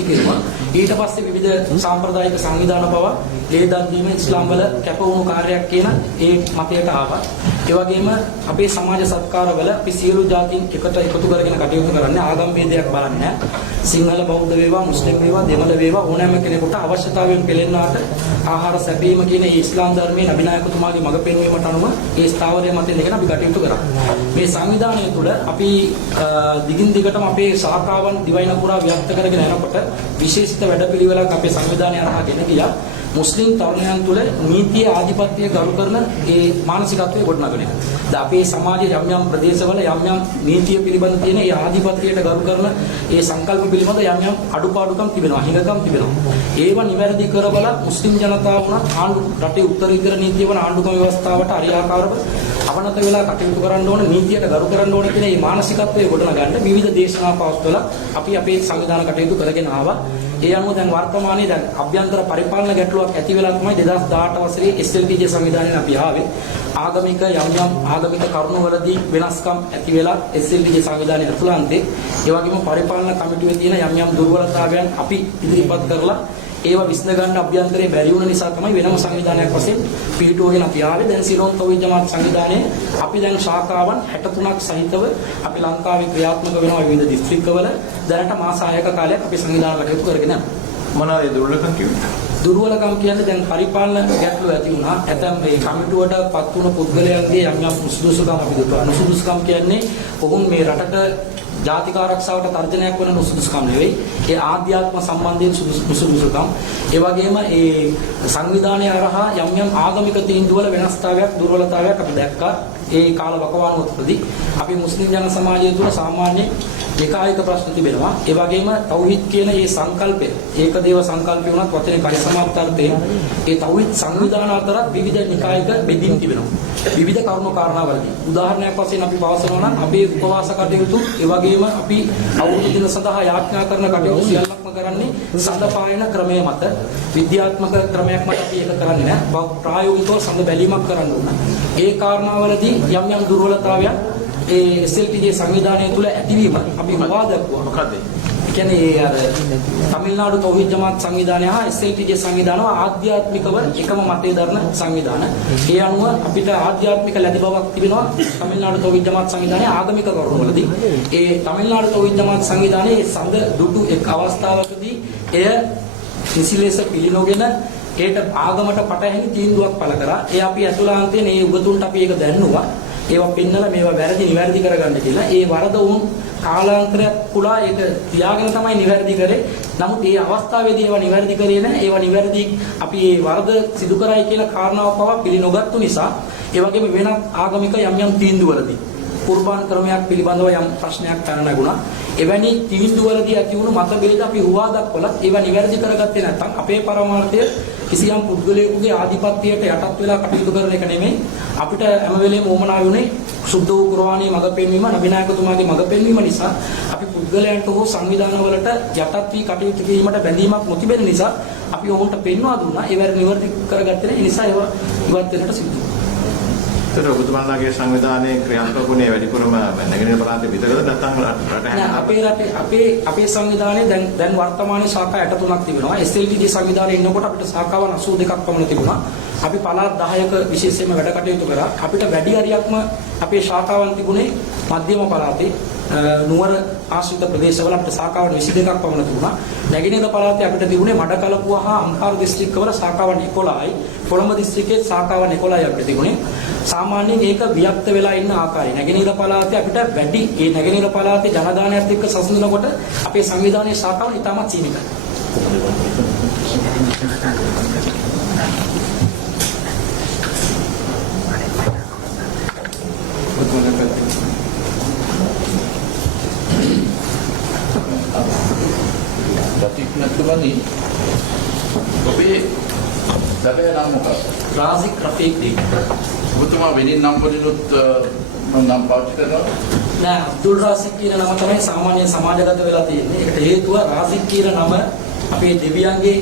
ඇති කෙරුවා. ඊට පස්සේ විවිධ සාම්ප්‍රදායික සංවිධාන පව ලේ දන් දීම ඉස්ලාම් වල කැප වුණු කාර්යයක් කියන ඒ මතයට ආවා. ඒ වගේම අපේ සමාජ සත්කාරවල අපි සියලු ජාතීන් එකට එකතු කරගෙන කටයුතු කරන්නේ ආගම් ભેදයක් බලන්නේ නැහැ. සිංහල බෞද්ධ වේවා මුස්ලිම් වේවා දෙමළ වේවා ඕනෑම කෙනෙකුට අවශ්‍යතාවයෙන් පෙළෙන්නාට ආහාර සැපීම කියන මේ ඉස්ලාම් ධර්මයේ නබිනායකතුමාගේ මඟ පෙන්වීමට අනුව ඒ ස්ථාවරය මත ඉඳගෙන අපි කටයුතු කරා. මේ සංවිධානය තුළ අපි දිගින් දිගටම අපේ ශාඛාවන් දිවයින පුරා ව්‍යාප්ත කරගෙන යනකොට විශේෂිත වැඩපිළිවෙලක් අපේ සංවිධානය හරහා ගෙන ගියා. මුස්ලිම් තරුණයන් තුළ නීතිය ආධිපත්‍ය ගරු කරන ඒ මානසිකත්වයේ ගොඩනගන එක. දැන් අපේ සමාජයේ යම් යම් ප්‍රදේශවල යම් යම් නීතිය පිළිබඳ තියෙන ඒ ආධිපත්‍යයට ගරු කරන ඒ සංකල්ප පිළිබඳ යම් යම් අඩුපාඩුකම් තිබෙනවා, හිඟකම් තිබෙනවා. ඒවා නිවැරදි කරවලා මුස්ලිම් ජනතාව උනත් ආණ්ඩු රටේ උත්තරීතර නීතිය වන ආණ්ඩුක්‍රම ව්‍යවස්ථාවට හරියාකාරව අවනත වෙලා කටයුතු කරන්න ඕන, නීතියට ගරු කරන්න ඕන කියන මේ මානසිකත්වයේ ගොඩනගන්න විවිධ දේශනා පවත්වලා අපි අපේ සංවිධාන කටයුතු කරගෙන ආවා. ඒ අනුව දැන් වර්තමානයේ දැන් අභ්‍යන්තර පරිපාලන ගැටලුවක් ඇති වෙලා තමයි 2018 වසරේ SLTJ සංවිධානයෙන් අපි ආවේ. ආගමික යම් යම් ආගමික කරුණුවලදී වෙනස්කම් ඇති වෙලා SLTJ සංවිධානයේ අතුලන්තේ ඒ වගේම පරිපාලන කමිටුවේ තියෙන යම් යම් දුර්වලතාවයන් අපි ඉදිරිපත් කරලා ඒවා විසඳ ගන්න අභ්‍යන්තරේ බැරි වුණ නිසා තමයි වෙනම සංවිධානයක් වශයෙන් පිහිටුවගෙන අපි ආවේ. දැන් සිලෝන් තෞහීද් ජමාත් සංවිධානයේ අපි දැන් ශාඛාවන් 63ක් සහිතව අපි ලංකාවේ ක්‍රියාත්මක වෙනවා විවිධ දිස්ත්‍රික්කවල. දැනට මාස 6ක කාලයක් අපි සංවිධාන කටයුතු කරගෙන යනවා. මොනවාද ඒ දුර්වලකම් කියන්නේ? දුර්වලකම් කියන්නේ දැන් පරිපාලන ගැටලු ඇති වුණා. ඇතැම් මේ කමිටුවට පත් වුණ පුද්ගලයන්ගේ යම් යම් නුසුදුසුකම් අපි දුටුවා. නුසුදුසුකම් කියන්නේ ඔවුන් මේ රටට ජාතික ආරක්ෂාවට තර්ජනයක් වන නුසුදුසුකම් නෙවෙයි. ඒ ආධ්‍යාත්ම සම්බන්ධයෙන් නුසුදුසුකම්. ඒ වගේම ඒ සංවිධානය හරහා යම් යම් ආගමික තීන්දුවල වෙනස්තාවයක් දුර්වලතාවයක් අපි දැක්කා. ඒ කාල වකවානුවත්දී අපි මුස්ලිම් ජන සමාජය තුළ සාමාන්‍ය ඒකායක ප්‍රශ්න තිබෙනවා. ඒ වගේම තෞහීද් කියන මේ සංකල්පය ඒකදේව සංකල්පය වුණත් වචනේ පරිසමාප්ත අර්ථයෙන් ඒ තෞහීද් සංවිධාන අතර විවිධ නිකායක බෙදීම් තිබෙනවා. විවිධ කරුණු කාරණාවලදී උදාහරණයක් වශයෙන් අපි පවසනවා නම් අපේ උපවාස කටයුතු ඒ වගේම අපි අවුරුදු දින සඳහා යාඥා කරන කටයුතු සියල්ලක්ම කරන්නේ සඳ පායන ක්‍රමය මත, විද්‍යාත්මක ක්‍රමයක් මත අපි ඒක කරන්නේ නැහැ. ප්‍රායෝගිකව සඳ බැලීමක් කරන්න ඕන. ඒ කාරණාවලදී යම් යම් දුර්වලතාවයන් ඒ SLTJ සංවිධානය තුළ ඇතිවීම අපි හොවා දක්වනවා. මොකද ඒ කියන්නේ අර තමිල්නාඩු තෞහීද් ජමාත් සංවිධානය හා SLTJ සංවිධානව ආධ්‍යාත්මිකව එකම මතය දරන සංවිධාන. ඒ අනුව අපිට ආධ්‍යාත්මික ලැබි බවක් තිබෙනවා තමිල්නාඩු තෞහීද් ජමාත් සංවිධානයේ ආගමික කරුණවලදී. ඒ තමිල්නාඩු තෞහීද් ජමාත් සංවිධානයේ සඳ දුටු එක් අවස්ථාවකදී එය කිසිලෙස පිළිනොගෙන ඒට ආගමට පටහැනි තීන්දුවක් පළ කරා. ඒ අපි අතුලාන්තයෙන් ඒ උගතුන්ට අපි ඒක දැන්නුවා. ඒවා පින්නලා මේවා වැරදි නිවැරදි කරගන්න කියලා. ඒ වරද වුන් කාලාන්තරයක් පුරා ඒක තියාගෙන තමයි නිවැරදි කරේ. නමුත් මේ අවස්ථාවේදී ඒවා නිවැරදි කරේ නැහැ. ඒවා නිවැරදි අපි මේ වරද සිදු කරයි කියන කාරණාව පවා පිළිනොගත්තු නිසා ඒ වගේම වෙනත් ආගමික යම් යම් තීන්දුවලදී කුර්බාන් ක්‍රමයක් පිළිබඳව යම් ප්‍රශ්නයක් පැන නැගුණා. එවැනි තීන්දුවලදී ඇති වුණු මතභේද අපි හුවා දක්වලා ඒවා නිවැරදි කරගත්තේ නැත්නම් අපේ පරමාර්ථය කිසියම් පුද්ගලයෙකුගේ ආධිපත්‍යයට යටත් වෙලා කටයුතු කරන එක නෙමෙයි. අපිට හැම වෙලේම උවමනා වුණේ සුද්ධ වූ කුර්ආනයේ මඟ පෙන්වීම, නබිනායකතුමාගේ මඟ පෙන්වීම නිසා අපි පුද්ගලයන්ට හෝ සංවිධානවලට යටත් වී කටයුතු කිරීමට බැඳීමක් නොතිබෙන නිසා අපි ඔවුන්ට පෙන්වා දුන්නා. ඒවැර නිවැරදි කරගත්තේ නැහැ. ඒ නිසා ඒවා ඉවත් වෙනට සිදු වුණා. ඒතර ඔබතුමාලාගේ සංවිධානයේ ක්‍රියාත්මක වුණේ වැඩිපුරම නැගෙනහිර පළාතේ විතරද නැත්නම් රට අපේ සංවිධානයේ දැන් වර්තමානයේ ශාඛා 63ක් තිබෙනවා. SLTJ සංවිධානයේ ඉන්නකොට අපිට ශාඛාවන් 82ක් පමණ තිබුණා. අපි පළාත් 10ක විශේෂයෙන්ම වැඩ කටයුතු කරා. අපිට වැඩි හරියක්ම අපේ ශාඛාවන් තිබුණේ මධ්‍යම පළාතේ නුවර ආශ්‍රිත ප්‍රදේශවල අපිට ශාඛාවන් 22ක් පමණ තිබුණා. නැගෙනහිර පළාතේ අපිට තිබුණේ මඩකලපුව හා අම්පාර දිස්ත්‍රික්කවල ශාඛාවන් 11යි. කොළඹ දිස්ත්‍රික්කයේ ශාඛාවන් 11යි අපිට තිබුණේ. සාමාන්‍යයෙන් ඒක ව්‍යක්ත වෙලා ඉන්න ආකාරය. නැගෙනහිර පළාතේ අපිට වැඩි ඒ නැගෙනහිර පළාතේ ජනගහනයත් එක්ක සසඳනකොට අපේ සංවිධානයේ ශාඛාවන් ඉතාමත් සීමිතයි. නැත්නම් ඔබේ දඩේ නම් මොකක්ද? රාසික් රෆීක් දී. ඔබතුමා වෙනින් නම් වලිනුත් නම් පාවිච්චි කරනවා? නෑ, අබ්දුල් රාසික් කියන නම තමයි සාමාන්‍ය සමාජගත වෙලා තියෙන්නේ. ඒකට හේතුව රාසික් කියන නම අපේ දෙවියන්ගේ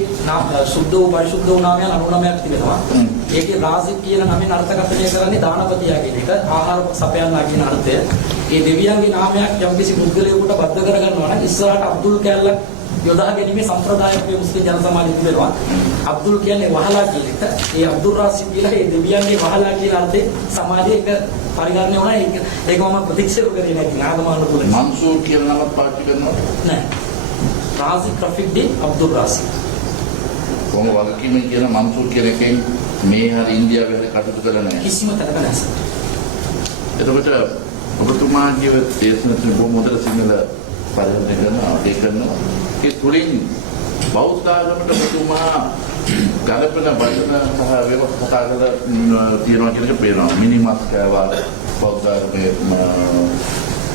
සුද්ධ වූ පරිසුද්ධ වූ නාමයන් 99ක් තිබෙනවා. ඒකේ රාසික් කියන නමෙන් අර්ථකථනය කරන්නේ දානපතියා කියන එක, ආහාර සපයන්නා කියන අර්ථය. ඒ දෙවියන්ගේ නාමයක් යම්කිසි පුද්ගලයෙකුට බද්ධ කරගන්නවා නම් ඉස්සරහට අබ්දුල් කැල්ලක් යොදා ගැනීමේ සම්ප්‍රදායක් මේ මුස්ලිම් ජන සමාජයේ තිබෙනවා. අබ්දුල් කියන්නේ වහලා කියන එක. ඒ අබ්දුල් රාසිද් කියලා ඒ දෙවියන්ගේ වහලා කියන අර්ථේ සමාජයේ එක පරිගණනය වුණා. ඒක මම ප්‍රතික්ෂේප කරේ නැහැ. ආගමනුකූල මන්සූර් කියන නමත් පාවිච්චි කරනවා. නෑ. රාසිද් රෆීක්දී අබ්දුල් රාසිද්. කොහොම වගකීමෙන් කියන මන්සූර් කියන එකෙන් මේ හරි ඉන්දියාවේ හරි කටයුතු කරලා නැහැ. කිසිම තැනක නැහැ. එතකොට ඔබතුමාගේ දේශනාවේ බොහොම හොඳට සිංහල පරිවර්තනය කරනවා. ඒ කරනවා. ඒ තුලින් බෞද්ධ ආගමට ඔබතුමා ගලපන වචන සහ වේවත් කතා කරලා තියෙනවා කියන එක පේනවා. මිනිමස් කෑවා බෞද්ධ ආගමේ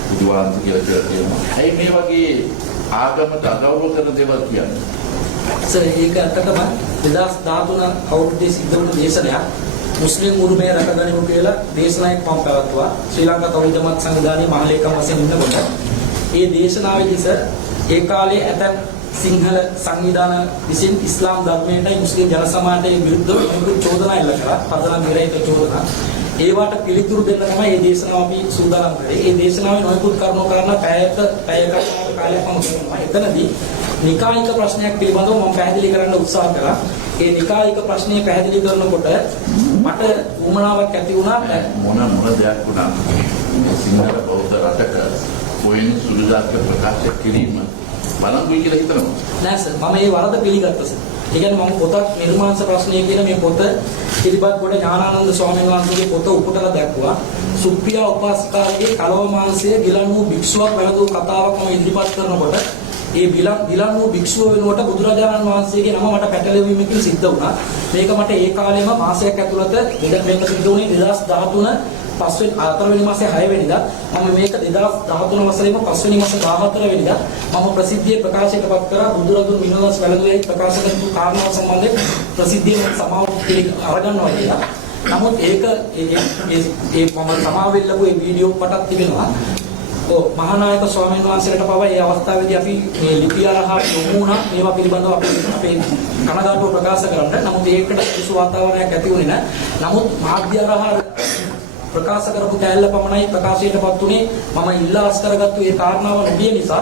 බුදුහාමුදුරුවෝ කියලා කියනවා. ඇයි මේ වගේ ආගමට අගෞරව කරන දේවල් කියන්නේ? සර් ඒක අත්තටම 2013 අවුරුද්දේ සිද්ධ වුණු දේශනයක් මුස්ලිම් උරුමය රැකගනිමු කියලා දේශනාවක් මම පැවැත්තුවා. ශ්‍රී ලංකා තෞහිද් ජමාත් සංවිධානයේ මහලේකම් වශයෙන් ඉන්නකොට ඒ දේශනාවේදී සර් ඒ කාලේ ඇතැම් සිංහල සංවිධාන විසින් ඉස්ලාම් ධර්මයටයි මුස්ලිම් ජන සමාජයට විරුද්ධව මොකද චෝදනා එල්ල කරා. පදනම් විරහිත චෝදනා. ඒවට පිළිතුරු දෙන්න තමයි මේ දේශනාව අපි සූදානම් කරේ. මේ දේශනාවේ නොයෙකුත් කරුණු කාරණා පැයකට කාලයක් මම කියනවා. එතනදී නිකායික ප්‍රශ්නයක් පිළිබඳව මම පැහැදිලි කරන්න උත්සාහ කළා. ඒ නිකායික ප්‍රශ්නය පැහැදිලි කරනකොට මට උමනාවක් ඇති වුණා මොන දෙයක් වුණා සිංහල බෞද්ධ රටක කොයින් සුළුදායක ප්‍රකාශ කිරීම බලංගුයි කියලා හිතනවා. නෑ සර් මම මේ වරද පිළිගත්තා සර්. ඒ කියන්නේ මම පොතක් නිර්මාංශ ප්‍රශ්නය කියන මේ පොත පිළිබඳ කොට ඥානානන්ද ස්වාමීන් වහන්සේගේ පොත උපුටලා දැක්වුවා. සුප්පියා උපාසිකාගේ කලව මාංශයේ ගිලන් වූ භික්ෂුවක් වැළඳු කතාවක් මම ඉදිරිපත් කරනකොට ඒ ගිලන් වූ භික්ෂුව වෙනුවට බුදුරජාණන් වහන්සේගේ නම මට පැටලෙවීමකින් සිද්ධ වුණා. මේක මට ඒ කාලෙම මාසයක් ඇතුළත මේක සිද්ධ වුණේ 2013 4වෙනි මාසේ 6 වෙනිදා. මම මේක 2013 වසරේම 5 වෙනි මාසේ 14 වෙනිදා මම ප්‍රසිද්ධියේ ප්‍රකාශයටපත් කරා. බුදුරදුන් විනෝදස් වැළඳුවේ ප්‍රකාශ කරපු කාරණාව සම්බන්ධයෙන් ප්‍රසිද්ධියේ සමාව අරගන්නවා කියලා. නමුත් ඒක ඒ මම සමාවෙල්ලපු ඒ වීඩියෝ පටක් තිබෙනවා. මහානායක ස්වාමීන් වහන්සේලාට පවා මේ අවස්ථාවේදී අපි මේ ලිපි අරහා යොමු වුණා. මේවා පිළිබඳව අපේ කනගාටුව ප්‍රකාශ කරන්න. නමුත් ඒකට කිසි වාතාවරණයක් ඇති වුණේ නැහැ. නමුත් මාධ්‍ය අරහා ප්‍රකාශ කරපු කැලල පමණයි ප්‍රකාශයටපත් උනේ. මම ඉල්ලාස් කරගත්තු ඒ කාරණාව නොබිය නිසා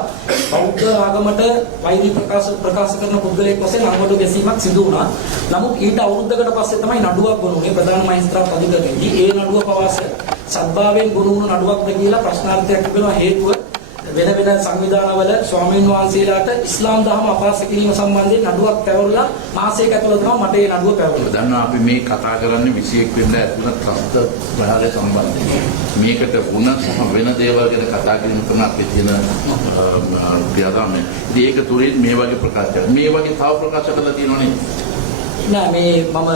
බෞද්ධ ආගමට වෛරි ප්‍රකාශ කරන පුද්ගලයෙක් වශයෙන් අංගොඩ ගැසීමක් සිදු වුණා. නමුත් ඊට අවුරුද්දකට පස්සේ තමයි නඩුවක් ගොනුනේ ප්‍රධාන මහේස්ත්‍රාත් අධිකරණයේදී. ඒ නඩුව පවාස සත්භාවයෙන් ගොනුණු නඩුවක්ද කියලා ප්‍රශ්නාර්ථයක් තිබෙනවා. හේතුව වෙන සංවිධානවල ස්වාමීන් වහන්සේලාට ඉස්ලාම් දහම අපහාස කිරීම සම්බන්ධයෙන් නඩුවක් පැවරලා මාසයක ඇතුළත තමයි මට ඒ නඩුව පැවරුණා. දන්නවා අපි මේ කතා කරන්නේ 21 වෙනිදා ඇතුළත ත්‍රස්ත ප්‍රහාරය සම්බන්ධයෙන්. මේකට වුණ සහ වෙන දේවල් ගැන කතා කිරීම තමයි අපේ තියෙන ක්‍රියාදාමය. ඉතින් ඒක තුලින් මේ වගේ ප්‍රකාශ මේ වගේ තව ප්‍රකාශ කරලා තියෙනවනේ. නෑ මේ මම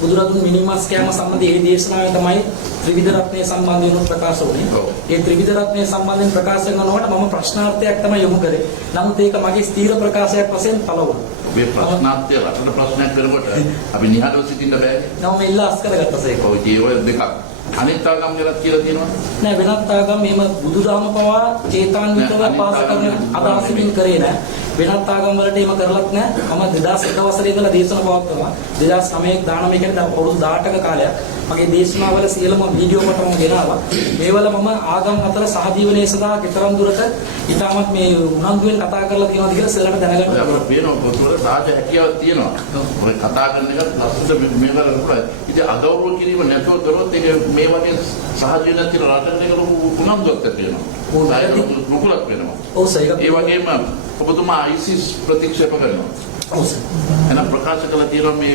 බුදුරදුන් මිනිමස් කෑම සම්බන්ධයේ මේ දේශනාවේ තමයි ත්‍රිවිධ රත්නය සම්බන්ධයෙන් ප්‍රකාශ වුණේ. ඒ ත්‍රිවිධ රත්නය සම්බන්ධයෙන් ප්‍රකාශ කරනකොට මම ප්‍රශ්නාර්ථයක් තමයි යොමු කරේ. නමුත් ඒක මගේ ස්ථීර ප්‍රකාශයක් වශයෙන් පළවුණා. මේ ප්‍රශ්නාර්ථය රටට ප්‍රශ්නයක් කරනකොට අපි නිහඬව සිටින්න බෑ. නම ඉල්ලා අස් කරගත්තා සේක. ඔය ජීවල් දෙකක්. අනිත් ආගම් ගැන කියලා තියෙනවා. නෑ වෙනත් ආගම් මේම බුදුදහම පවා චේතනාන්විතව පාස කරන අදහසකින් කරේ නෑ. වෙනත් ආගම් වලට එහෙම කරලත් නෑ. මම 2001 වසරේ ඉඳලා දේශන පවත්වනවා. 2009 19 කියන්නේ අවුරුදු 18ක කාලයක්. මගේ දේශනාවල සියලුම වීඩියෝ කොට මම ගෙනාවා. මේවල මම ආගම් අතර සහජීවනයේ සඳහා කිතරම් දුරට ඊටමත් මේ උනන්දුවෙන් කතා කරලා තියෙනවද කියලා සෙල්ලම දැනගන්න ඕනේ. අපිට පේනවා පොතවල සාජ හැකියාවක් තියෙනවා. ඔය කතා කරන එක ලස්සනට මේවල කරලා. ඉතින් අගෞරව කිරීම නැතුව කරොත් ඒක මේ වගේ සහජීවනයක් තියෙන රටකට ඒක ලොකු උනන්දුවක් තියෙනවා. මොකලක් වෙනවා. ඔව් සර්. ඒ වගේම ඔබතුමා ISIS ප්‍රතික්ෂේප කරනවා. ඔව් සර්. එන ප්‍රකාශ කළා තියෙනවා මේ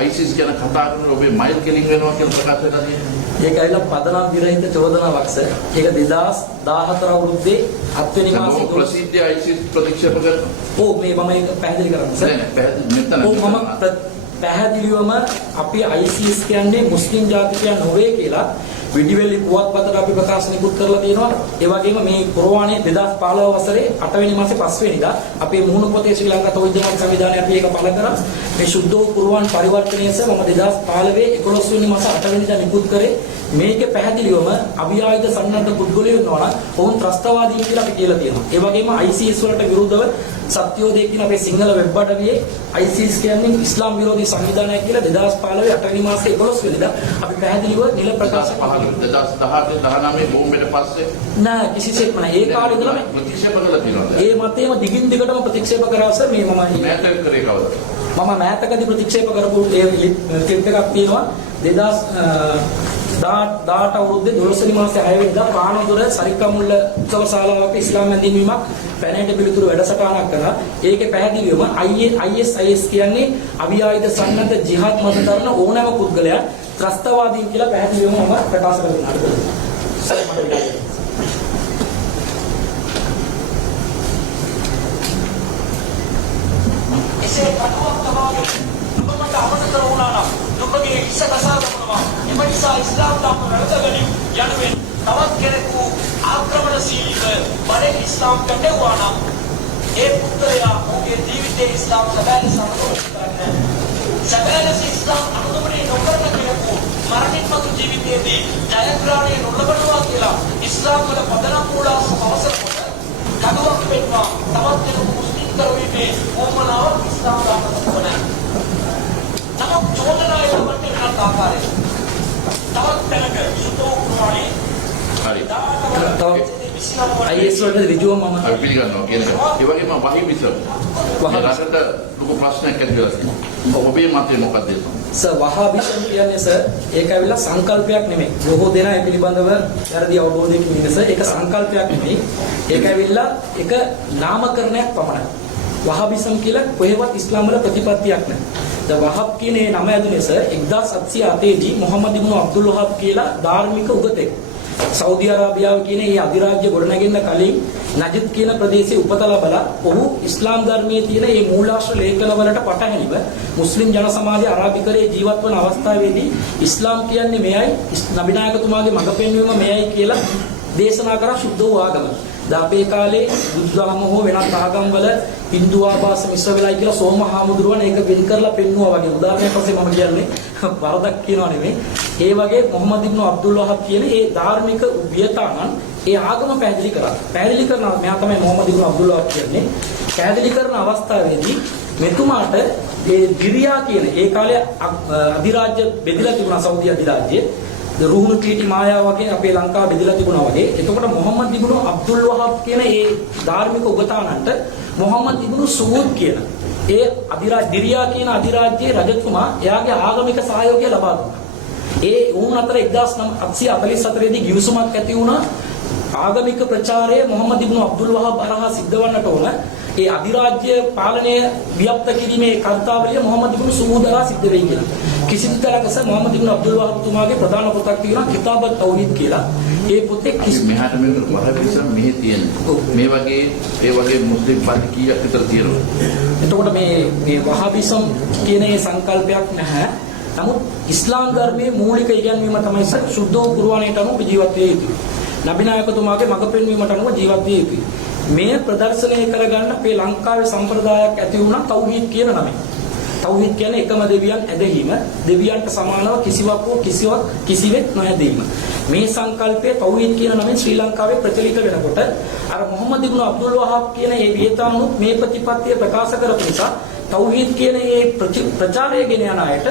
ISIS ගැන කතා කරන ඔබේ මයිල් කෙලින් වෙනවා කියලා ප්‍රකාශ කරලා තියෙනවා. ඒක ඇවිල්ලා පදනම් විරහිත චෝදනාවක් සර්. ඒක 2014 අවුරුද්දේ 7 වෙනි මාසේ ප්‍රසිද්ධ ISIS ප්‍රතික්ෂේප කරනවා. ඔව් මේ මම ඒක පැහැදිලි කරන්න සර්. නෑ පැහැදිලි මෙතන. ඔව් මම පැහැදිලිවම අපි ISIS කියන්නේ මුස්ලිම් ජාතිකයන් නොවේ කියලා විඩිවෙලි පුවත්පතට අපි ප්‍රකාශ නිකුත් කරලා තියෙනවා. ඒ වගේම මේ කුර්ආනයේ 2015 වසරේ 8 වෙනි මාසේ 5 වෙනිදා අපේ මුහුණු පොතේ ශ්‍රී ලංකා තෞහිද් ජමාත් සංවිධානය අපි ඒක පළ කරා. මේ සුද්ධ වූ කුර්ආන් පරිවර්තනයේස මම 2015 11 වෙනි මාස 8 වෙනිදා නිකුත් කරේ. මේකේ පැහැදිලිවම අභිආයුධ සන්නද්ධ පුද්ගලයෝ ඉන්නවා නම් ඔවුන් ත්‍රස්තවාදී කියලා අපි කියලා තියෙනවා. ඒ වගේම ICS වලට විරුද්ධව සත්‍යෝදය කියන අපේ සිංහල වෙබ් අඩවියේ ICS කියන්නේ ඉස්ලාම් විරෝධී සංවිධානයක් කියලා 2015 8 වෙනි මාසේ 11 වෙනිදා අපි පැහැදිලිව නිල ප්‍රකාශ කළා. 2018 19 බෝම්බෙට පස්සේ නෑ කිසිසේත්ම නෑ. ඒ කාලේ ඉඳලම ප්‍රතික්ෂේප කළා තියෙනවා. ඒ මතේම දිගින් දිගටම ප්‍රතික්ෂේප කරා සර් මේ මම නැතර කරේ කවදාද? මම මෑතකදී ප්‍රතික්ෂේප කරපු ඒ ක්ලිප් එකක් තියෙනවා 2018 අවුරුද්දේ 12 වෙනි මාසේ 6 වෙනිදා පානදුර සරිකමුල්ල උත්සව ශාලාවක ඉස්ලාම් ඇඳීමක් පැනයට පිළිතුරු වැඩසටහනක් කරා. ඒකේ පැහැදිලිවම ISIS කියන්නේ අභිආයුධ සන්නද්ධ ජිහාද් මත දරන ඕනෑම පුද්ගලයා ත්‍රස්තවාදීන් කියලා පැහැදිලිවම මම ප්‍රකාශ කරනවා. එසේ කටුවක් තබාගෙන නුඹට අමතක වුණා නම් නුඹගේ ඉස්ස කසා ගන්නවා. එම නිසා ඉස්ලාම් ධර්ම රැඳගනිමු යනුවෙන් තවත් කෙනෙකු ආක්‍රමණශීලීව බඩේ ඉස්ලාම් කැටුවා නම් ඒ පුත්‍රයා ඔහුගේ ජීවිතයේ ඉස්ලාම් සැබෑ සමග කරන්නේ. සැබෑ ඉස්ලාම් අනුගමනය නොකරන කෙනෙකු මරණින් මතු ජීවිතයේදී ජයග්‍රහණය නොලබනවා කියලා ඉස්ලාම් වල පදනම් මූලාශ්‍ර අවසර කොට කඩුවක් පෙන්වා තවත් කෙනෙකු මුස්ලිම් කරවීමේ ඕමනාව ඉස්ලාම් ධර්ම සම්පූර්ණයි. නමුත් චෝදනාවේ ලබන්නේ වෙනත් ආකාරයකට. තවත් තැනක සුතෝ කුරාණේ හරි. IS වලට ඍජුවම මම අපි පිළිගන්නවා කියන එක. ඒ වගේම වහිබිසම්. රටට ලොකු ප්‍රශ්නයක් ඇති වෙලා තියෙනවා. ඔබේ මතය මොකක්ද? සර් වහාබිසම් කියන්නේ සර් ඒක ඇවිල්ලා සංකල්පයක් නෙමෙයි. බොහෝ දෙනා ඒ පිළිබඳව වැරදි අවබෝධයකින් ඉන්නේ සර්. ඒක සංකල්පයක් නෙමෙයි. ඒක ඇවිල්ලා එක නාමකරණයක් පමණයි. වහාබිසම් කියලා කොහෙවත් ඉස්ලාම් වල ප්‍රතිපත්තියක් නැහැ. ද වහබ් කියන ඒ නම ඇදුනේ සර් 1708 දී මොහම්මද් ඉබ්නු අබ්දුල් වහබ් කියලා ධාර්මික උගතෙක්. සෞදි අරාබියාව කියන ඒ අධිරාජ්‍ය ගොඩනැගෙන්න කලින් නජද් කියන ප්‍රදේශයේ උපත ලබලා ඔහු ඉස්ලාම් ධර්මයේ තියෙන මේ මූලාශ්‍ර ලේඛන වලට පටහැනිව මුස්ලිම් ජන සමාජය අරාබිකරයේ ජීවත් වන අවස්ථාවේදී ඉස්ලාම් කියන්නේ මෙයයි නබිනායකතුමාගේ මඟ පෙන්වීම මෙයයි කියලා දේශනා කරා සුද්ධ වූ ආගම. අපේ කාලේ බුදුදහම හෝ වෙනත් ආගම් වල හින්දු ආభాස මිශ්‍ර වෙලයි කියලා සෝම හාමුදුරුවෝ ඒක වෙන් කරලා පෙන්වුවා වගේ. උදාහරණයක් වශයෙන් මම කියන්නේ වරදක් කියනවා නෙමෙයි. ඒ වගේ මොහම්මද් ඉබ්නු අබ්දුල් වහබ් කියන ඒ ධාර්මික වියතානන් ඒ ආගම පැහැදිලි කරා. පැහැදිලි කරනවා මෙයා තමයි මොහම්මද් ඉබ්නු අබ්දුල් වහබ් කියන්නේ. පැහැදිලි කරන අවස්ථාවේදී මෙතුමාට ඒ දිරියා කියන ඒ කාලේ අධිරාජ්‍ය බෙදලා තිබුණා සෞදි අධිරාජ්‍යය. රුහුණු කීටි මායාව වගේ අපේ ලංකාව බෙදලා තිබුණා වගේ. එතකොට මොහම්මද් ඉබ්නු අබ්දුල් වහබ් කියන ඒ ධාර්මික උගතානන්ට මොහම්මද් ඉබ්නු සූද් කියන ඒ දිරියා කියන අධිරාජ්‍යයේ රජතුමා එයාගේ ආගමික සහයෝගය ලබා දුන්නා. ඒ වුණ අතර 1844 දී ගිවිසුමක් ඇති වුණා. ආගමික ප්‍රචාරය මොහම්මද් ඉබ්නු අබ්දුල් වහබ් හරහා සිද්ධ වන්නට ඕන. ඒ අධිරාජ්‍ය පාලනය ව්‍යාප්ත කිරීමේ කාර්යය මොහම්මද් ඉබ්නු සූද් හරහා සිද්ධ වෙයි කියලා. කිසිදු තරකස මොහම්මද් ඉබ්නු අබ්දුල් වහබ් තුමාගේ ප්‍රධාන පොතක් තියෙනවා කිතාබ් තෞහීද් කියලා. ඒ පොතේ මෙහාට මෙන්න වහබිසම් මෙහි තියෙනවා. මේ වගේ ඒ වගේ මුස්ලිම් පන්ති කීයක් විතර තියෙනවා. එතකොට මේ වහබිසම් කියන ඒ සංකල්පයක් නැහැ. නමුත් ඉස්ලාම් ධර්මයේ මූලික ඉගැන්වීම තමයි සුද්ධ වූ කුර්ආනයට අනුව ජීවත් විය යුතුයි. නබිනායකතුමාගේ මඟ පෙන්වීමට අනුව ජීවත් විය යුතුයි. මේ ප්‍රදර්ශනය කරගන්න අපේ ලංකාවේ සම්ප්‍රදායක් ඇති වුණා තෞහීද් කියන නමෙන්. තෞහීද් කියන්නේ එකම දෙවියන් ඇදහිීම, දෙවියන්ට සමානව කිසිවක් හෝ කිසිවෙක් නොඇදීම. මේ සංකල්පය තෞහීද් කියන නමෙන් ශ්‍රී ලංකාවේ ප්‍රචලිත වෙනකොට අර මොහම්මද් ඉබ්නු අබ්දුල් වහබ් කියන ඒ වියතානුත් මේ ප්‍රතිපත්තිය ප්‍රකාශ කරපු නිසා තෞහීද් කියන ඒ ප්‍රචාරය ගෙන යන අයට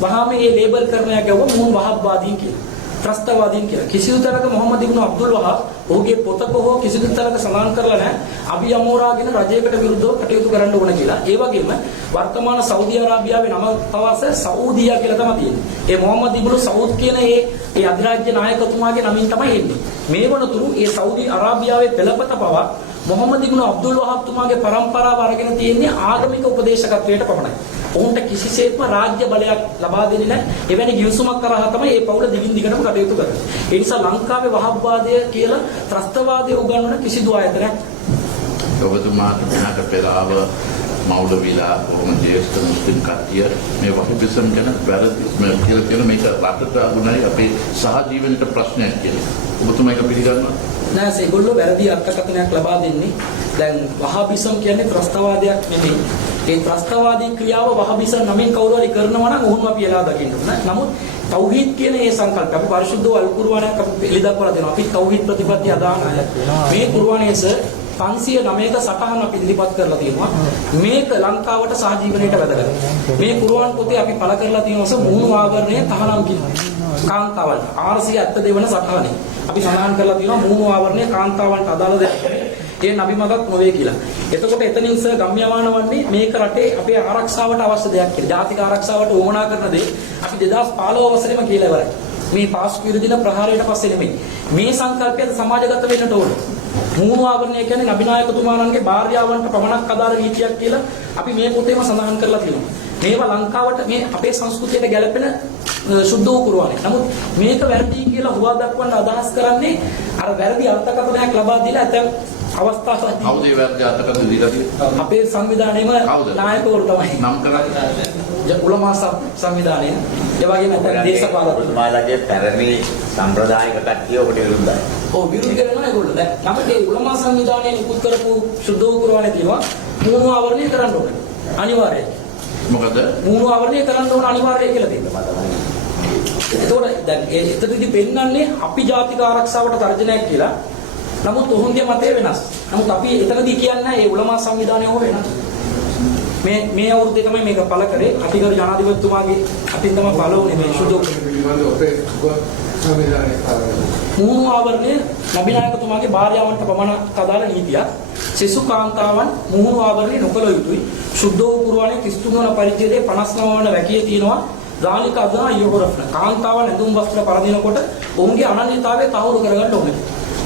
වහාම මේ ලේබල් කරනයක් ගැවුවා මුන් වහබ්වාදීන් කියලා. ත්‍රස්තවාදීන් කියලා. කිසිදු තරක මොහම්මද් ඉබ්නු අබ්දුල් වහබ් ඔහුගේ පොතක හෝ කිසිදු තරක සඳහන් කරලා නැහැ. අපි යමෝරාගෙන රජයකට විරුද්ධව කටයුතු කරන්න ඕන කියලා. ඒ වගේම වර්තමාන සෞදි අරාබියාවේ නම පවාස සෞදියා කියලා තමයි තියෙන්නේ. ඒ මොහම්මද් ඉබ්නු සෞද් කියන ඒ අධිරාජ්‍ය නායකතුමාගේ නමින් තමයි එන්නේ. මේ වනතුරු ඒ සෞදි අරාබියාවේ පෙළපත පවා මොහම්මද් ඉබ්නු අබ්දුල් වහබ් තුමාගේ පරම්පරාව අරගෙන තියෙන්නේ ආගමික උපදේශකත්වයට පමණයි. ඔවුන්ට කිසිසේත්ම රාජ්‍ය බලයක් ලබා දෙන්නේ නැහැ. එවැනි ගිවිසුමක් කරා තමයි මේ පවුල දිගින් දිගටම කටයුතු කරන්නේ. ඒ නිසා ලංකාවේ වහබ්වාදය කියලා ත්‍රස්තවාදය උගන්වන කිසිදු ආයතනයක් ඔබතුමාට මෙහාට පෙර ආව මෞලවිලා කොහොම ජේෂ්ඨ මුස්ලිම් කට්ටිය මේ වහබිසම් ගැන වැරදි කියලා කියන මේක රටට අගුණයි අපේ සහජීවනයට ප්‍රශ්නයක් කියලා. ඔබතුමා ඒක පිළිගන්නවා? නෑ ඒගොල්ලෝ වැරදි අර්ථකථනයක් ලබා දෙන්නේ. දැන් වහබිසම් කියන්නේ ත්‍රස්තවාදයක් නෙමෙයි. ඒ ත්‍රස්තවාදී ක්‍රියාව වහබිසම් නමින් කවුරු හරි කරනවා නම් ඔවුන් අපි එලා දකින්න ඕන. නමුත් තෞහීද් කියන මේ සංකල්පය අපි පරිශුද්ධ අල් කුර්ආනයක් අපි පිළිදක්වලා දෙනවා. අපි තෞහීද් ප්‍රතිපත්තිය අදාන අය. මේ කුර්ආනයේස 509ක සටහන අපි ඉදිරිපත් කරලා තියෙනවා. මේක ලංකාවට සහජීවනයට වැදගත්. මේ කුර්ආන් පොතේ අපි පළ කරලා තියෙනවා මූණු ආවරණය තහනම් කියනවා. කාන්තාවන්ට 472 වෙනි සටහනේ අපි සඳහන් කරලා තියෙනවා මූණු ආවරණය කාන්තාවන්ට අදාළ දෙයක්. ඒ නබි මගක් නොවේ කියලා. එතකොට එතනින් සර් ගම්‍යමාන වන්නේ මේක රටේ අපේ ආරක්ෂාවට අවශ්‍ය දෙයක් කියලා. ජාතික ආරක්ෂාවට උවමනා කරන දේ අපි 2015 වසරේම කියලා ඉවරයි. මේ පාස්කු විරදින ප්‍රහාරයට පස්සේ නෙමෙයි. මේ සංකල්පය සමාජගත වෙන්නට ඕන. මූණු ආවරණය කියන්නේ නබිනායකතුමාණන්ගේ භාර්යාවන්ට පමණක් අදාළ නීතියක් කියලා අපි මේ පොතේම සඳහන් කරලා තියෙනවා. මේවා ලංකාවට මේ අපේ සංස්කෘතියට ගැලපෙන සුද්ධ වූ කුර්ආනය. නමුත් මේක වැරදි කියලා හුවා දක්වන්න අදහස් කරන්නේ අර වැරදි අර්ථකථනයක් ලබා දීලා ඇතැම් අවස්ථාවල කවුද ඒ වැරදි අර්ථකථන දීලා තියෙන්නේ? අපේ සංවිධානයේම නායකවරු තමයි. නම් කරන්නේ උලමා සංවිධානය. ඒ වගේම නැත්නම් දේශපාලකතුමාලගේ පැරණි සම්ප්‍රදායික කට්ටිය ඔබට විරුද්ධයි. ඔව් විරුද්ධ කරනවා ඒගොල්ලෝ. දැන් නමුත් ඒ උලමා සංවිධානයේ නිකුත් කරපු සුද්ධ වූ කුර්ආනයේ තියෙනවා මූණු ආවරණය කරන්න ඕනේ. අනිවාර්යයි. මොකද මූණු ආවරණය කරන්න ඕන අනිවාර්යයි කියලා තියෙනවා. එතකොට දැන් එතනදී පෙන්වන්නේ අපි ජාතික ආරක්ෂාවට තර්ජනයක් කියලා. නමුත් ඔවුන්ගේ මතය වෙනස්. නමුත් අපි එතනදී කියන්නේ ඒ උලමා සංවිධානය හො වෙනස්. මේ අවුරුද්දේ තමයි මේක පළ කරේ. අතිගරු ජනාධිපතිතුමාගේ අතින් තමයි පළ වුණේ මේ සුදු මූණු ආවරණය නබිනායකතුමාගේ භාර්යාවන්ට පමණක් අදාළ නීතියක්. සෙසු කාන්තාවන් මූණු ආවරණය නොකළ යුතුයි. සුද්ධ වූ කුර්ආනයේ 33 වන පරිච්ඡේදයේ 59 වන වැකියේ තියෙනවා ධාලික අදා යොහරෆ්න. කාන්තාවන් ඇඳුම් වස්ත්‍ර පරදිනකොට ඔවුන්ගේ අනන්‍යතාවය තහවුරු කරගන්න ඕනේ.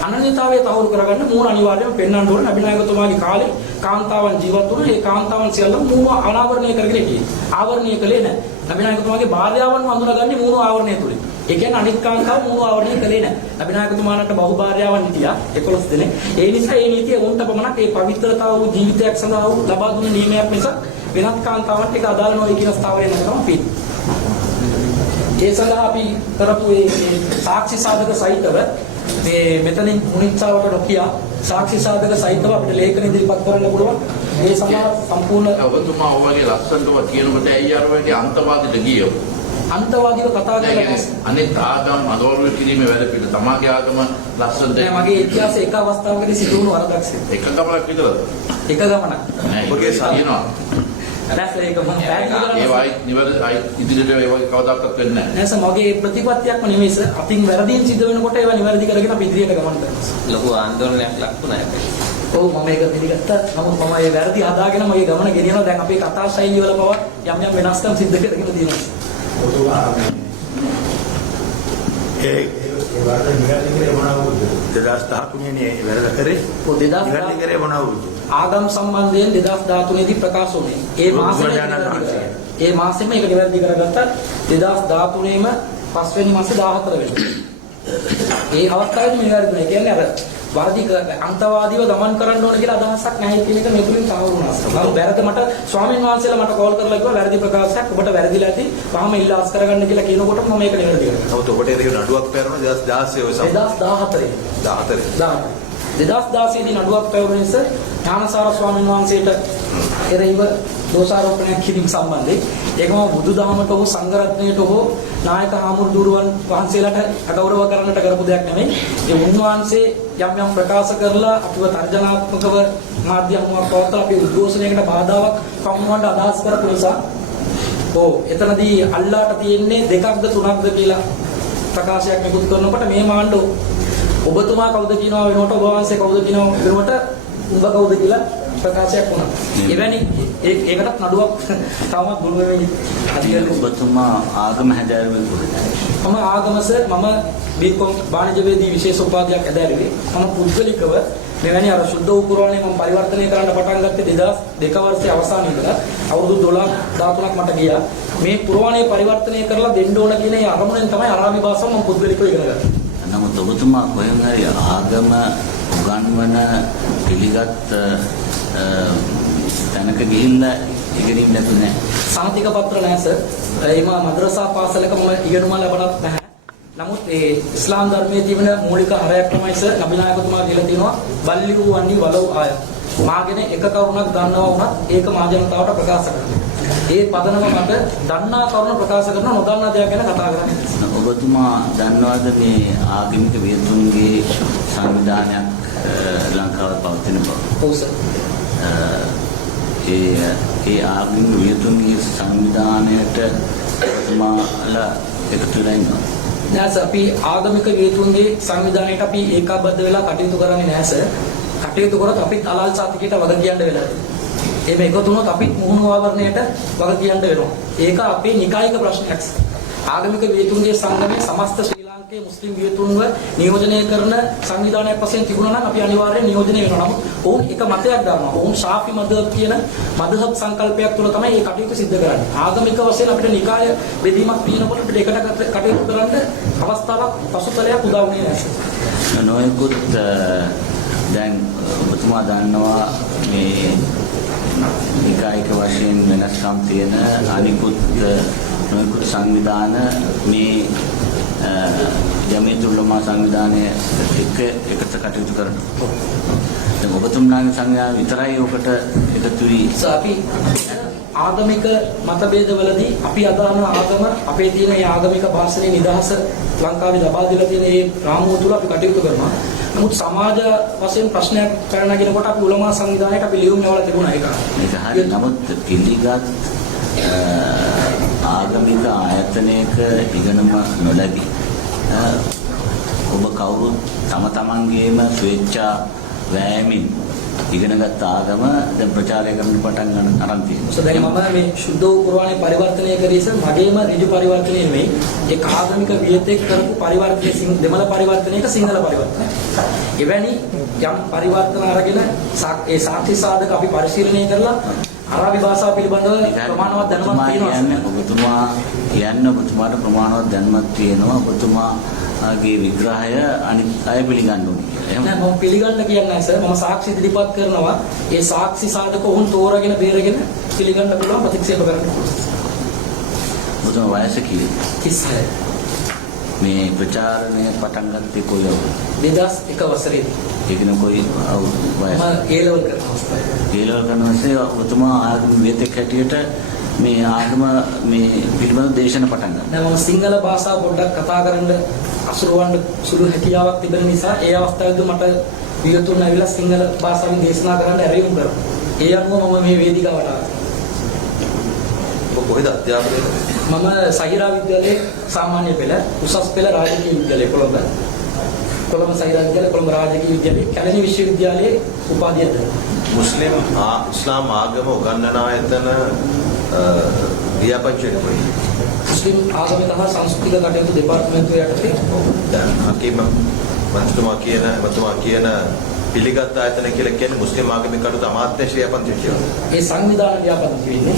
අනන්‍යතාවය තහවුරු කරගන්න මූණ අනිවාර්යයෙන්ම පෙන්වන්න ඕනේ. නබිනායකතුමාගේ කාලේ කාන්තාවන් ජීවත් වුණා. ඒ කාන්තාවන් සියල්ලම මූණ අනාවරණය කරගෙන හිටියේ. ආවරණය කළේ නැහැ. නබිනායකතුමාගේ භාර්යාවන් වඳුනගන්නේ මූණ ආවරණය තුලින්. ඒ කියන්නේ අනිත් කාන්තාව මූණ ආවරණය කළේ නැහැ. නබිනායකතුමාණන්ට බහු භාර්යාවන් හිටියා 11 දෙනෙක්. ඒ නිසා මේ නීතිය උන්ට පමණක් ඒ පවිත්‍රතාව වූ ජීවිතයක් සඳහා වූ ලබා දුන්න නියමයක් මිසක් වෙනත් කාන්තාවන්ට ඒක අදාළ නොවේ කියන ස්ථාවරය නැතම පිට. ඒ සඳහා අපි කරපු ඒ සාක්ෂි සාධක සහිතව මේ මෙතනින් මුනිච්චාවට නොකිය සාක්ෂි සාධක සහිතව අපිට ලේඛන ඉදිරිපත් කරන්න පුළුවන්. මේ සඳහා සම්පූර්ණ ඔබතුමා ඔයගේ ලස්සනටම කියනකොට ඇයි අර වගේ අන්තවාදීට ගියෝ? අන්තවාදීව කතා කරලා අනෙක් ආගම් අගෞරව කිරීමේ වැඩ පිළිවෙල තමාගේ ආගම ලස්සනට මගේ ඉතිහාසයේ එක අවස්ථාවකදී සිදු වුණු වරදක් එක ගමනක් විතරද? එක ගමනක්. ඔබගේ සායනවා නැස ඒක මම පැහැදිලි ඒ වයි නිවැරදි ඉදිරියට ඒ වගේ කවදාකවත් වෙන්නේ නැහැ. නැස මගේ ප්‍රතිපත්තියක්ම නෙමෙයි සර්. අතින් වැරදීන් සිද්ධ වෙනකොට ඒවා නිවැරදි කරගෙන අපි ඉදිරියට ගමන් කරනවා. ලොකු ආందోලනයක් ලක් වුණා ඒක. ඔව් මම ඒක පිළිගත්තා. නමුත් මම මේ වැරදි හදාගෙන මගේ ගමන ගෙනියනවා. දැන් අපේ කතා ශෛලිය වල පවා යම් යම් වෙනස්කම් සිද්ධ කරගෙන තියෙනවා. ඒ වරද නිවැරදි කරේ මොනවද? 2013 නේ වැරද කරේ. ඔව් 2013 නිවැරදි කරේ මොනවද? ආගම් සම්බන්ධයෙන් 2013 දී ප්‍රකාශ වුණේ. ඒ මාසෙම ඒක නිවැරදි කරගත්තා. 2013ේම 5 වෙනි මාසේ 14 වෙනිදා. ඒ අවස්ථාවේදී නිවැරදි කියන්නේ අර වාදී අන්තවාදීව දමන කරන්න ඕන කියලා අදහසක් නැහැ කියන එක මේ තුලින් සාහවුරු වුණා. මම වැරදි මට ස්වාමීන් වහන්සේලා මට කෝල් කරලා කිව්වා වැරදි ප්‍රකාශයක් ඔබට වැරදිලා ඇති. වහම ඉල්ලාස් කරගන්න කියලා කියනකොට මම මේක නිවැරදි කරා. නමුත් ඔබට ඒක නඩුවක් පැවරුණා 2016 ඔය සම 2014 2016 දී නඩුවක් පැවරුනේ සර් ඥානසාර ස්වාමීන් වහන්සේට එරෙහිව දෝෂාරෝපණයක් කිරීම සම්බන්ධයෙන් ඒකම බුදුදහමට හෝ සංඝරත්නයට හෝ නායක හාමුදුරුවන් වහන්සේලාට අගෞරව කරන්නට කරපු දෙයක් නෙමෙයි. ඒ උන්වහන්සේ යම් යම් ප්‍රකාශ කරලා අපිව තර්ජනාත්මකව මාධ්‍යමයක් පවත්ලා අපි උද්ඝෝෂණයකට බාධාවක් පමුණවන්න අදහස් කරපු නිසා එතනදී අල්ලාට තියෙන්නේ දෙකක්ද තුනක්ද කියලා ප්‍රකාශයක් නිකුත් කරනකොට මේ මාණ්ඩෝ ඔබතුමා කවුද කියනවා වෙනකොට ඔබ වහන්සේ කවුද කියනවා වෙනකොට උඹ කවුද කියලා ප්‍රකාශයක් වුණා. එවැනි ඒකටත් නඩුවක් තවමත් දුරු වෙමින් අධිකරණ ඔබතුමා ආගම හැදෑරුවේ කොහොමද? මම ආගමස මම බීකොම් වාණිජවේදී විශේෂ උපාධියක් හැදෑරුවේ. මම පුද්ගලිකව මෙවැනි අර සුද්ධ වූ කුර්ආනය මම පරිවර්තනය කරන්න පටන් ගත්තේ 2002 වර්ෂයේ අවසානයේ ඉඳලා අවුරුදු 12 13ක් මට ගියා. මේ කුර්ආනය පරිවර්තනය කරලා දෙන්න ඕන කියන ඒ අරමුණෙන් තමයි අරාබි භාෂාව මම පුද්ගලිකව ඉගෙන ගත්තේ. නමුත් ඔබතුමා කොහෙන් හරි ආගම උගන්වන පිළිගත් තැනක ගිහිල්ලා ඉගෙනින් නැතු නෑ. සාහිතික පත්‍ර නැහැ සර්. ඒම මද්රසා පාසලක මම ඉගෙනුම ලැබුණත් නැහැ. නමුත් ඒ ඉස්ලාම් ධර්මයේ තියෙන මූලික හරයක් තමයි සර් නබිනායකතුමා කියලා තියෙනවා බල්ලිහු වන්නි වලව් ආය. මාගෙන එක කරුණක් දන්නවා වුණත් ඒක මහ ජනතාවට ප්‍රකාශ කරනවා. ඒ පදනම මත දන්නා කරුණ ප්‍රකාශ කරන නොදන්නා දේවල් ගැන කතා කරන්නේ. ඔබතුමා දන්නවද මේ ආගමික වියතුන්ගේ සංවිධානයක් ලංකාවේ පවතින බව? ඔව් සර්. ඒ ආගමික වියතුන්ගේ සංවිධානයට ඔබතුමාලා එකතු වෙලා ඉන්නවා? නෑ සර්, අපි ආගමික වියතුන්ගේ සංවිධානයට අපි ඒකාබද්ධ වෙලා කටයුතු කරන්නේ නැහැ සර්. කටයුතු කරොත් අපිත් අලාල් සාතිකයට වග කියන්න වෙලා තියෙනවා. එහෙම එකතු වුණොත් අපිත් මුහුණු ආවරණයට වග කියන්න වෙනවා. ඒක අපේ නිකායික ප්‍රශ්නයක් සර්. ආගමික වියතුන්ගේ සංගමයේ සමස්ත ශ්‍රී ලාංකේය මුස්ලිම් වියතුන්ව නියෝජනය කරන සංවිධානයක් වශයෙන් තිබුණා නම් අපි අනිවාර්යයෙන් නියෝජනය වෙනවා. නමුත් ඔවුන් එක මතයක් ගන්නවා. ඔවුන් ශාෆි මදහබ් කියන මදහබ් සංකල්පයක් තුළ තමයි මේ කටයුතු සිද්ධ කරන්නේ. ආගමික වශයෙන් අපිට නිකාය බෙදීමක් තියෙනකොට අපිට එකට කටයුතු කරන්න අවස්ථාවක් පසුතලයක් උදා වුණේ නැහැ. නොයෙකුත් දැන් ඔබතුමා දන්නවා මේ නිකායික වශයෙන් වෙනස්කම් තියෙන අනිකුත් නොයෙකුත් සංවිධාන මේ ජමීයතුල් උලමා සංවිධානය එක්ක එකට කටයුතු කරනවා. දැන් ඔබතුමාගේ සංවිධානය විතරයි ඔකට එකතු වී අපි ආගමික මතභේදවලදී අපි අදාළ ආගම අපේ තියෙන මේ ආගමික භාෂණයේ නිදහස ලංකාවේ ලබා දීලා තියෙන මේ රාමුව තුල අපි කටයුතු කරනවා. නමුත් සමාජ වශයෙන් ප්‍රශ්නයක් කරනගෙනකොට අපි උලමා සංවිධානයට අපි ලියුම් යවලා තිබුණා ඒක. මේක හරිය. නමුත් පිළිගත් ආගමික ආයතනයක ඉගෙනම නොලැබී ඔබ කවුරුත් තම තමන්ගේම ස්වේච්ඡා වෑයමින් ඉගෙනගත් ආගම දැන් ප්‍රචාරය කරන්න පටන් ගන්න අරන් තියෙනවා. දැන් මම මේ සුද්ධ වූ කුර්ආනයේ පරිවර්තනය කරේස මගේම ඍජු පරිවර්තනය නෙමෙයි. ඒ ආගමික වියතෙක් කරපු පරිවර්තනයේ දෙමළ පරිවර්තනයක සිංහල පරිවර්තනය. එවැනි යම් පරිවර්තන අරගෙන ඒ සාක්ෂි සාධක අපි පරිශීලනය කරලා අරාබි භාෂාව පිළිබඳව ප්‍රමාණවත් දැනුමක් තියෙනවා. ඔබතුමාට ප්‍රමාණවත් දැනුමක් තියෙනවා. ඔබතුමාගේ විග්‍රහය අනිත් අය පිළිගන්න ඕනේ. එහෙම නෑ මම පිළිගන්න කියන්නේ නැහැ සර්. මම සාක්ෂි ඉදිරිපත් කරනවා. ඒ සාක්ෂි සාධක වුන් තෝරාගෙන බේරගෙන පිළිගන්න පුළුවන් ප්‍රතික්ෂේප කරන්න පුළුවන්. ඔබතුමා වයස කීයද? 36. මේ ප්‍රචාරණය පටන් ගත්තේ කොයි අවුරුද්දේ? 2001 වසරේදී. ඒකන කොයි වයස? මම A level කරන අවස්ථාවේ. A level කරන අවස්ථාවේ ඔබතුමා ආගම වියතෙක් හැටියට මේ ආගම මේ පිළිබඳ දේශන පටන් ගන්නවා. නෑ මම සිංහල භාෂාව පොඩ්ඩක් කතා කරන්න අසුරවන්න සුළු හැකියාවක් තිබෙන නිසා ඒ අවස්ථාවේදී මට වියතුන් ඇවිල්ලා සිංහල භාෂාවෙන් දේශනා කරන්න ඇරයුම් කරා. ඒ අනුව මම මේ වේදිකාවට ආවා. ඔබ කොහෙද අධ්‍යාපනය කරන්නේ? මම සහිරා විද්‍යාලයේ සාමාන්‍ය පෙළ උසස් පෙළ රාජකීය විද්‍යාලය කොළඹ සහිරා විද්‍යාලය කොළඹ රාජකීය විද්‍යාලයේ කැලණි විශ්වවිද්‍යාලයේ උපාධිය දෙනවා. ඉස්ලාම් ආගම උගන්වන ආයතන ව්‍යාපච්චය කොයි? මුස්ලිම් ආගම තහ සංස්කෘතික කටයුතු දෙපාර්තමේන්තුව යටතේ දැන් හකීම මන්තුමා කියන පිළිගත් ආයතන කියලා කියන්නේ මුස්ලිම් ආගමික කටයුතු අමාත්‍යාංශ ව්‍යාපච්චය කියනවා. ඒ සංවිධාන ව්‍යාපෘති වෙන්නේ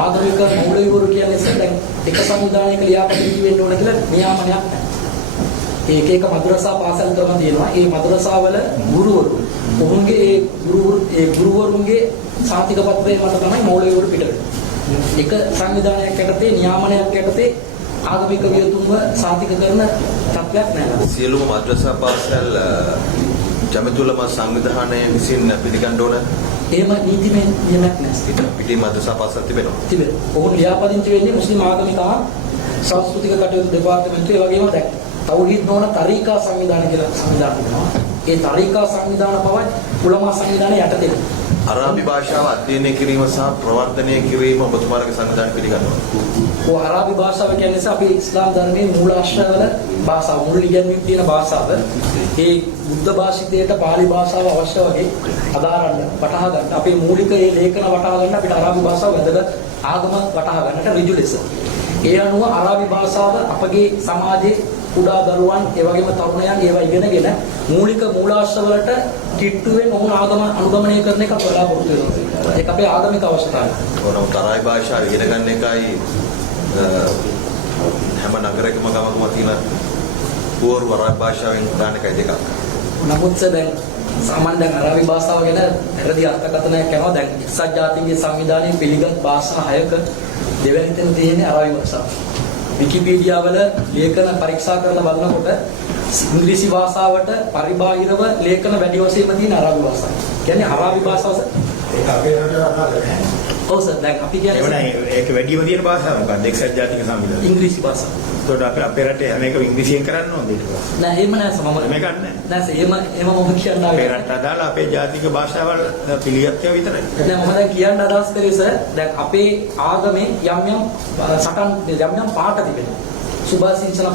ආගමික මූලවිවරු කියන්නේ දැන් එක සංවිධානයක ලියාපදිංචි වෙන්න ඕන කියලා නියාමනයක් නැහැ. ඒක මද්රසා පාසල් ක්‍රම තියෙනවා. ඒ මද්රසාවල ගුරුවරු ඔවුන්ගේ ඒ ගුරුවරුන්ගේ සාතික පත්‍රය මත තමයි මූලවිවරු පිට වෙන්නේ. එක සංවිධානයක් යටතේ නියාමනයක් යටතේ ආගමික වියතුන්ව සාතික කරන තත්ත්වයක් නැහැ. සියලුම මද්‍රසා පාසල් ජමීයතුල් උලමා සංවිධානය විසින් පිළිගන්න ඕන. එහෙම නීතිමය නියමයක් නැහැ. පිටි මද්‍රසා පාසල් තිබෙනවා. තිබෙනවා. ඔවුන් ලියාපදිංචි වෙන්නේ මුස්ලිම් ආගමික සංස්කෘතික කටයුතු දෙපාර්තමේන්තුවේ ඒ වගේම දැන් තෞහීද් නොවන තරීකා සංවිධානය කියලා සංවිධාන තියෙනවා. ඒ තරීකා සංවිධාන පවා උලමා සංවිධානය යටතේ. අරාබි භාෂාව අධ්‍යයනය කිරීම සහ ප්‍රවර්ධනය කිරීම ඔබතුමාලගේ සංවිධානය පිළිගන්නවා. ඔය අරාබි භාෂාව කියන්නේ අපි ඉස්ලාම් ධර්මයේ මූලාශ්‍රවල භාෂාව මුල් ඉගෙනීමක් තියෙන භාෂාව. ඒ බුද්ධ භාෂිතයට පාලි භාෂාව අවශ්‍ය වගේ අදාරන්න වටහා ගන්න. අපේ මූලික මේ ලේඛන වටහා ගන්න අපිට අරාබි භාෂාව වැදගත් ආගම වටහා ගන්නට ඍජු ලෙස. ඒ අනුව අරාබි භාෂාව අපගේ සමාජයේ කුඩා දරුවන් ඒ වගේම තරුණයන් ඒවා ඉගෙනගෙන මූලික මූලාශ්‍ර වලට කිට්ටුවෙන් ඔවුන් ආගම අනුගමනය කරන එක බලාපොරොත්තු වෙනවා. ඒක අපේ ආගමික අවශ්‍යතාවය. ඕනම තරයි භාෂාව ඉගෙන ගන්න එකයි හැම නගරයකම ගමකම තියෙන පුවරු අරාබි භාෂාවෙන් දාන එකයි දෙකක්. නමුත් දැන් සාමාන්‍ය දැන් අරාබි භාෂාව ගැන වැරදි අර්ථකථනයක් කරනවා. දැන් එක්සත් ජාතීන්ගේ සංවිධානයේ පිළිගත් භාෂා 6ක දෙවැනි තැන තියෙන්නේ අරාබි භාෂාව. විකිපීඩියා වල ලේඛන පරීක්ෂා කරලා බලනකොට ඉංග්‍රීසි භාෂාවට පරිබාහිරව ලේඛන වැඩි වශයෙන්ම තියෙන අරාබි භාෂාව. කියන්නේ අරාබි භාෂාව සර්. ඒක අපේ රටේ අදාළ නැහැ. ඔව් සර් දැන් අපි කියන්නේ ඒක වැඩිම තියෙන භාෂාව මොකක්ද? එක්සත් ජාතික සංවිධානය. ඉංග්‍රීසි භාෂාව. ඒකට අපේ රටේ හැම එකම ඉංග්‍රීසියෙන් කරන්න ඕනේ ඊට පස්සේ. නෑ එහෙම නෑ සර් මම මේක නැහැ. නෑ සර් එහෙම මම කියන්න අපේ ආවේ රට අදාළ අපේ ජාතික භාෂාවල් පිළිගත්තේ විතරයි. දැන් මම දැන් කියන්න අදහස් කරේ සර් දැන් අපේ ආගමේ යම් සටන් යම් පාට තිබෙනවා. සුභාසිංසන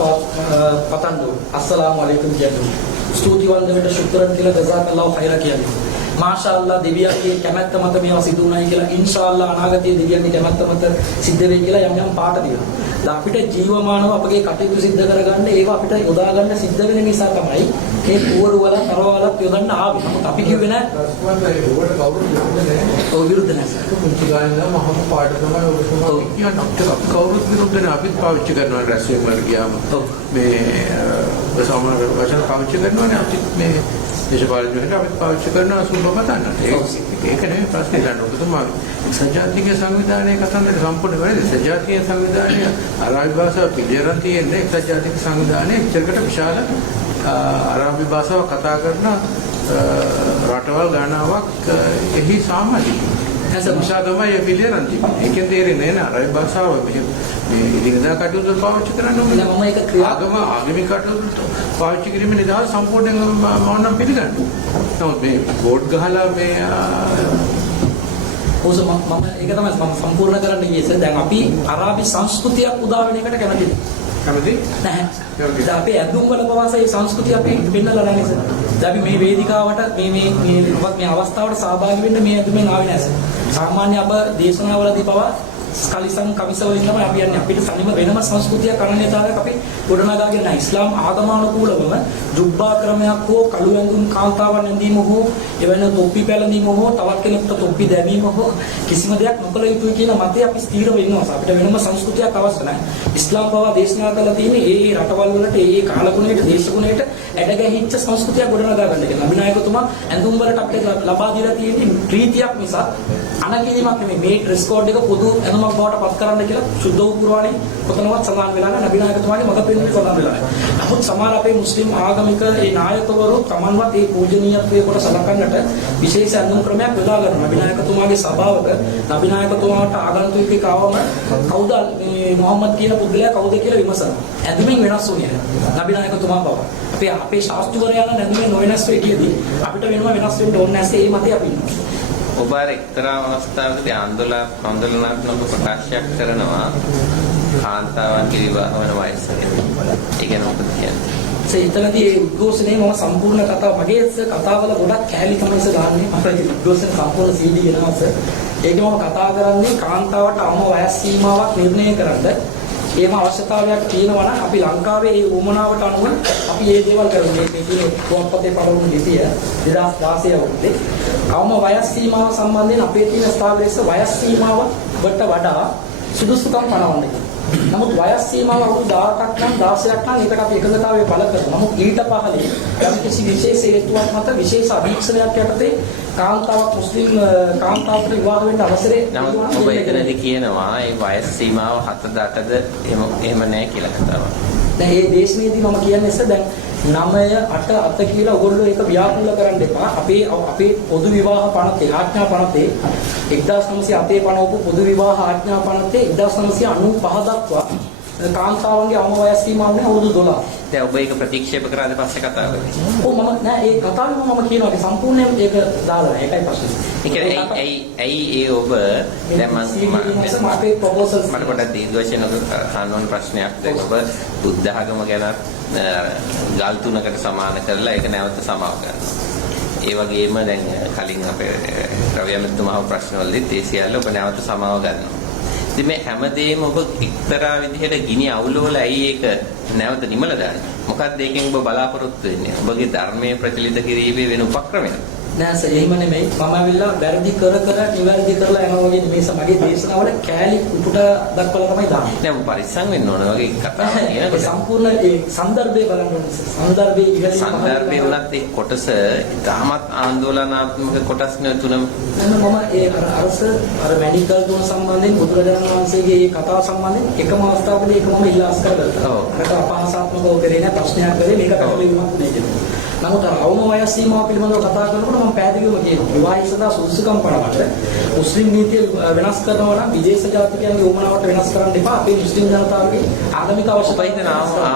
පතන්දු අස්සලාමු අලයිකුම් කියන්නේ. ස්තුතිවන්ත වෙන්න ශුක්‍රන් කියලා ජසාකල්ලාහ් ඛෛරා කියන්නේ. මාෂාඅල්ලා දෙවියන්ගේ කැමැත්ත මත මේවා සිදු වුණායි කියලා ඉන්ෂාඅල්ලා අනාගතයේ දෙවියන්ගේ කැමැත්ත මත සිද්ධ වෙයි කියලා යම් පාට තියෙනවා. දැන් අපිට ජීවමානව අපගේ කටයුතු සිද්ධ කරගන්න ඒවා අපිට යොදා ගන්න සිද්ධ වෙන නිසා තමයි මේ පුවරු වල තරවලත් යොදන්න ආවේ. නමුත් අපි කිව්වේ නෑ. ඔව් විරුද්ධ නෑ සර්. පුංචි ගානලා මහම පාඩ තමයි ඔබතුමා කියන අපිට කවුරුත් විරුද්ධ නැහැ. අපිත් පාවිච්චි කරනවා රැස්වීම වල ගියාම. මේ සාමාන්‍ය වචන පාවිච්චි කරනවානේ අපිත් මේ දේශපාලන විදිහට අපිත් පාවිච්චි කරනවා සුබ පතන්න. ඒක නෙමෙයි ප්‍රශ්නේ ගන්න. ඔබතුමා සජාතික සංවිධානයේ කතන්දර සම්පූර්ණ වෙන්නේ. සජාතික සංවිධානය අරාබි භාෂාව පිළිඅරන් තියෙන්නේ සජාතික සංවිධානයේ ඉතරකට විශාල අරාබි භාෂාව කතා කරන රටවල් ගණනාවක් එහි සාමාජිකයෝ. නිසා තමයි ඒ පිළිඅරන් තියෙන්නේ. ඒකෙන් තේරෙන්නේ නෑ අරාබි භාෂාව මේ ඉදිරියදා කටයුතු පාවිච්චි කරන්න ඕනේ. මම ඒක ආගමික කටයුතු පාවිච්චි කිරීමේ නිදහස සම්පූර්ණයෙන් මම නම් පිළිගන්නවා. නමුත් මේ බෝඩ් ගහලා මේ ඔව් මම ඒක තමයි මම සම්පූර්ණ කරන්න ගියේ සර්. දැන් අපි අරාබි සංස්කෘතියක් උදා වෙන එකට කැමතිද? කැමති? නැහැ. දැන් අපේ ඇඳුම් වල පවාසයේ සංස්කෘතිය අපි පෙන්නලා නැහැ සර්. දැන් අපි මේ වේදිකාවට මේ අවස්ථාවට සහභාගී වෙන්න මේ ඇඳුමෙන් ආවේ නැහැ සර්. සාමාන්‍ය අප දේශනාවලදී පවා කලිසම් කවිස වලින් තමයි අපි යන්නේ. අපිට තනියම වෙනම සංස්කෘතියක් අනන්‍යතාවයක් අපි ගොඩනගාගෙන නැහැ. ඉස්ලාම් ආගමානුකූලවම ජුබ්බා ක්‍රමයක් හෝ කළු ඇඳුම් කාන්තාවන් ඇඳීම හෝ එවැනි තොප්පි පැලඳීම හෝ තවත් කෙනෙකුට තොප්පි දැමීම හෝ කිසිම දෙයක් නොකළ යුතුයි කියන මතය අපි ස්ථීරව ඉන්නවා. අපිට වෙනම සංස්කෘතියක් අවශ්‍ය නැහැ. ඉස්ලාම් පවා දේශනා කරලා තියෙන්නේ ඒ රටවල් වලට ඒ කාලගුණයට දේශගුණයට ඇඩගැහිච්ච සංස්කෘතියක් ගොඩනගා ගන්න කියලා. අභිනායකතුමා ඇඳුම් වලට අපිට ලබා දීලා තියෙන්නේ ප්‍රීතියක් මිසක් අනකිරීමක් නෙමෙයි. මේ ඩ්‍රෙස් කෝඩ් එක පොදු ඇඳුමක් බවට පත් කරන්න කියලා සුද්ධ වූ කුර්ආනයේ කොතනවත් සඳහන් වෙලා නැහැ. නබිනායකතුමාගේ මත පෙන්වන්නේ සඳහන් වෙලා නැහැ. නමුත් සමහර අපේ මුස්ලිම් ආගමික ඒ නායකවරු තමන්වත් ඒ පූජනීයත්වයේ කොට සලකන්නට විශේෂ ඇඳුම් ක්‍රමයක් යොදා ගන්නවා. නබිනායකතුමාගේ සභාවක නබිනායකතුමාට ආගන්තුකෙක් ආවම කවුද මේ මොහම්මද් කියන පුද්ගලයා කවුද කියලා විමසනවා. ඇඳුමින් වෙනස් වුණේ නැහැ. නබිනායකතුමා බව. අපේ ශාස්ත්‍රවරයාලා ඇඳුමින් නොවෙනස් වෙයිදී අපිට වෙනම වෙනස් වෙන්න ඕනේ නැසේ ඒ මතය අපි ඉන්නවා. ඔබ අර එක්තරා අවස්ථාවකදී ආందోලනාත්මක ප්‍රකාශයක් කරනවා කාන්තාවන්ගේ විවාහ වන වයස ගැන. ඒ ගැන මොකද කියන්නේ? එතනදී ඒ උද්ඝෝෂණය මම සම්පූර්ණ මගේ කතාවල ගොඩක් කැලි තමයි ගන්නේ. අපේ උද්ඝෝෂණ සම්පූර්ණ CD එනවා සර්. ඒකේ මම කතා කරන්නේ කාන්තාවට අවම වයස් සීමාවක් නිර්ණය කරන්න. ඒම අවශ්‍යතාවයක් තියෙනවා නම් අපි ලංකාවේ ඒ උමනාවට අනුව අපි මේ දේවල් කරන්නේ. මේ කියන්නේ පුවත්පතේ පළමු ලිපිය 2016 වුණේ. අවම වයස් සීමාව සම්බන්ධයෙන් අපේ තියෙන ස්ථාවරයේස වයස් සීමාවට වඩා සුදුසුකම් පනවන්නේ. නමුත් වයස් සීමාව අවුරුදු 10ක් නම් 16ක් නම් ඒකට අපි එකඟතාවය පළ කරනවා. නමුත් ඊට පහළින් යම් කිසි විශේෂ හේතුවක් මත විශේෂ අධීක්ෂණයක් යටතේ කාන්තාවක් මුස්ලිම් කාන්තාවකට විවාහ වෙන්න අවසරේ නමුත් ඔබ එතනදී කියනවා ඒ වයස් සීමාව 7ද 8ද එහෙම නැහැ කියලා කතාවක්. දැන් මේ දේශනයේදී මම කියන්නේ දැන් 9 8 8 කියලා ඔයගොල්ලෝ ඒක ව්‍යාපෘත කරන්න එපා. අපේ පොදු විවාහ පනතේ ආඥා පනතේ 1908 පනවපු පොදු විවාහ ආඥා පනතේ 1995 දක්වා කාන්තාවන්ගේ අවම වයස් සීමාව නේ අවුරුදු 12. දැන් ඔබ ඒක ප්‍රතික්ෂේප කරාද පස්සේ කතා කරන්නේ? ඔව් මම නෑ ඒ කතාවෙම මම කියනවා ඒක සම්පූර්ණයෙන් ඒක දාලා නෑ. ඒකයි ප්‍රශ්නේ. ඒ කියන්නේ ඇයි ඒ ඔබ දැන් මම අපේ ප්‍රොපෝසල්ස් මට පොඩ්ඩක් දීර්ඝ වශයෙන් කානෝන් ප්‍රශ්නයක් දැන් ඔබ බුද්ධ ආගම ගැන ගල් තුනකට සමාන කරලා ඒක නැවත සමාව කරනවා. ඒ වගේම දැන් කලින් අපේ රවි අමතුමාව ප්‍රශ්නවලදී ඒ සියල්ල ඔබ නැවත සමාව ගන්නවා. ඉතින් මේ හැමදේම ඔබ එක්තරා විදිහට ගිනි අවුලවල ඇයි ඒක නැවත නිමල දාන්නේ? මොකක්ද ඒකෙන් ඔබ බලාපොරොත්තු වෙන්නේ? ඔබගේ ධර්මයේ ප්‍රචලිත කිරීමේ වෙන උපක්‍රමයක්. නෑ සර් එහෙම නෙමෙයි. මම අවිල්ලා වැරදි කර නිවැරදි කරලා යනවා වගේ නෙමෙයි. මගේ දේශනාවල කෑලි උපුට දක්වලා තමයි දාන්නේ. නෑ ඔබ පරිස්සම් වෙන්න ඕන වගේ කතා කියනකොට සම්පූර්ණ ඒ સંદર્ભය බලන්න ඕනේ සර්. સંદર્ભයේ ඉහළින් સંદર્ભයේ උනත් ඒ කොටස ඉතාමත් ආందోලනාත්මක කොටස් තුනම මම ඒ අර මෙඩිකල් දුන සම්බන්ධයෙන් බුදුරජාණන් වහන්සේගේ මේ කතාව සම්බන්ධයෙන් එකම අවස්ථාවකදී ඒක මම ඉල්ලා අස් කරගත්තා. ඔව්. අපහාසාත්මකව කරේ නැහැ ප්‍රශ්නයක් කරේ මේක පැහැදිලි වුණා නේ. නමුත් අවම වයස් සීමාව පිළිබඳව කතා කරනකොට මම පැහැදිලිවම කියනවා විවාහය සඳහා සුදුසුකම් පනවන්න මුස්ලිම් නීතිය වෙනස් කරනවා නම් විදේශ ජාතිකයන්ගේ උමනාවට වෙනස් කරන්න එපා. අපේ මුස්ලිම් ජනතාවගේ ආගමික අවශ්‍යතාවයන්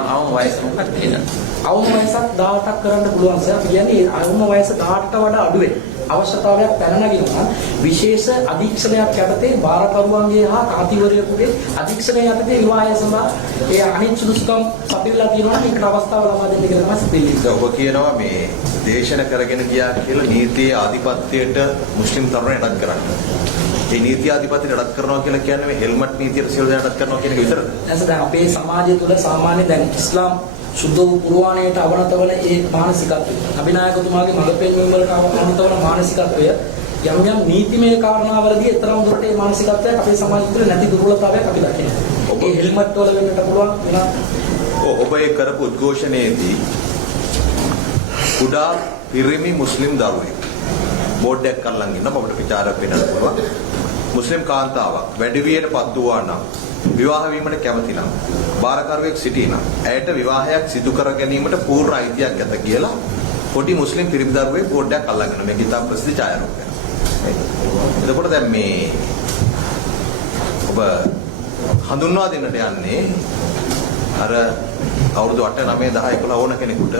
අවම වයස මොකක්ද එහෙනම්? අවම වයසක් 18ක් කරන්න පුළුවන් සර්. අපි කියන්නේ අවම වයස 18ට වඩා අඩු වෙන අවශ්‍යතාවයක් පැන නගිනවා විශේෂ අධීක්ෂණයක් යටතේ බාරකරුවන්ගේ හා කාතිවරයෙකුගේ අධීක්ෂණය යටතේ විවාහය සඳහා ඒ අනිත් සුදුසුකම් සපයලා තියෙනවා නම් ඒකට අවස්ථාව ලබා දෙන්න කියලා තමයි සිතෙන්නේ. ඔබ කියනවා මේ දේශන කරගෙන ගියා කියලා නීතියේ ආධිපත්‍යයට මුස්ලිම් තරුණයන් යටත් කරන්න. ඒ නීති ආධිපත්‍යයට යටත් කරනවා කියලා කියන්නේ මේ හෙල්මට් නීතියට සියලු දෙනා යටත් කරනවා කියන එක විතරද? නැසද අපේ සමාජය තුළ සාමාන්‍ය දැන් ඉස්ලාම් සුද්ධ වූ පුරාණයට අවනත වන ඒ මානසිකත්වය අභිනායකතුමාගේ මඟ පෙන්වීම වලට අවනත වන මානසිකත්වය යම් යම් නීතිමය කාරණාවලදී තරම් දුරට මේ මානසිකත්වයක් අපේ සමාජය තුළ නැති දුර්වලතාවයක් අපි දකිනවා. ඒ හෙල්මට් වල වෙන්නට පුළුවන් වෙන ඔබ ඒ කරපු උද්ඝෝෂණයේදී කුඩා පිරිමි මුස්ලිම් දරුවෙක් බෝඩ් එකක් අල්ලන් ඉන්න ඔබට විචාරයක් වෙන්නත් පුළුවන්. මුස්ලිම් කාන්තාවක් වැඩි වියටපත් වූවා නම් විවාහ වීමට කැමති නම් බාරකරුවෙක් සිටිනා ඇයට විවාහයක් සිදු කර ගැනීමට පූර්ණ අයිතියක් ඇත කියලා පොඩි මුස්ලිම් පිරිමි දරුවෙක් බෝඩ් එකක් අල්ලගෙන මේක ඉතාම ප්‍රසිද්ධ ඡායාරූපයක්. එතකොට දැන් මේ ඔබ හඳුන්වා දෙන්නට යන්නේ අර අවුරුදු 8 9 10 11 ඕන කෙනෙකුට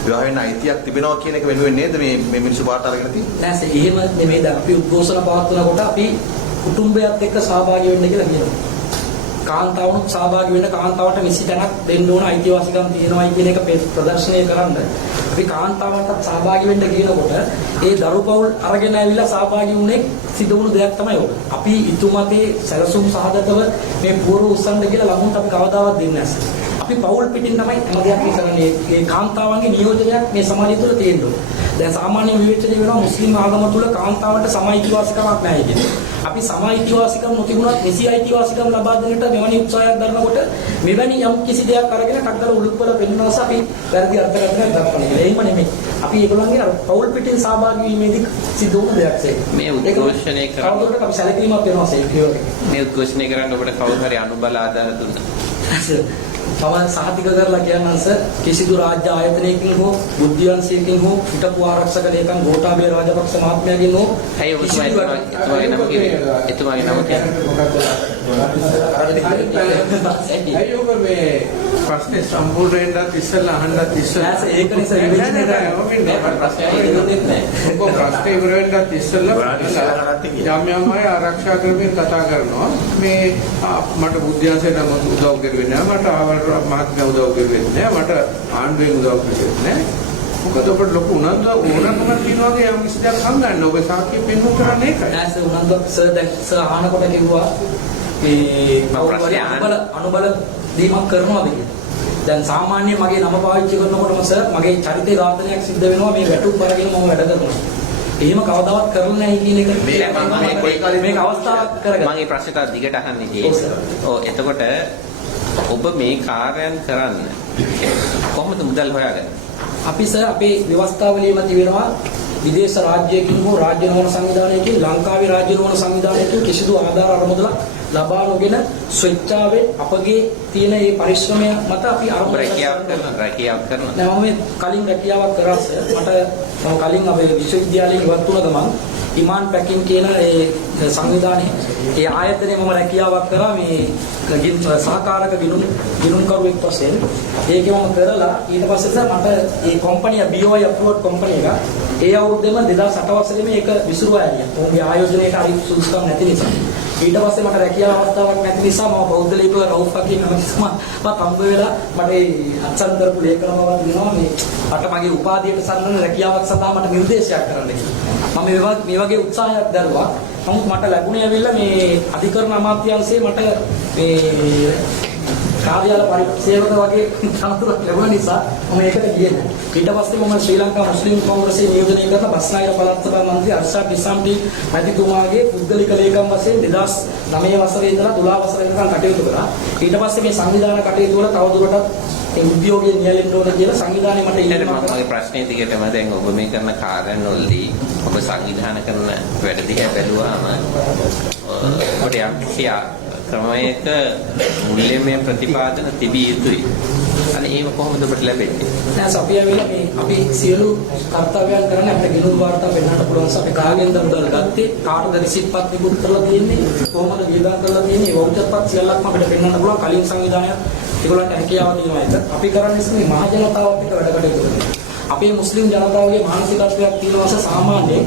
විවාහ වෙන්න අයිතියක් තිබෙනවා කියන එක වෙනුවෙන් නේද මේ මිනිස්සු පාට අරගෙන තියෙන්නේ? නෑ සර් එහෙම නෙමෙයි. දැන් අපි උද්ඝෝෂණ පවත්වනකොට අපි කුටුම්බයත් එක්ක සහභාගී වෙන්න කියලා කියනවා. කාන්තාවුන් සහභාගී වෙන්න කාන්තාවට නිසි තැනක් දෙන්න ඕන අයිතිවාසිකම් තියෙනවායි කියන එක ප්‍රදර්ශනය කරන්න අපි කාන්තාවන්ට සහභාගී වෙන්න කියනකොට ඒ දරු පවුල් අරගෙන ඇවිල්ලා සහභාගී වුණේ සිදු වුණු දෙයක් තමයි ඔක. අපි ඉතුමතේ සැලසුම් සහගතව මේ පුවරු උස්සන්න කියලා ළමුන්ට අපි කවදාවත් දෙන්නේ නැහැ. අපි පවුල් පිටින් තමයි හැම දෙයක් කරන්නේ. මේ කාන්තාවන්ගේ නියෝජනයක් මේ සමාජය තුළ තියෙන්න ඕන. දැන් සාමාන්‍ය විවේචනය වෙනවා මුස්ලිම් ආගම තුළ කාන්තාවන්ට සම අයිතිවාසිකමක් නැහැ කියන්නේ. අපි සම අයිතිවාසිකම් නොතිබුණත් නිසි අයිතිවාසිකම් ලබා දෙන්නට මෙවැනි උත්සාහයක් දරනකොට මෙවැනි යම් කිසි දෙයක් අරගෙන ටක්කල උලුප්පල පෙන්වනවාස අපි වැරදි අර්ථකථනයක් දක්වන්නේ. එහෙම නෙමෙයි. අපි ඒගොල්ලන්ගේ අර පවුල් පිටින් සහභාගී වීමේදී සිදු වුණු දෙයක් ඒක. මේ උද්ඝෝෂණය කරනකොට අපි සැලකීමක් වෙනවා සේක්‍රියෝ එක. මේ උද්ඝෝෂණය කරන්න ඔබට කවුරු හරි අනුබල ආධාර දුන්නා? තව සහතික කරලා කියන්නම් සර් කිසිදු රාජ්‍ය ආයතනයකින් හෝ බුද්ධිවංශයකින් හෝ හිටපු ආරක්ෂක ලේකම් ගෝඨාභය රාජපක්ෂ මහත්මයාගෙන් හෝ ඇයි ඔබතුමාගේ නම කිව්වේ? එතුමාගේ නම ඇයි ඔබ මේ ප්‍රශ්නේ සම්පූර්ණ වෙන්නත් ඉස්සෙල්ලා අහන්නත් ඉස්සෙල්ලා ඒක නිසා විවේචනය ඔබ ප්‍රශ්නේ ඉවර වෙන්නත් ඉස්සෙල්ලා යම් අය ආරක්ෂා කරමින් කතා කරනවා මේ මට බුද්ධිවංශයට උදව් කරුවේ නෑ මට ආවල් මහත්මයා උදව් කරුවේ නෑ මට ආණ්ඩුවෙන් උදව් කරුවේ නෑ. මොකද ඔබට ලොකු ඕනකමක් තියෙනවාගේ යම් කිසි දෙයක් හංගන්න ඔබ සාක්ෂි පෙන්වන්න කරන්නේ ඒකයි. නෑ සර් උනන්දුවක් සර් දැන් සර් අහනකොට කිව්වා මේ අනුබල දීමක් කරනවාද කියලා. දැන් සාමාන්‍ය මගේ නම පාවිච්චි කරනකොටම සර් මගේ චරිතය ඝාතනයක් සිද්ධ වෙනවා මේ වැටුප් අරගෙන මම වැඩ කරනවා. එහෙම කවදාවත් කරන්නේ නැහැ කියන එක මේක අවස්ථාවක් කරගන්න. මගේ ප්‍රශ්නට දිගට අහන්න ඉතින්. ඔව් එතකොට ඔබ මේ කාර්යයන් කරන්න කොහොමද මුදල් හොයාගන්නේ? අපි සර් අපේ ව්‍යවස්ථාවලියම තිබෙනවා විදේශ රාජ්‍යයකින් හෝ රාජ්‍ය නොවන සංවිධානයකින් ලංකාවේ රාජ්‍ය නොවන සංවිධානයකින් කිසිදු ආධාර අරමුදලක් ලබා නොගෙන ස්වච්ඡාවෙන් අපගේ තියෙන මේ පරිශ්‍රමය මත අපි රැකියාවක් කරනවා. නෑ මම කලින් රැකියාවක් කරා සර්. මම කලින් අපේ විශ්වවිද්‍යාලයෙන් ඉවත් වුණ ගමන් ඉමාන් පැකින් කියන ඒ සංවිධානයේ ඒ ආයතනයේ මම රැකියාවක් කරා මේ සහකාරක ගිණුම්කරුවෙක් වශයෙන්. ඒකේ මම කරලා ඊට පස්සේ සර් මට ඒ කම්පැනි BOI අප්‍රූවඩ් කම්පැනි එක ඒ අවුරුද්දේම 2008 වසරේම ඒක විසිරුවා ඇරියා. ඔවුන්ගේ ආයෝජනයේට හරි සුදුසුකම් නැති නිසා. ඊට පස්සේ මට රැකියාව අවස්ථාවක් නැති නිසා මම බෞද්ධ ලේඛක රවුෆ් අකින් නමස්ම හම්බ වෙලා මට ඒ අත්සන් කරපු ලේඛනමවක් දෙනවා මේ මට මගේ උපාධියට සම්බන්ධ රැකියාවක් සඳහා මට නිර්දේශයක් කරන්න කියලා. මම මේ වගේ උත්සාහයක් දරුවා. නමුත් මට ලැබුණේ ඇවිල්ලා මේ අධිකරණ අමාත්‍යාංශයේ මට මේ කාර්යාල පරිසේවක වගේ තනතුරක් ලැබුණ නිසා මම ඒකට ගියේ නැහැ. ඊට පස්සේ මම ශ්‍රී ලංකා මුස්ලිම් කොංග්‍රසයේ නියෝජනය කරන බස්නාහිර පළාත් සභා මන්ත්‍රී අර්ෂාඩ් නිසාම්ටි මැතිතුමාගේ පුද්ගලික ලේකම් වශයෙන් 2009 වසරේ ඉඳලා 12 වසර වෙනකන් කටයුතු කරා. ඊට පස්සේ මේ සංවිධාන කටයුතු වල තවදුරටත් ඒ උද්‍යෝගයෙන් නියැලෙන්න ඕන කියලා සංවිධානයේ මට ඉල්ලීමක් මගේ ප්‍රශ්නේ දිගටම දැන් ඔබ මේ කරන කාර්යයන් වලදී ඔබ සංවිධානය කරන වැඩ දිහා බැලුවාම ඔබට යම් කිසි ක්‍රමයක මුල්‍යමය ප්‍රතිපාදන තිබිය යුතුයි. අනේ ඒක කොහොමද ඔබට ලැබෙන්නේ? දැන් අපි ඇවිල්ලා මේ අපි සියලු කර්තව්‍යයන් කරන්නේ අපිට ගිණුම් වාර්තා පෙන්නන්න පුළුවන්. අපි කාගෙන්ද මුදල් ගත්තේ, කාටද රිසිට්පත් නිකුත් කරලා තියෙන්නේ, කොහොමද වියදම් කරලා තියෙන්නේ, වෞචර්පත් සියල්ලක්ම අපිට පෙන්නන්න පුළුවන්. කලින් සංවිධානයක් ඒගොල්ලන්ට හැකියාව තියෙනවා ඒක. අපි කරන්නේ මේ මහ ජනතාව අපිට වැඩ කටයුතු කරනවා. අපේ මුස්ලිම් ජනතාවගේ මානසිකත්වයක් තියෙනවා සාමාන්‍යයෙන්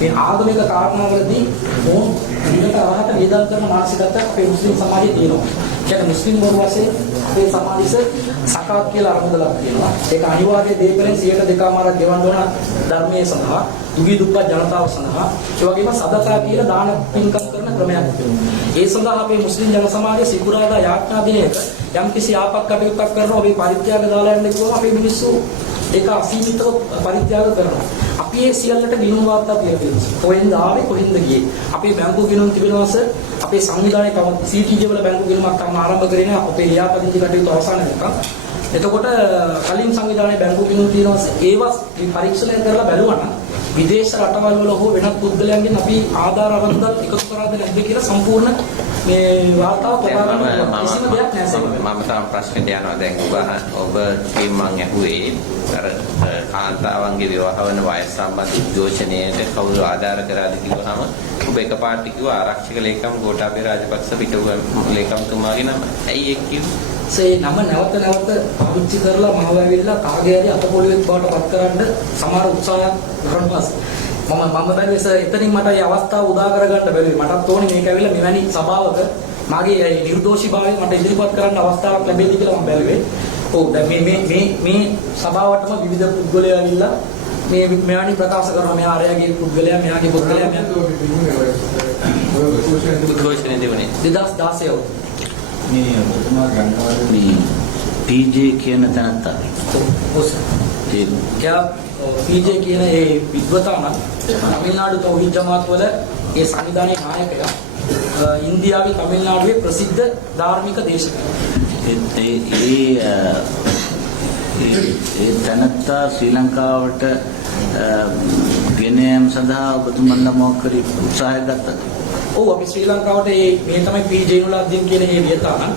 මේ ආගමික කාරණාවලදී මොන විදිහට අරහට වියදම් කරන මානසිකත්වයක් අපේ මුස්ලිම් සමාජයේ තියෙනවා. කියන්නේ මුස්ලිම් වරු වශයෙන් අපේ සමාජයේ සකාත් කියලා අරමුදලක් තියෙනවා. ඒක අනිවාර්ය දෙයකින් 2.5ක් ගෙවන්න ඕන ධර්මයේ සඳහා, දුගී දුප්පත් ජනතාව සඳහා, ඒ වගේම සදකා කියලා දාන පින්කම් කරන ක්‍රමයක් තියෙනවා. ඒ සඳහා අපේ මුස්ලිම් ජන සමාජයේ සිකුරාදා යාඥා දිනයක යම්කිසි ආපත් කටයුත්තක් කරනවා අපි පරිත්‍යාග දාලා යන්න කිව්වම අපේ මිනිස්සු ඒක අසීමිතව පරිත්‍යාග කරනවා. අපි ඒ සියල්ලට ගිණුම් වාර්තා පිළිගන්නවා. කොහෙන්ද ආවේ කොහෙන්ද ගියේ? අපේ බැංකු ගිණුම් තිබෙනවාස අපේ සංවිධානයේ තව CTJ වල බැංකු ගිණුමක් තම ආරම්භ කරගෙන අපේ ලියාපදිංචි කටයුතු අවසන් වෙනකම්. එතකොට කලින් සංවිධානයේ බැංකු ගිණුම් තියෙනවාස ඒවා පරීක්ෂණය කරලා බැලුවා නම් විදේශ රටවල් වල හෝ වෙනත් පුද්ගලයන්ගෙන් අපි ආධාර අවන්තත් එකතු කරාද නැද්ද කියලා සම්පූර්ණ මේ වාර්තාව ප්‍රකාශ කරනවා. කිසිම දෙයක් නැහැ. මම තම ප්‍රශ්නෙට යනවා දැන් ඔබ මම ඇහුවේ අර කාන්තාවන්ගේ විවාහ වෙන වයස් සම්බන්ධ උද්ඝෝෂණයට කවුරු ආධාර කරාද කිව්වහම ඔබ එකපාරට කිව්වා ආරක්ෂක ලේකම් ගෝඨාභය රාජපක්ෂ පිටුව ලේකම්තුමාගේ නම. ඇයි ඒක කිව්වේ? ඒ නම නැවත නැවත පාවිච්චි කරලා මම ඇවිල්ලා කාගේ හරි අතපොළුවෙක් බවට පත් කරන්න සමහර උත්සාහයක් කරනවා. මම බැලුවේ එතනින් මට මේ අවස්ථාව උදා කරගන්න බැලුවේ. මටත් ඕනේ මේක ඇවිල්ලා මෙවැනි සභාවක මාගේ නිර්දෝෂීභාවය මට ඉදිරිපත් කරන්න අවස්ථාවක් ලැබෙයි කියලා මම බැලුවේ. ඔව් දැන් මේ සභාවටම විවිධ පුද්ගලයෝ ඇවිල්ලා මේ මෙවැනි ප්‍රකාශ කරනවා. මෙහා ආරයාගේ පුද්ගලයා, මෙයාගේ පුද්ගලයා උද්ඝෝෂණය දෙවනේ 2016 මේ ඔබතුමා ගන්නවද මේ PJ කියන තැනත්තා? ඔව් සර්. PJ කියන ඒ විද්වතාන තමිල්නාඩු තෞහීද් ජමාත් වල ඒ සංවිධානයේ නායකයා ඉන්දියාවේ තමිල්නාඩුවේ ප්‍රසිද්ධ ධාර්මික දේශකයෙක්. ඒ තැනත්තා ශ්‍රී ලංකාවට ගෙන යාම සඳහා ඔබතුමන්ලා මොකක් හරි උත්සාහයක් ගත්තද? ඔව් අපි ශ්‍රී ලංකාවට මේ තමයි PJ නුලාද්දීන් කියන මේ විද්වතාන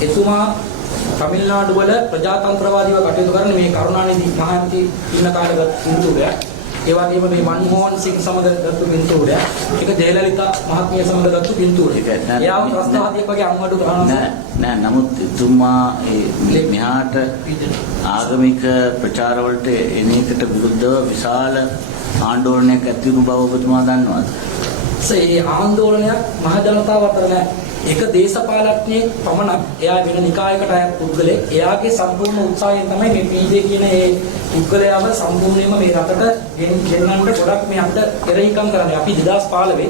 එතුමා තමිල්නාඩු වල ප්‍රජාතන්ත්‍රවාදීව කටයුතු කරන මේ කරුණානිධි මහත්මිය ඉන්න කාලේ පින්තූරයක්. ඒ වගේම මේ මන්මෝහන් සිං සමග ගත්තු පින්තූරයක්. ඒක ජයලලිතා මහත්මිය සමග ගත්තු පින්තූරයක්. එයාම ප්‍රස්තාවදියක් වගේ අංගවඩු ගන්නවා. නෑ නමුත් එතුමා මෙහාට ආගමික ප්‍රචාර වලට එන එකට විරුද්ධව විශාල ආందోලනයක් ඇති වුණු බව ඔබතුමා දන්නවද? ඒ ආందోලනයක් මහ ජනතාව අතර නෑ. එක දේශපාලඥයෙක් පමණක් එයා වෙන නිකායකට අයත් පුද්ගලෙක්. එයාගේ සම්පූර්ණ උත්සාහයෙන් තමයි මේ PJ කියන ඒ පුද්ගලයාව සම්පූර්ණයෙන්ම මේ රටට ගෙන්නන්න ගොඩක් මේ අපිට පෙරහිකම් කරන්නේ. අපි 2015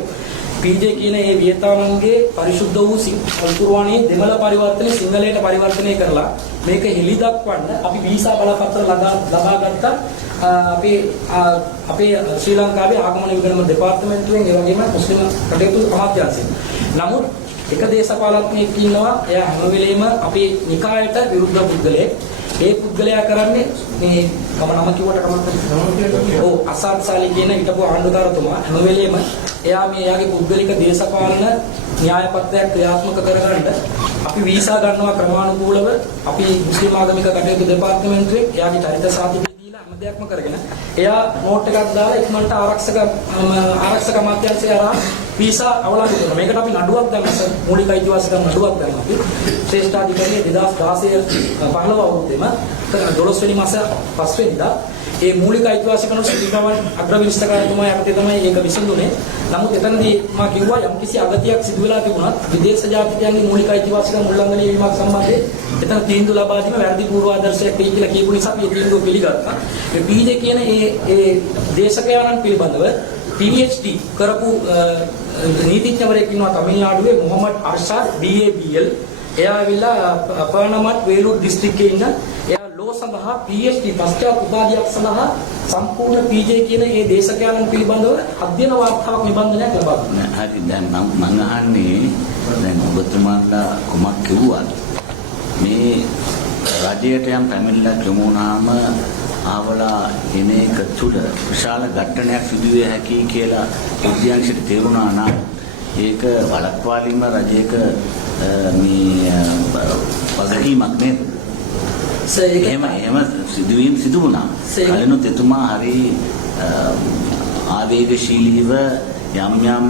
PJ කියන ඒ වියතනාම්ගේ පරිශුද්ධ වූ කුර්ආනයේ දෙමළ පරිවර්තනය සිංහලයට පරිවර්තනය කරලා මේක හෙළි දක්වන්න අපි වීසා බලපත්‍ර ලබා ගත්තා. අපේ ශ්‍රී ලංකාවේ ආගමන විගණන දෙපාර්තමේන්තුවෙන් ඒ වගේම මුස්ලිම් කටයුතු අමාත්‍යාංශයෙන්. නමුත් එක දේශපාලඥයෙක් ඉන්නවා. එයා හැම වෙලෙම අපේ නිකායට විරුද්ධ පුද්ගලයෙක්. ඒ පුද්ගලයා කරන්නේ මේ නම කිව්වට කමක් නැහැ. ඔව් අසාද් සාලි කියන හිටපු ආණ්ඩුකාරතුමා හැම වෙලෙම එයා එයාගේ පුද්ගලික දේශපාලන න්‍යාය පත්‍රයක් ක්‍රියාත්මක කරගන්න අපි වීසා ගන්නවා ක්‍රමානුකූලව. අපි මුස්ලිම් ආගමික කටයුතු දෙපාර්තමේන්තුවේ එයාගේ චරිත සාතිකය දීලා හැම දෙයක්ම කරගෙන එයා නෝට් එකක් දාලා ඉක්මනට ආරක්ෂක අමාත්‍යාංශය අරන් වීසා අවලංගු කරනවා. මේකට අපි නඩුවක් දැම්මා. මූලික අයිතිවාසිකම් නඩුවක් දැම්මා අපි. ශ්‍රේෂ්ඨාධිකාරිය 2016 15 අවුරුද්දේම 12 වෙනි මාස 5 වෙනිදා ඒ මූලික අයිතිවාසිකම් සිටිනවන් අග්‍රවිනිශ්චයකාරතුමා යටතේ තමයි ඒක විසඳුනේ. නමුත් එතනදී මා කිව්වා යම්කිසි අගතියක් සිදු වෙලා තිබුණත් විදේශ ජාතිකයන්ගේ මූලික අයිතිවාසිකම් උල්ලංඝනය වීමක් සම්බන්ධයෙන් එතන තීන්දුව ලබා දීම වැරදි පූර්වාදර්ශයක් වෙයි කියලා කියපු නිසා අපි ඒ තීන්දුව පිළිගත්තා. මේ PJ කියන ඒ දේශකයන්න් පිළිබඳව PhD කරපු නීතිඥවරයෙක් ඉන්නවා තමිල්නාඩුවේ මොහමඩ් අර්ෂාද් BABL. එයා ඇවිල්ලා පර්ණමත් වේලූර් දිස්ත්‍රික්කයේ ඉන්න එයා ලෝ සඳහා PhD පශ්චාත් උපාධියක් සඳහා සම්පූර්ණ PJ කියන ඒ දේශකයන්න් පිළිබඳව අධ්‍යයන වාර්තාවක් නිබන්ධනයක් ලබා දුන්නා. හරි දැන් මම අහන්නේ දැන් ඔබතුමාලා කොමක් කිව්වද මේ රජයට යම් පැමිණිල්ලක් යොමු වුණාම ආවලා එන එක තුළ විශාල ඝට්ටනයක් සිදු විය හැකියි කියලා උද්‍යංශයට තේරුණා නම් ඒක වළක්වාලීම රජයක මේ වගකීමක් නේද? එහෙම සිදුවීම් සිදු වුණා. කලිනුත් එතුමා හරි ආවේගශීලීව යම් යම්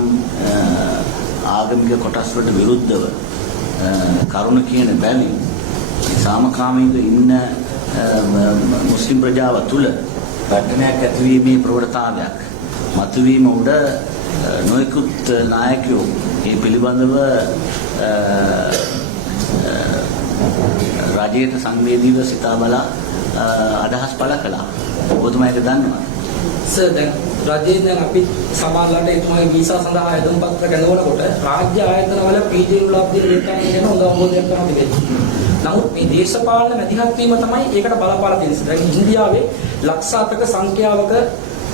ආගමික කොටස් වලට විරුද්ධව කරුණ කියන බැවින් සාමකාමීව ඉන්න මුස්ලිම් ප්‍රජාව තුළ වර්ධනයක් ඇතිවීමේ ප්‍රවණතාවයක් මතුවීම උඩ නොයෙකුත් නායකයෝ මේ පිළිබඳව රජයට සංවේදීව සිතා බලා අදහස් පළ කළා. ඔබතුමා ඒක දන්නවා? සර් දැන් රජයේ දැන් අපි සමාජලට එතුමාගේ වීසා සඳහා ඇඳුම් පත්‍ර ගන්නකොට රාජ්‍ය ආයතන වල PJ උලබ්ධිය ලේඛන කියන හොඳ අවබෝධයක් තමයි තිබෙන්නේ. නමුත් මේ දේශපාලන මැදිහත් වීම තමයි ඒකට බලපාලා තියෙන්නේ. දැන් ඉන්දියාවේ ලක්ෂාතක සංඛ්‍යාවක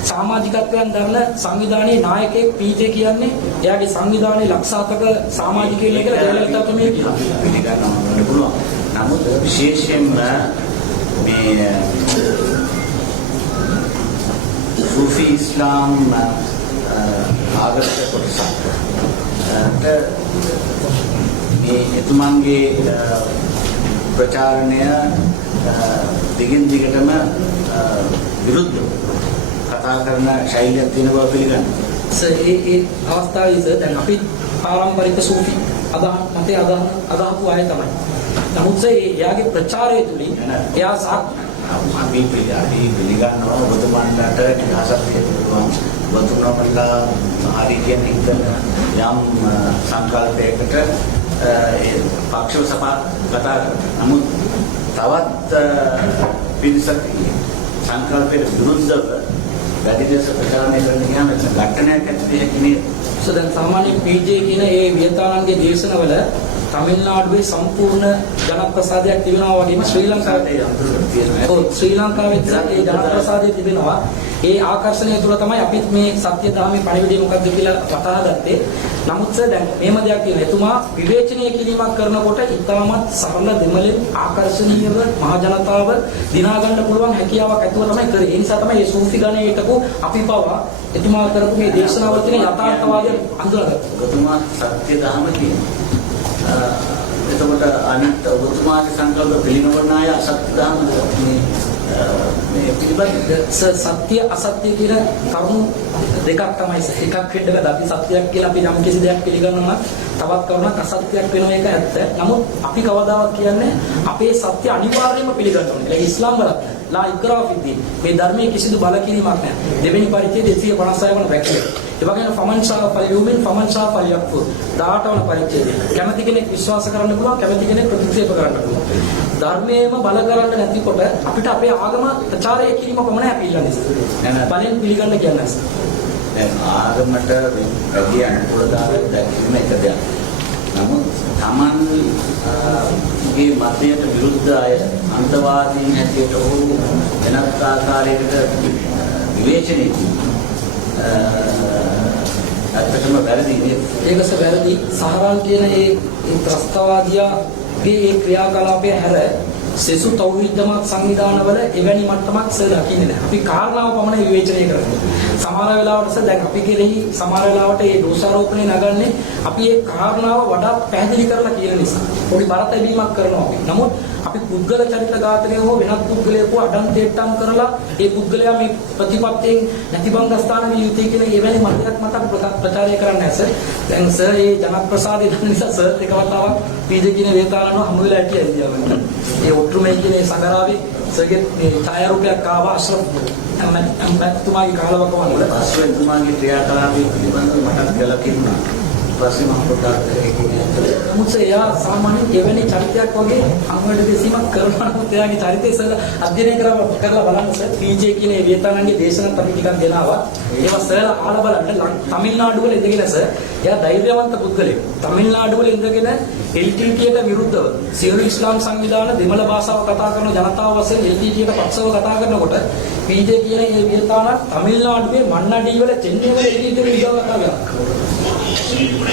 සමාජිකත්වයන් දරන සංවිධානයේ නායකයෙක් PJ කියන්නේ එයාගේ සංවිධානයේ ලක්ෂාතක සමාජිකයෙක් කියලා ජයලලිතාතුමිය කියනවා. පිළිගන්නන්න පුළුවන්. නමුත් විශේෂයෙන්ම මේ සූෆි ඉස්ලාම් ආගමික කොටසට මේ එතුමන්ගේ ප්‍රචාරණය දිගින් දිගටම විරුද්ධ කතා කරන ශෛලියක් තියෙන බව පිළිගන්නවා. ඒ අවස්ථාවේ සර් දැන් අපි පාරම්පරික සූෆි අදහපු අය තමයි. නමුත් එයාගේ ප්‍රචාරය තුලින් එයා අපි පිළිගන්නවා ඔබතුමන්ලට ඉතිහාසයක් තියෙනවා. ඔබතුමන්ලා හරි කියන්නේ හිතන යම් සංකල්පයකට පක්ෂව සපා කතා කරනවා. නමුත් තවත් පිරිසක් සංකල්පයට විරුද්ධව වැඩි දේශ ප්‍රචාරණය කරන ගියාම ගැටණයක් ඇති වෙන්නේ නේද? දැන් සාමාන්‍ය PJ කියන ඒ වියතානන්ගේ දේශනවල තමිල්නාඩුවේ සම්පූර්ණ ජනප්‍රසාදයක් තිබෙනවා වගේම ශ්‍රී ලංකාවේ තියෙනවා. ඔව් ශ්‍රී ලංකාවේ ඒ ජනප්‍රසාදය තිබෙනවා. ඒ ආකර්ෂණය තුළ තමයි අපිත් මේ සත්‍ය ධර්මයේ පණිවිඩය මොකක්ද කියලා කතා ගත්තේ. නමුත් දැන් මේම දෙයක් කියන එතුමා විවේචනය කිරීමක් කරනකොට ඉතාමත් සරල දෙමළෙන් ආකර්ෂණීයව මහ ජනතාව දිනා ගන්න පුළුවන් හැකියාවක් ඇතුව තමයි කරේ. ඒ නිසා තමයි මේ සූෆි ගණයේ හිටපු අපි පවා එතුමා කරපු මේ දේශනාවල තියෙන යථාර්ථවාදය අඳුරගත්තා. ඔබතුමා සත්‍ය ධර්ම කියනවා. එතකොට අනිත් ඔබතුමාගේ සංකල්ප පිළිනවන අය අසත්‍ය ධර්ම මේ පිළිබඳ සත්‍ය අසත්‍ය කියන කරුණු දෙකක් තමයි. එකක් හෙඩ්ඩක අපි සත්‍යයක් කියලා අපි යම් කිසි දෙයක් පිළිගන්නවා තවත් කරුණක් අසත්‍යයක් වෙන එක ඇත්ත. නමුත් අපි කවදාවත් කියන්නේ අපේ සත්‍ය අනිවාර්යයෙන්ම පිළිගන්න ඕනේ. ඒක ඉස්ලාම් වල ලා ඉක්රා ෆිද්දීන් මේ ධර්මයේ කිසිදු බලකිරීමක් නැහැ. දෙවෙනි පරිච්ඡේදය 156 වන වැක්කේ. ඒ වගේම ෆමන් ෂා ෆල්යුමින් ෆමන් ෂා ෆල්යක්ෆුර් 18 වන පරිච්ඡේදය. කැමති කෙනෙක් විශ්වාස කරන්න පුළුවන්, කැමති කෙනෙක් ප්‍රතික්ෂේප කරන්න පුළුවන්. ධර්මයේම බල කරන්න නැතිකොට අපිට අපේ ආගම ප්‍රචාරය කිරීම පමණයි අපි ඉල්ලන්නේ. බලෙන් පිළිගන්න කියන්නේ. දැන් ආගමට වැඩි අනුකූලතාවයක් දැක්වීම එක දෙයක්. නමුත් තමන්ගේ මතයට විරුද්ධ අය අන්තවාදීන් හැටියට හෝ වෙනත් ආකාරයකට විවේචනය ඇත්තටම වැරදි නේද? ඒකස වැරදි. සහරාන් කියන ඒ ත්‍රස්තවාදියාගේ ඒ ක්‍රියාකලාපය හැර සෙසු තෞහීද් ජමාත් සංවිධානවල එවැනි මට්ටමක් සර් දකින්නේ නැහැ. අපි කාරණාව පමණ විවේචනය කරනවා. සමහර වෙලාවට දැන් අපි කෙරෙහි සමහර වෙලාවට මේ දෝෂාරෝපණය නගන්නේ අපි ඒ කාරණාව වඩා පැහැදිලි කරලා කියන නිසා. පොඩි බරතැබීමක් කරනවා අපි. නමුත් අපි පුද්ගල චරිත ඝාතනය හෝ වෙනත් පුද්ගලයෙකු අඩන් තේට්ටම් කරලා ඒ පුද්ගලයා මේ ප්‍රතිපත්තියෙන් නැතිබංගස්ථාන විය යුතුයි කියන එවැනි මතයක් මත ප්‍රචාරය කරන්නේ නැහැ සර්. දැන් සර් මේ ජනප්‍රසාදය දන්න නිසා සර් එක වතාවක් PJ කියන වේතාලන හමු වෙලා හිටියා ඉන්දියාවෙන්. ඒ ඔට්ටුමේ කියන සගරාවේ සර්ගේ මේ ඡායාරූපයක් ආවා අශ්‍රෆ් අම්බතුමාගේ කාලවකම වල පස්සේ එතුමාගේ ක්‍රියාකලාපයේ පිළිබඳව මට ගැලපෙන්නේ පස්සේ මම පොඩ්ඩක් කියන්නේ මුත් එයා සාමාන්‍යයෙන් එවැනි චරිතයක් වගේ අංගවල දෙසීමක් කරනවා. නමුත් එයාගේ චරිතය සර් අධ්‍යයනය කරලා බලන්න සර් PJ කියන ඒ වේතානන්ගේ දේශනත් අපි ටිකක් ගෙනාවා. ඒවා සර් ආලා බලන්න තමිල්නාඩු වල ඉඳගෙන සර් එයා ධෛර්යවන්ත පුද්ගලයෙක්. තමිල්නාඩු වල ඉඳගෙන LTTට විරුද්ධව සියලු ඉස්ලාම් සංවිධාන දෙමළ භාෂාව කතා කරන ජනතාව වශයෙන් LTTට පක්ෂව කතා කරනකොට PJ කියන ඒ වේතානන් තමිල්නාඩුවේ මන්නඩී වල චෙන්නයි වල LTTට විරුද්ධව කතා කරනවා.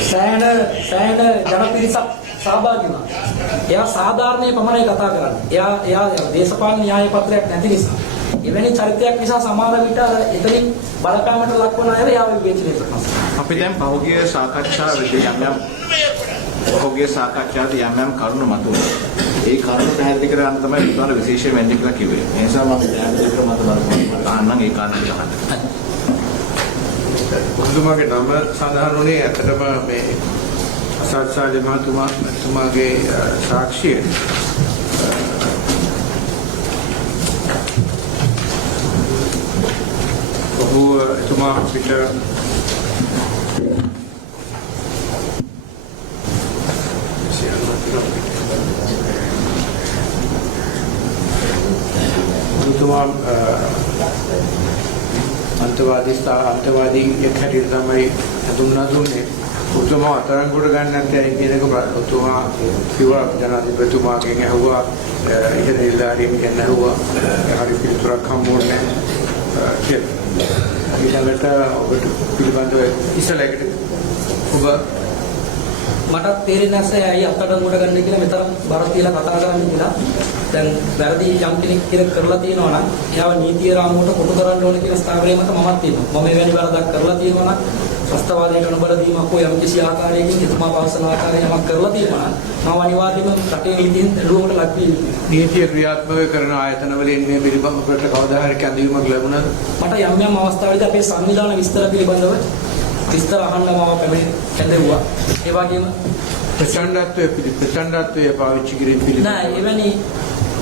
සෑහෙන ජනපිරිසක් සහභාගී වුණා. එයා සාධාරණයේ පමණයි කතා කරන්නේ. එයා දේශපාලන න්‍යාය පත්‍රයක් නැති නිසා. එවැනි චරිතයක් නිසා සමහර විට එතනින් බලපෑමට ලක් වන අය එයාව විවේචනය කරනවා. අපි දැන් පහුගිය සාකච්ඡාවේදී පහුගිය සාකච්ඡාවේදී යම් කරුණු මතුවුණා. ඒ කරුණු පැහැදිලි කරගන්න තමයි විද්‍යාල විශේෂයෙන් වෙන්නේ කියලා කිව්වේ. ඒ නිසා මම දැන් දෙක මත බලන්න අහන්නම් ඒ කාරණා ටික අහන්න. ඔබතුමාගේ නම සඳහන් වුණේ ඇත්තටම මේ අසත්සාජ මහතුමාගේ සාක්ෂිය එතුමා අපිට එතුමා අන්තවාදී එක් හැටියට තමයි හඳුන්වා දුන්නේ. ඔබතුමා අතරංගුවට ගන්න නැත්නම් කියන එක ඔබතුමා කිව්වා ජනාධිපතිතුමාගෙන් ඇහුවා ඉහළ නිලධාරීන්ගෙන් ඇහුවා හරි පිළිතුරක් හම්බුනේ කියලා. ඊළඟට ඔබට පිළිබඳව ඉස්සලකට ඔබ මටත් තේරෙන්නේ නැහැ ඇයි අත්අඩංගුවට ගන්න කියලා මෙතරම් බර තියලා කතා කරන්නේ කියලා. දැන් වැරදි යම් කෙනෙක් කියලා කරලා තියෙනවා නම් එයාව නීතිය රාමුවට කොටු කරන්න ඕනේ කියන ස්ථාවරය මත මමත් තියෙනවා. මම එවැනි වරදක් කරලා තියෙනවා නම් ත්‍රස්තවාදයට අනුබල දීමක් හෝ යම් කිසි ආකාරයකින් එතුමා පවසන ආකාරයෙන් යමක් කරලා තියෙනවා නම් මම අනිවාර්යයෙන්ම රටේ නීතියෙන් දඬුවමට ලක් වී නීතිය ක්‍රියාත්මක කරන ආයතනවලින් මේ පිළිබඳව අපට කවදා හරි කැඳවීමක් ලැබුණාද? මට යම් අවස්ථාවලදී අපේ සංවිධාන විස්තර පිළිබඳව විස්තර අහන්න මම කැඳෙව්වා. ඒ වගේම ප්‍රචණ්ඩත්වයේ පාවිච්චි කිරීම පිළිබඳව නෑ එවැනි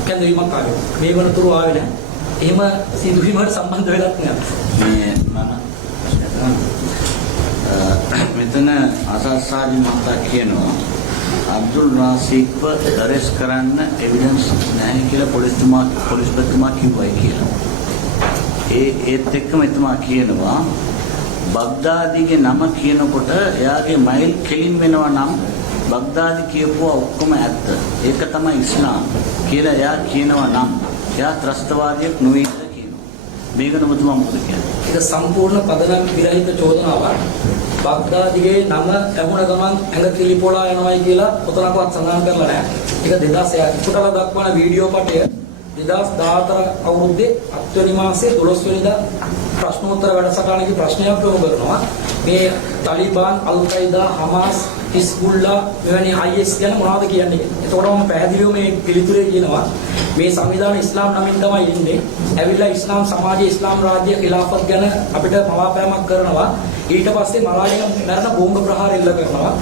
කැඳවීමක් ආවේ. මේ වනතුරු ආවේ නෑ. එහෙම සිදුවීමකට සම්බන්ධ වෙලත් නෑ. මෙතන අසස්සාජි මහතා කියනවා අබ්දුල් රාසික්ව අරෙස්ට් කරන්න එවිඩන්ස් නැහැ කියලා පොලිස්පතිතුමා කිව්වයි කියලා. ඒත් එක්කම එතුමා කියනවා බග්දාදිගේ නම කියනකොට එයාගේ මයිල් කෙලින් වෙනවා නම් බග්දාදි කියපුවා ඔක්කොම ඇත්ත. ඒක තමයි ඉස්ලාම් කියලා එයා කියනවා නම් එයා ත්‍රස්තවාදියෙක් නෙවෙයි කියලා කියනවා. මේක නමුතුමා මොකද කියන්නේ? ඒක සම්පූර්ණ පදනම් විරහිත චෝදනාවක්. බග්දාදිගේ නම ඇහුණ ගමන් ඇඟ කිලිපොලා යනවායි කියලා කොතනකවත් සඳහන් කරලා නැහැ. ඒක 2006 ඉක්කොටලා දක්වන වීඩියෝ පටය 2014 අවුරුද්දේ 7 වෙනි මාසයේ 12 වෙනිදා ප්‍රශ්නෝත්තර වැඩසටහනකදී ප්‍රශ්නයක් යොමු කරනවා. මේ තාලිබාන්, අල්-කයිදා, හමාස්, හිස්බුල්ලා මෙවැනි IS ගැන මොනවද කියන්නේ කියලා. එතකොට මම පැහැදිලිව මේ පිළිතුරේ කියනවා මේ සංවිධාන ඉස්ලාම් නමින් තමයි ඉන්නේ. ඇවිල්ලා ඉස්ලාම් සමාජයේ ඉස්ලාම් රාජ්‍ය ඛිලාෆත් ගැන අපිට මවාපෑමක් කරනවා. ඊට පස්සේ මලාගෙන මරණ බෝම්බ ප්‍රහාර එල්ල කරනවා.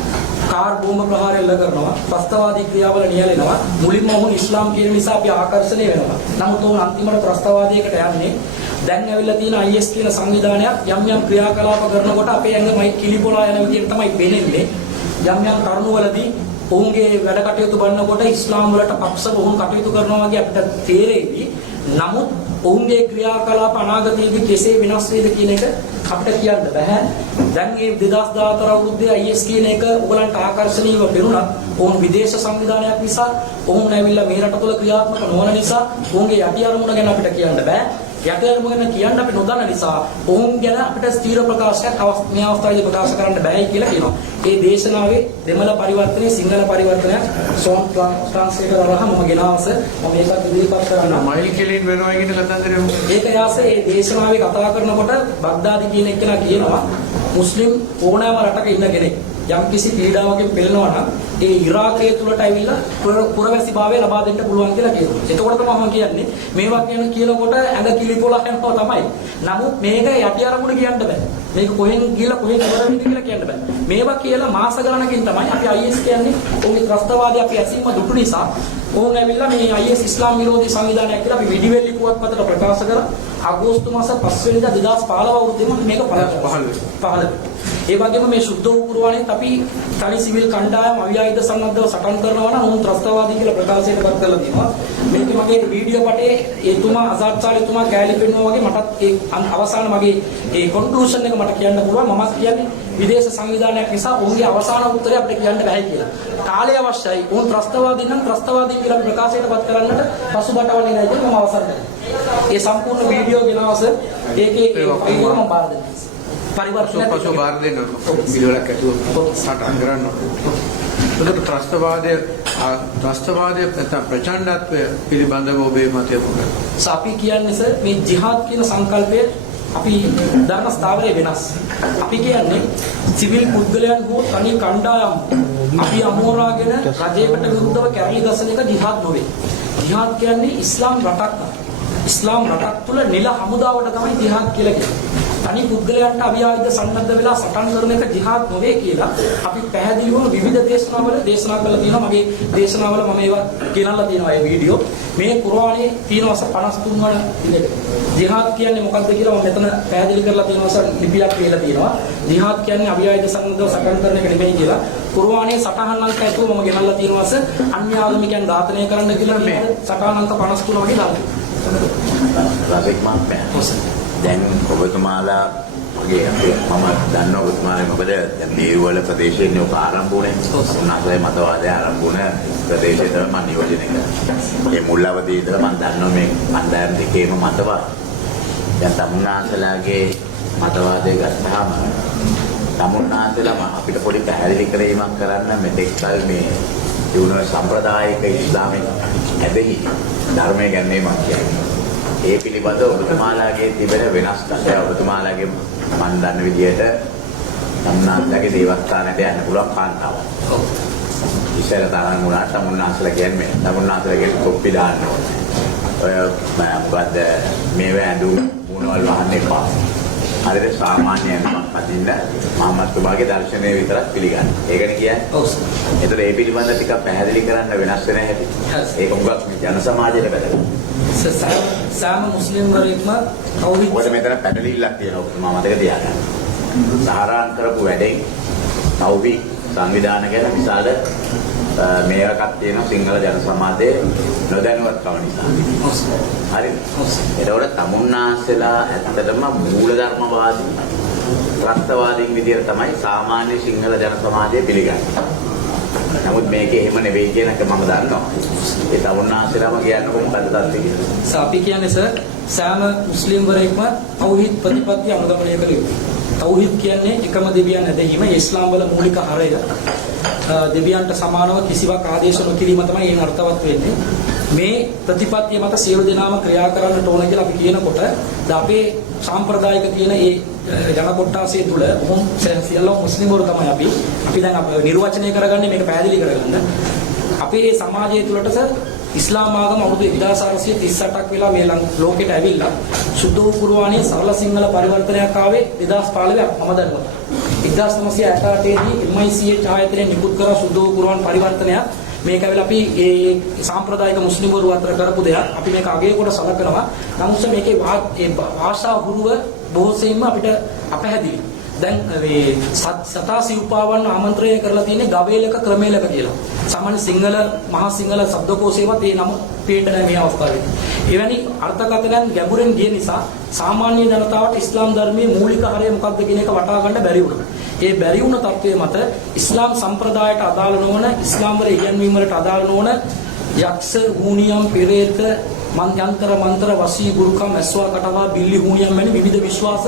කාර් බෝම්බ ප්‍රහාර එල්ල කරනවා. ත්‍රස්තවාදී ක්‍රියාවල නියැලෙනවා. මුලින්ම ඔවුන් ඉස්ලාම් කියන නිසා අපි ආකර්ෂණය වෙනවා. නමුත් ඔවුන් අන්තිමට ත්‍රස්තවාදයකට යන්නේ. දැන් ඇවිල්ලා තියෙන IS කියන සංවිධානයක් යම් ක්‍රියාකලාප කරනකොට අපේ ඇඟමයි කිලිපොලා යන විදිහට තමයි පේන්නේ. යම් කරුණවලදී ඔවුන්ගේ වැඩ කටයුතු බලනකොට ඉස්ලාම් වලට පක්ෂව ඔවුන් කටයුතු කරනවා වගේ අපිට තේරෙවි. නමුත් ඔවුන්ගේ ක්‍රියාකලාප අනාගතයේදී කෙසේ වෙනස් වේද කියන එක අපිට කියන්න බෑ. දැන් මේ 2014 අවුරුද්දේ IS කියන එක ඔයගලන්ට ආකර්ෂණීයව පෙනුණත් ඔවුන් විදේශ සංවිධානයක් නිසා ඔවුන් ඇවිල්ලා මේ රට තුළ ක්‍රියාත්මක නොවන නිසා ඔවුන්ගේ යටි අරමුණ ගැන අපිට කියන්න බෑ. යටි අරමුණ ගැන කියන්න අපි නොදන්න නිසා ඔවුන් ගැන අපිට ස්ථීර ප්‍රකාශයක් මේ අවස්ථාවේදී ප්‍රකාශ කරන්න බෑයි කියලා කියනවා. ඒ දේශනාවේ දෙමළ පරිවර්තනයේ සිංහල පරිවර්තනයක් සෝන් ට්‍රාන්ස්ලේටර් අරහම මම ගෙනාවස මම ඒකත් ඉදිරිපත් කරනවා. මයිල් කෙලින් වෙනවා කියන කතන්දරය ඒක යාසේ ඒ දේශනාවේ කතා කරනකොට බග්දාදි කියන එක්කෙනා කියනවා මුස්ලිම් ඕනෑම රටක ඉන්න කෙනෙක් යම් කිසි පීඩාවකින් පෙළෙනවා නම් ඒ ඉරාකයේ තුලට ඇවිල්ලා පුරවැසි භාවය ලබා දෙන්න පුළුවන් කියලා කියනවා. එතකොට තමයි මම කියන්නේ මේවා කියනකොට ඇඟ කිලිපොලා යනවා තමයි. නමුත් මේක යටි අරමුණ කියන්න බෑ. මේක කොහෙන් ගිහලා කොහෙන් ඉවර වෙන්නේ කියලා කියන්න බෑ. මේවා කියලා මාස ගණනකින් තමයි අපි IS කියන්නේ ඔවුන්ගේ ත්‍රස්තවාදී අපි ඇසීම දුටු නිසා ඔවුන් ඇවිල්ලා මේ IS ඉස්ලාම් විරෝධී සංවිධානයක් කියලා අපි විඩිවෙල්ලි පුවත්පතට ප්‍රකාශ කරා. අගෝස්තු මාස 5 වෙනිදා 2015 අවුරුද්දේම මේක 15 ඒ වගේම මේ සුද්ධ වූ කුර්ආනයේත් අපි තනි සිවිල් කණ්ඩායම් අවියායුධ සන්නද්ධව සටන් කරනවා නම් උන් ත්‍රස්තවාදී කියලා ප්‍රකාශයට පත් කරලා තියෙනවා. මේක මගේ වීඩියෝ පටේ එතුමා අසාද් සාලිතුමා කෑලි පෙන්නුවා වගේ මටත් ඒ අවසාන මගේ ඒ කොන්ක්ලූෂන් එක මට කියන්න පුළුවන්. මම කියන්නේ විදේශ සංවිධානයක් නිසා ඔවුන්ගේ අවසාන උත්තරය අපිට කියන්න බැහැ කියලා. කාලය අවශ්‍යයි. උන් ත්‍රස්තවාදී නම් ත්‍රස්තවාදී කියලා ප්‍රකාශයට පත් කරන්නට පසුබටවන්නේ නැහැ කියලා මම අවසන් කරනවා. ඒ සම්පූර්ණ වීඩියෝ ගෙනවස ඒකේ ෆයිල් මම බාර දෙනවා. පසු බාර දෙන්න පිළිවෙලක් ඇතුව සටහන් කරන්න. ඒකට ත්‍රස්තවාදය නැත්නම් ප්‍රචණ්ඩත්වය පිළිබඳව ඔබේ මතය මොකක්ද? අපි කියන්නේ සර් මේ ජිහාද් කියන සංකල්පය අපි දරන ස්ථාවරය වෙනස්. අපි කියන්නේ සිවිල් පුද්ගලයන් හෝ තනි කණ්ඩායම් අපි අමෝරාගෙන රජයකට විරුද්ධව කැරලි ගසන එක ජිහාද් නොවේ. ජිහාද් කියන්නේ ඉස්ලාම් රටක්. ඉස්ලාම් රටක් තුළ නිල හමුදාවට තමයි ජිහාද් කියලා කියන්නේ. තනි පුද්ගලයන්ට අවිආයුධ සන්නද්ධ වෙලා සටන් කරන එක ජිහාද් නොවේ කියලා අපි පැහැදිලිවම විවිධ දේශනාවල දේශනා කරලා තියෙනවා. මගේ දේශනාවල මම ඒවා ගෙනල්ලා තියෙනවා ඒ වීඩියෝ. මේ කුර්ආනයේ තියෙනවා 53 වන විදිහට. ජිහාද් කියන්නේ මොකක්ද කියලා මම මෙතන පැහැදිලි කරලා තියෙනවා සර් ලිපියක් කියලා තියෙනවා. ජිහාද් කියන්නේ අවිආයුධ සන්නද්ධව සටන් කරන එක නෙමෙයි කියලා. කුර්ආනයේ සටහන් අංක ඇතුව මම ගෙනල්ලා තියෙනවා සර් අන්‍ය ආගමිකයන් ඝාතනය කරන්න කියලා මේ සටහන් අංක 53 වගේ දාලා. රාජෙක් මම දැන් ඔබතුමාලා මගේ මම දන්නවා ඔබතුමාලා මොකද දැන් මේ වල ප්‍රදේශයේ ඔක ආරම්භ වුණේ උන්වහන්සේගේ මතවාදය ආරම්භ වුණ ප්‍රදේශයට මම නියෝජනය කළා. ඒ මුල් අවධියේ ඉඳලා මම දන්නවා මේ කණ්ඩායම් දෙකේම මතවාද. දැන් තමුන්නාන්සලාගේ මතවාදය ගත්තාම තමුන්නාන්සලා අපිට පොඩි පැහැදිලි කිරීමක් කරන්න මෙතෙක් කල මේ ජීවන සම්ප්‍රදායික ඉස්ලාමික ඇදහි ධර්මය ගැන මම කියන්නේ. ඒ පිළිබඳව ඔබතුමාලාගේ තිබෙන වෙනස්කම් ඔබතුමාලාගේ මම දන්න විදිහට සම්මානලගේ දේවස්ථානයට යන්න පුළුවන් කාන්තාවක්. ඔව්. ඉස්සර තරම් වුණාට තමුන්නාන්සලා කියන්නේ තමුන්නාන්සලාගේ කොප්පි දාන්න ඕනේ. ඔය මොකද්ද මේව ඇඳුම් මොනවල් වහන්න එපා. හරිද සාමාන්‍ය ඇඳුමක් අදින්න මහමත්තුමාගේ දර්ශනය විතරක් පිළිගන්න. ඒකනේ කියන්නේ. ඔව්. ඒතර ඒ පිළිබඳව ටිකක් පැහැදිලි කරන්න වෙනස් වෙන හැටි. ඒක උගක් ජන සමාජයට වැදගත්. සෑම මුස්ලිම් වරයෙක්ම තෞහීද් ඔය මෙතන පැටලිල්ලක් තියෙනවා මම මතක තියාගන්න. සහරාන් කරපු වැඩෙන් තෞහීද් සංවිධාන ගැන විශාල මේකක් තියෙනවා සිංහල ජන සමාජයේ නොදැනුවත්කම නිසා. හරිද? ඒතකොට තමුන්නාන්සලා ඇත්තටම මූලධර්මවාදී ත්‍රස්තවාදීන් විදියට තමයි සාමාන්‍ය සිංහල ජන සමාජය පිළිගන්නේ. නමුත් මේකේ එහෙම නෙවෙයි කියන එක මම දන්නවා. ඒ තමුන්නාන්සලාම කියන්නේ කොහොමද තත්ත්වය කියලා. අපි කියන්නේ සර් සෑම මුස්ලිම් වරයෙක්ම තෞහීද් ප්‍රතිපත්තිය අනුගමනය කළ යුතුයි. තෞහීද් කියන්නේ එකම දෙවියන් ඇදහිීම ඉස්ලාම් වල මූලික හරය. දෙවියන්ට සමානව කිසිවක් ආදේශ නොකිරීම තමයි ඒන අර්ථවත් වෙන්නේ. මේ ප්‍රතිපත්තිය මත සියලු දෙනාම ක්‍රියා කරන්නට ඕන කියලා අපි කියනකොට අපේ සාම්ප්‍රදායික කියන ඒ ජන කොට්ටාසය තුළ සියල්ලම මුස්ලිම්වරු තමයි අපි දැන් නිර්වචනය කරගන්නේ මේක පැහැදිලි කරගන්න. අපේ මේ සමාජය තුළට ඉස්ලාම් ආගම අවුරුදු 1438ක් වෙලා මේ ලෝකෙට ඇවිල්ලා සුද්ධ වූ කුර්ආනයේ සරල සිංහල පරිවර්තනයක් ආවේ 2015 මම දන්නවා. 1968 දී MICH ආයතනය නිකුත් කර සුද්ධ වූ කුර්ආන පරිවර්තනයක් මේක වෙලා අපි ඒ සාම්ප්‍රදායික මුස්ලිම්වරු අතර කරපු දෙයක්. අපි මේක අගය කොට සලකනවා. නමුත් මේකේ භාෂා හුරුව බොහෝසෙයින්ම අපිට අපහැදිලි. දැන් මේ සතා සිව්පාවන් ආමන්ත්‍රණය කරලා තියෙන්නේ ගවේලක ක්‍රමේලක කියලා. සාමාන්‍ය සිංහල මහා සිංහල ශබ්දකෝෂයේවත් ඒ නම පිට නැහැ මේ අවස්ථාවේදී. එවැනි අර්ථකථනයන් ගැඹුරෙන් ගිය නිසා සාමාන්‍ය ජනතාවට ඉස්ලාම් ධර්මයේ මූලික හරය මොකක්ද කියන එක වටහා ගන්න බැරි වුණා. ඒ බැරි වුණ තත්ත්වයේ මත ඉස්ලාම් සම්ප්‍රදායට අදාළ නොවන ඉස්ලාම් වල ඉගැන්වීම් වලට අදාළ නොවන යක්ෂ හුනියම් පෙරේත මන්ත්‍ර වසී ගුරුකම් ඇස්වා කටවා බිල්ලි හුනියම් වැනි විවිධ විශ්වාස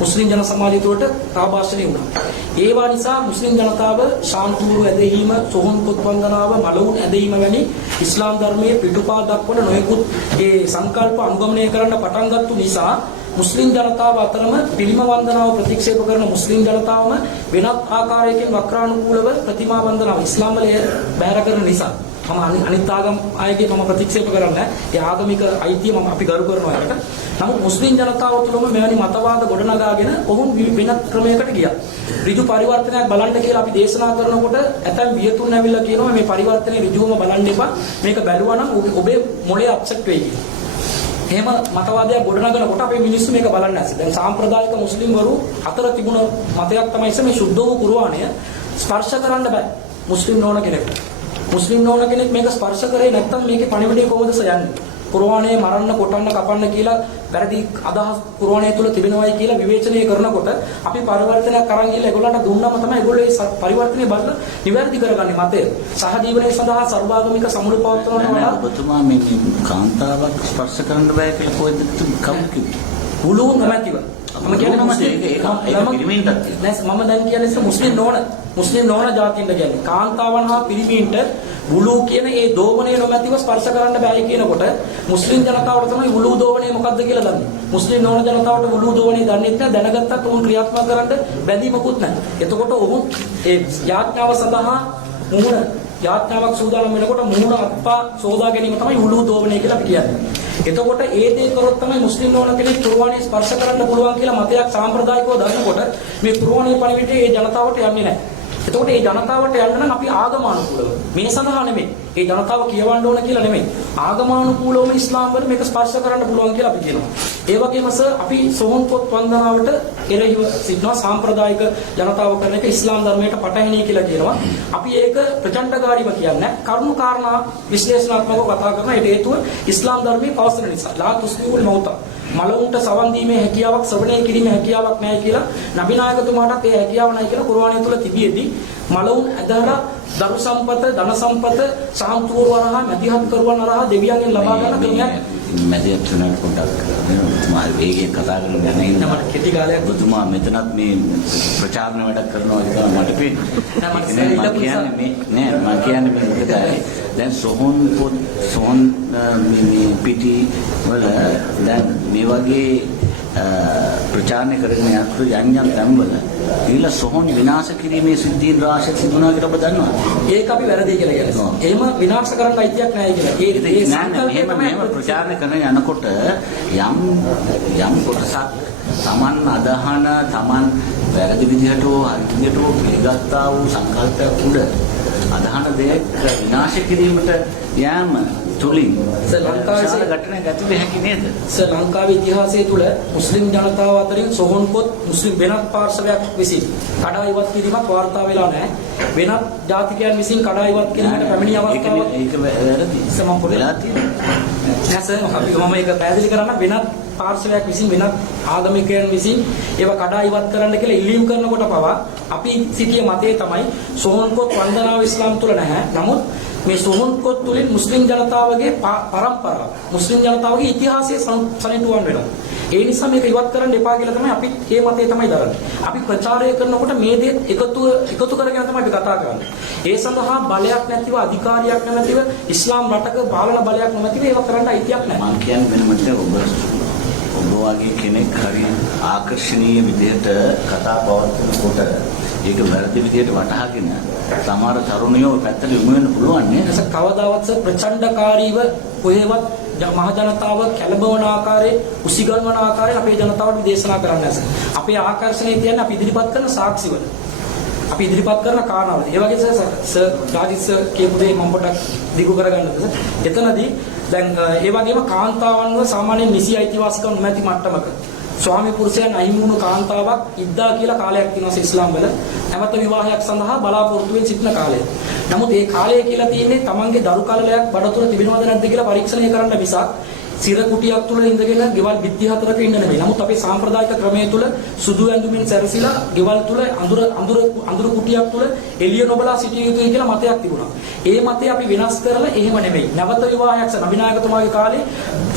මුස්ලිම් ජන සමාජය තුළට තාභාෂණය වුණා. ඒවා නිසා මුස්ලිම් ජනතාව ශාන්තුරු ඇදහිීම, සොහොන් පොත් වන්දනාව, මලවුන් ඇදහිීම වැනි ඉස්ලාම් ධර්මයේ පිටුපා දක්වන නොයෙකුත් ඒ සංකල්ප අනුගමනය කරන්න පටන් ගත්තු නිසා මුස්ලිම් ජනතාව අතරම පිළිම වන්දනාව ප්‍රතික්ෂේප කරන මුස්ලිම් ජනතාවම වෙනත් ආකාරයකින් වක්‍රානුකූලව ප්‍රතිමා වන්දනාව ඉස්ලාම් වල බැහැර කරන නිසා මම අනිත් ආගම් අයගේ මම ප්‍රතික්ෂේප කරන්නේ ඒ ආගමික අයිතිය මම අපි ගරු කරනවා ඒකට. නමුත් මුස්ලිම් ජනතාව තුළම මෙවැනි මතවාද ගොඩනගාගෙන ඔවුන් වෙනත් ක්‍රමයකට ගියා. ඍජු පරිවර්තනයක් බලන්න කියලා අපි දේශනා කරනකොට ඇතැම් වියතුන් ඇවිල්ලා කියනවා මේ පරිවර්තනය ඍජුවම බලන්න එපා. මේක බැලුවා නම් ඔබේ මොලේ අප්සෙට් වෙයි කියලා. එහෙම මතවාදයක් ගොඩනගනකොට අපේ මිනිස්සු මේක බලන්න ඇති. දැන් සාම්ප්‍රදායික මුස්ලිම්වරු අතර තිබුණ මතයක් තමයි මේ සුද්ධ වූ කුර්ආනය ස්පර්ශ කරන්න බෑ මුස්ලිම් නොවන කෙනෙකුට. මුස්ලිම් නොවන කෙනෙක් මේක ස්පර්ශ කරේ නැත්නම් මේකේ පණිවිඩය කොහොමද යන්නේ? කුර්ආනයේ මරන්න, කොටන්න, කපන්න කියලා වැරදි අදහස් කුර්ආනය තුල තිබෙනවායි කියලා විවේචනය කරනකොට අපි පරිවර්තනයක් කරන් ගිහලා ඒගොල්ලන්ට දුන්නම තමයි ඒගොල්ලෝ ඒ පරිවර්තනය බලලා නිවැරදි කරගන්නේ මතය. සහජීවනයේ සඳහා සර්වාගමික සමුළු පවත්වනවට වඩා ඔබතුමා මේ කාන්තාවක් ස්පර්ශ කරන්න බෑ කියලා කොහෙද කවුද කිව්වේ? මුළු නොමැතිව. මම කියන්නේ මම දැන් කියන්නේ මුස්ලිම් නොවන ජාතීන්ට කියන්නේ කාන්තාවන් හා පිරිමින්ට වුලු කියන ඒ දෝවණය නොමැතිව ස්පර්ශ කරන්න බෑ කියනකොට මුස්ලිම් ජනතාවට තමයි වුලු දෝවණය මොකක්ද කියලා දන්නේ. මුස්ලිම් නොවන ජනතාවට වුලු දෝවණය දන්නේ නැහැ. දැනගත්තත් උන් ක්‍රියාත්මක කරන්න බැඳීමකුත් නැහැ. එතකොට ඔවුන් ඒ යාඥාව සඳහා මුහුණ යාඥාවක් සූදානම් වෙනකොට මුහුණ අත්පා සෝදා ගැනීම තමයි වුලු දෝවණය කියලා අපි කියන්නේ. එතකොට ඒ දේ කරොත් තමයි මුස්ලිම් නොවන කෙනෙක් කුර්ආනයේ ස්පර්ශ කරන්න පුළුවන් කියලා මතයක් සාම්ප්‍රදායිකව දන්නකොට මේ කුර්ආනයේ පණිවිඩය ඒ ජනතාවට යන්නේ නැහැ. එතකොට මේ ජනතාවට යන්න නම් අපි ආගමානුකූලව මේ සඳහා නෙමෙයි. ඒ ජනතාව කියවන්න ඕන කියලා නෙමෙයි. ආගමානුකූලවම ඉස්ලාම් වල මේක ස්පර්ශ කරන්න පුළුවන් කියලා අපි කියනවා. ඒ වගේම අපි සෝහන් පොත් වන්දනාවට එරෙහිව සිටිනවා සාම්ප්‍රදායික ජනතාව කරන එක ඉස්ලාම් ධර්මයට පටහැනි කියලා කියනවා. අපි ඒක ප්‍රචණ්ඩකාරීව කියන්නේ කරුණු කාරණා විශ්ලේෂණාත්මකව කතා කරන ඒ හේතුව ඉස්ලාම් ධර්මයේ පවසන නිසා. ලා තුස්මිඋල් මෞතා මලවුන්ට සවන් දීමේ හැකියාවක් ශ්‍රවණය කිරීමේ හැකියාවක් නැහැ කියලා නබිනායකතුමාටත් ඒ හැකියාව නැහැ කියලා කුර්ආනය තුල තිබියදී මලවුන් ඇදලා දරු සම්පත ධන සම්පත සාන්තුවර වරහා මැදිහත් කරුවන් වරහා දෙවියන්ගෙන් ලබා ගන්න ක්‍රමයක් මැදිහත් වෙන පොඩ්ඩක් තුමා වේගයෙන් කතා කරන දැනෙන්න මට කෙටි කාලයක් තුමා මෙතනත් මේ ප්‍රචාරණ වැඩක් කරනවා කියලා මට පේනවා. මම කියන්නේ මේ මොකද දැන් සොහොන් මේ පිටි වල දැන් මේ වගේ ප්‍රචාරණය කරගෙන යනකොට යම් තැන්වල ඊළ සොහොන් විනාශ කිරීමේ සිද්ධීන් රාශියක් සිදුනවා කියලා ඔබ දන්නවා. ඒක අපි වැරදි කියලා කියනවා. එහෙම විනාශ කරන්න අයිතියක් නැහැ කියලා. ඒ සංකල්පය මෙහෙම ප්‍රචාරණය කරන යනකොට යම් කොටසක් Taman අදහන Taman වැරදි විදිහට හරි විදිහට පිළිගත්තා වූ සංකල්පයක් උඩ අදහන දෙයක් විනාශ කිරීමට යෑම තුලින් ලංකාවේ ඝටනයක් ඇති වෙ හැකි නේද? ලංකාවේ ඉතිහාසය තුළ මුස්ලිම් ජනතාව අතරින් සොහොන් පොත් මුස්ලිම් වෙනත් පාර්ශවයක් විසින් කඩා ඉවත් කිරීමක් වාර්තා වෙලා නැහැ. වෙනත් ජාතිකයන් විසින් කඩා ඉවත් කිරීමට පැමිණි අවස්ථාවක් ඒක වැරදි සමම් වෙලා තියෙනවා. අපි මම ඒක පැහැදිලි කරන්න වෙනත් පාර්ශවයක් විසින් වෙනත් ආගමිකයන් විසින් ඒව කඩා ඉවත් කරන්න කියලා ඉල්ලීම් කරනකොට පවා අපි සිටිය මතය තමයි සොහොන් පොත් වන්දනාව ඉස්ලාම් තුළ නැහැ. නමුත් මේ සොහොන් පොත් තුලින් මුස්ලිම් ජනතාවගේ පරම්පරාව මුස්ලිම් ජනතාවගේ ඉතිහාසය සනිටුවන් වෙනවා. ඒ නිසා මේක ඉවත් කරන්න එපා කියලා තමයි අපි මේ මතය තමයි දරන්නේ. අපි ප්‍රචාරය කරනකොට මේ දේ එකතු කරගෙන තමයි අපි කතා කරන්නේ. ඒ සඳහා බලයක් නැතිව අධිකාරියක් නැතිව ඉස්ලාම් රටක පාලන බලයක් නැතිව ඒව කරන්න අයිතියක් නැහැ. මම කියන්නේ වෙනමට ඔබ වගේ කෙනෙක් හරි ආකර්ෂණීය විදිහට කතා පවත්වනකොට ඒක වැරදි විදිහට වටහාගෙන සමහර තරුණයෝ පැත්තට යොමු වෙන්න පුළුවන් නේද? ඒක කවදාවත් ප්‍රචණ්ඩකාරීව කොහෙවත් මහ ජනතාව කැළඹවන ආකාරයේ උසිගන්වන ආකාරයෙන් අපේ ජනතාවට දේශනා කරන්න ඇස. අපේ ආකර්ෂණය කියන්නේ අපි ඉදිරිපත් කරන සාක්ෂිවල. අපි ඉදිරිපත් කරන කාරණාවල. ඒ වගේ සර් රාජිත් සර් කියපු දේ මම පොඩ්ඩක් දිගු කරගන්නද? එතනදී දැන් ඒ වගේම කාන්තාවන්ව සාමාන්‍යයෙන් නිසි අයිතිවාසිකම් නැති මට්ටමක ස්වාමි පුරුෂයන් අහිමි වුණු කාන්තාවක් ඉද්දා කියලා කාලයක් තියෙනවා ඉස්ලාම් වල. නැවත විවාහයක් සඳහා බලාපොරොත්තු වෙමින් සිටින කාලය. නමුත් ඒ කාලය කියලා තියෙන්නේ තමන්ගේ දරු කලලයක් බඩතුල තිබෙනවද නැද්ද කියලා පරීක්ෂණය කරන්න මිසක් සිර කුටියක් තුල ඉඳගෙන ගෙවල් බිත්ති හතරක ඉන්න නෙමෙයි. නමුත් අපේ සාම්ප්‍රදායික ක්‍රමයේ තුල සුදු ඇඳුමින් සැරසිලා ගෙවල් තුල අඳුර කුටියක් තුල එළිය නොබලා සිටිය යුතුයි කියලා මතයක් තිබුණා. ඒ මතය අපි වෙනස් කරලා එහෙම නෙමෙයි. නැවත විවාහයක් නබිනායකතුමාගේ කාලේ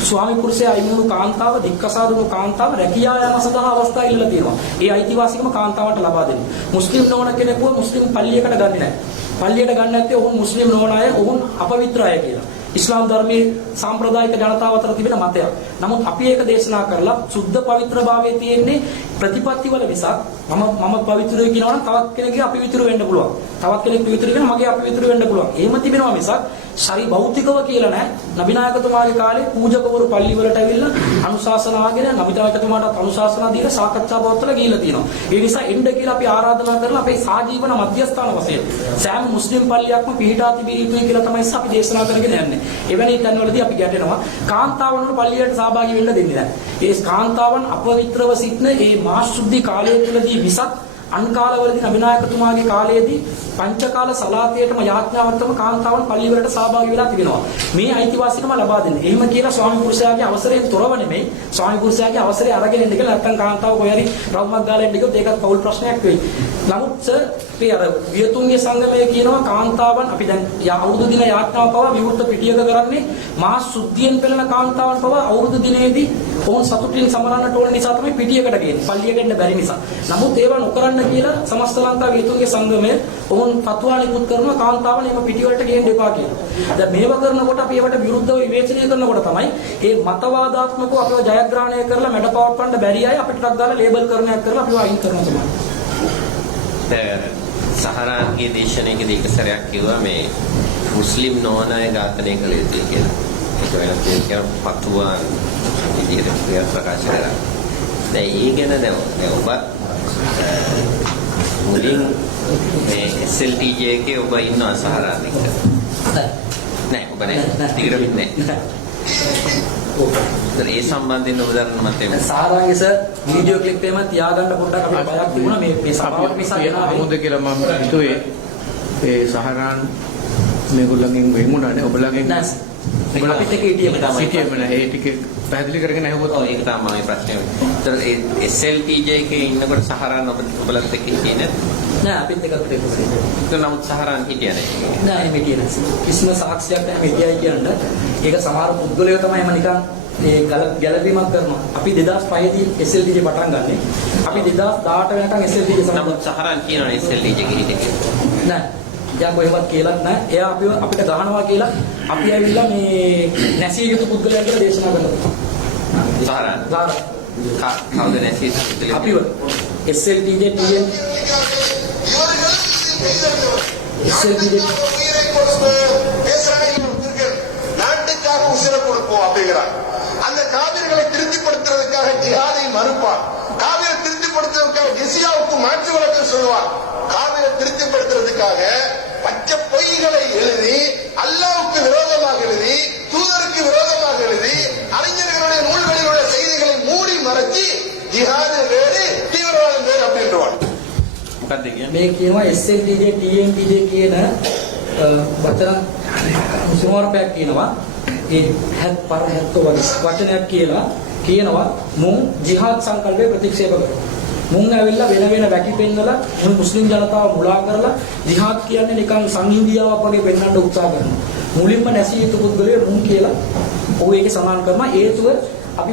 ස්වාමි පුරුෂයා අයිමුණු කාන්තාව දික්කසාදුණු කාන්තාව රැකියා යාම සඳහා අවස්ථා ඉල්ලලා තියෙනවා. ඒ අයිතිවාසිකම කාන්තාවට ලබා දෙන්න. මුස්ලිම් නොවන කෙනෙකුව මුස්ලිම් පල්ලියකට ගන්නේ නැහැ. පල්ලියට ගන්න නැත්තේ ඔවුන් මුස්ලිම් නොවන අය ඔවුන් අපවිත්‍ර අය කියලා. ඉස්ලාම් ධර්මයේ සාම්ප්‍රදායික ජනතාව අතර තිබෙන මතයක්. නමුත් අපි ඒක දේශනා කරලා සුද්ධ පවිත්‍රභාවයේ තියෙන්නේ ප්‍රතිපත්තිවල මිසක් මම පවිත්‍රයි කියනවා නම් තවත් කෙනෙක්ගේ අපවිත්‍ර වෙන්න පුළුවන්. තවත් කෙනෙක් පවිත්‍ර වෙන මගේ අපවිත්‍ර වෙන්න පුළුවන්. එහෙම තිබෙනවා මිසක් ශරි භෞතිකව කියලා නැහැ. නබිනායකතුමාගේ කාලේ පූජකවරු පල්ලි වලට ඇවිල්ලා අනුශාසනාගෙන නබිනායකතුමාට අනුශාසනා දීලා සාකච්ඡා පවත්වල ගිහිල්ලා තියෙනවා. ඒ නිසා එන්න කියලා අපි ආරාධනා කරලා අපේ සාජීවන මධ්‍යස්ථාන වශයෙන් සෑම මුස්ලිම් පල්ලියක්ම පිහිටා තිබිය යුතුයි කියලා තමයි අපි දේශනා කරගෙන යන්නේ. එවැනි තැන්වලදී අපි ගැටෙනවා කාන්තාවන්ව පල්ලියට සහභාගී වෙන්න දෙන්නේ නැහැ. ඒ කාන්තාවන් අපවිත්‍රව සිටින ඒ මාස සුද්ධි කාලය තුළදී විසක් අන් කාලවලදී නබිනායකතුමාගේ කාලයේදී පංචකාල සලාතයටම යාඥාවන්තම කාන්තාවන් පල්ලිවලට සහභාගී වෙලා තිබෙනවා. මේ අයිතිවාසිකම ලබා දෙන්න. එහෙම කියලා ස්වාමි පුරුෂයාගේ අවසරයෙන් තොරව නෙමෙයි ස්වාමි පුරුෂයාගේ අවසරය අරගෙන ඉන්න කියලා නැත්නම් කාන්තාව කොහේ හරි රවුමක් ගාලා ඉන්න ගියොත් ඒකත් පෞල් ප්‍රශ්නයක් වෙයි. නමුත් සර් අපි අර වියතුන්ගේ සංගමයේ කියනවා කාන්තාවන් අපි දැන් අවුරුදු දින යාත්‍රාව පවා විවෘත පිටියක කරන්නේ මහා සුද්ධියෙන් පෙළෙන කාන්තාවන් පවා අවුරුදු දිනේදී ඔවුන් සතුටින් සමරන්නට ඕන නිසා තමයි පිටියකට ගේන්නේ. පල්ලියට එන්න බැරි නිසා. නමුත් ඒවා නොකරන්න කියලා සමස්ත ලංකා වියතුන්ගේ සංගමය ඔවුන් පතුවා නිකුත් කරනවා කාන්තාවන් එහෙම පිටිවලට ගේන්න එපා කියලා. දැන් මේව කරනකොට අපි ඒවට විරුද්ධව විවේචනය කරනකොට තමයි මේ මතවාදාත්මකව අපිව ජයග්‍රහණය කරලා මැඩපවත්වන්න බැරි අය අපිට ටක් දාලා ලේබල් කරනයක් කරලා අපිව අයින් කරනවා තමයි. සහරාන්ගේ දේශනාවකදී එක සැරයක් කිව්වා මේ මුස්ලිම් නොවන අය ඝාතනය කළ යුතුයි කියලා. ඒක වෙනත් කියන පතුවාන් විදියට ක්‍රියා ප්‍රකාශ කරා. දැන් ඒ ගැන දැන් ඔබ මුලින් මේ SLTJ එකේ ඔබ ඉන්නවා සහරාන් එක්ක. නෑ ඔබ නෑ. ටිකට වින්නේ නෑ. ඒ සම්බන්ධයෙන් ඔබ දන්න මතය සාරාංගස වීඩියෝ ක්ලිප් එකම තියාගන්න පොඩ්ඩක් අපිට බයක් තිබුණා මේ සභාවට නිසා මොකද කියලා මම හිතුවේ ඒ සහරාන් මේගොල්ලන්ගෙන් වෙමුණානේ ඔබලගෙන් නෑ අපිත් එක හිටියම තමයි ඒ ටික පැහැදිලි කරගෙන ඇහුවොත් ඔව් ඒක තමයි මගේ ප්‍රශ්නේ. ඒතර ඒ SLTJ එකේ ඉන්නකොට සහරාන් ඔබලත් එක්ක හිටියේ නේද? නෑ අපිත් එකත් එක්ක හිටියේ. ඒක නමුත් සහරාන් හිටියේ නෑ. නෑ මේ කියන කිසිම සාක්ෂියක් නැහැ මෙතියයි කියන්නේ. ඒක සමහර පුද්ගලයෝ තමයි එම නිකන් ඒ ගැළපීමක් කරනවා. අපි 2005 දී SLTJ පටන් ගන්නෙ. අපි 2018 වෙනකන් SLTJ නමුත් සහරාන් කියනවා SLTJ එකේ හිටියේ. නෑ. දැන් කොහෙවත් කියලාත් නෑ. එයා අපිට ගහනවා කියලා අපි ඇවිල්ලා මේ නැසිය යුතු පුද්ගලයන් කියලා දේශනා කරනවා. සහරාන්. කවුද නැසිය යුතු? අපිව SLTJ TN SLTJ நாட்டுக்காக உசிர கொடுப்போம் அப்படிங்கிறார். அந்த காவிர்களை திருப்திப்படுத்துறதுக்காக ஜிஹாதை மறுப்பார். காவிரை திருப்திப்படுத்துறதுக்காக ஜிசியாவுக்கு மாற்று வழக்கம் சொல்லுவார். காவிரை திருப்திப்படுத்துறதுக்காக பச்சை பொய்களை எழுதி அல்லாவுக்கு விரோதமாக எழுதி தூதருக்கு விரோதமாக எழுதி அறிஞர்களுடைய நூல்களில் உள்ள செய்திகளை மூடி மறைச்சி ஜிஹாது வேறு தீவிரவாதம் வேறு அப்படின்றவார். මේ කියනවා SLTJ TNTJ කියන වචන සුමාරපයක් කියනවා ඒ 70 වචනයක් කියලා කියනවා මුන් ජිහාද් සංකල්පය ප්‍රතික්ෂේප කරනවා. මුන් ඇවිල්ලා වෙන වෙන වැකි පෙන්නලා මුළු මුස්ලිම් ජනතාව මුලා කරලා ජිහාද් කියන්නේ නිකන් සංහිඳියාවක් වගේ පෙන්වන්න උත්සාහ කරනවා. මුලින්ම නැසී යුතු පුද්ගලයෝ මුන් කියලා ඔහු ඒකේ සමාන කරනවා. හේතුව අපි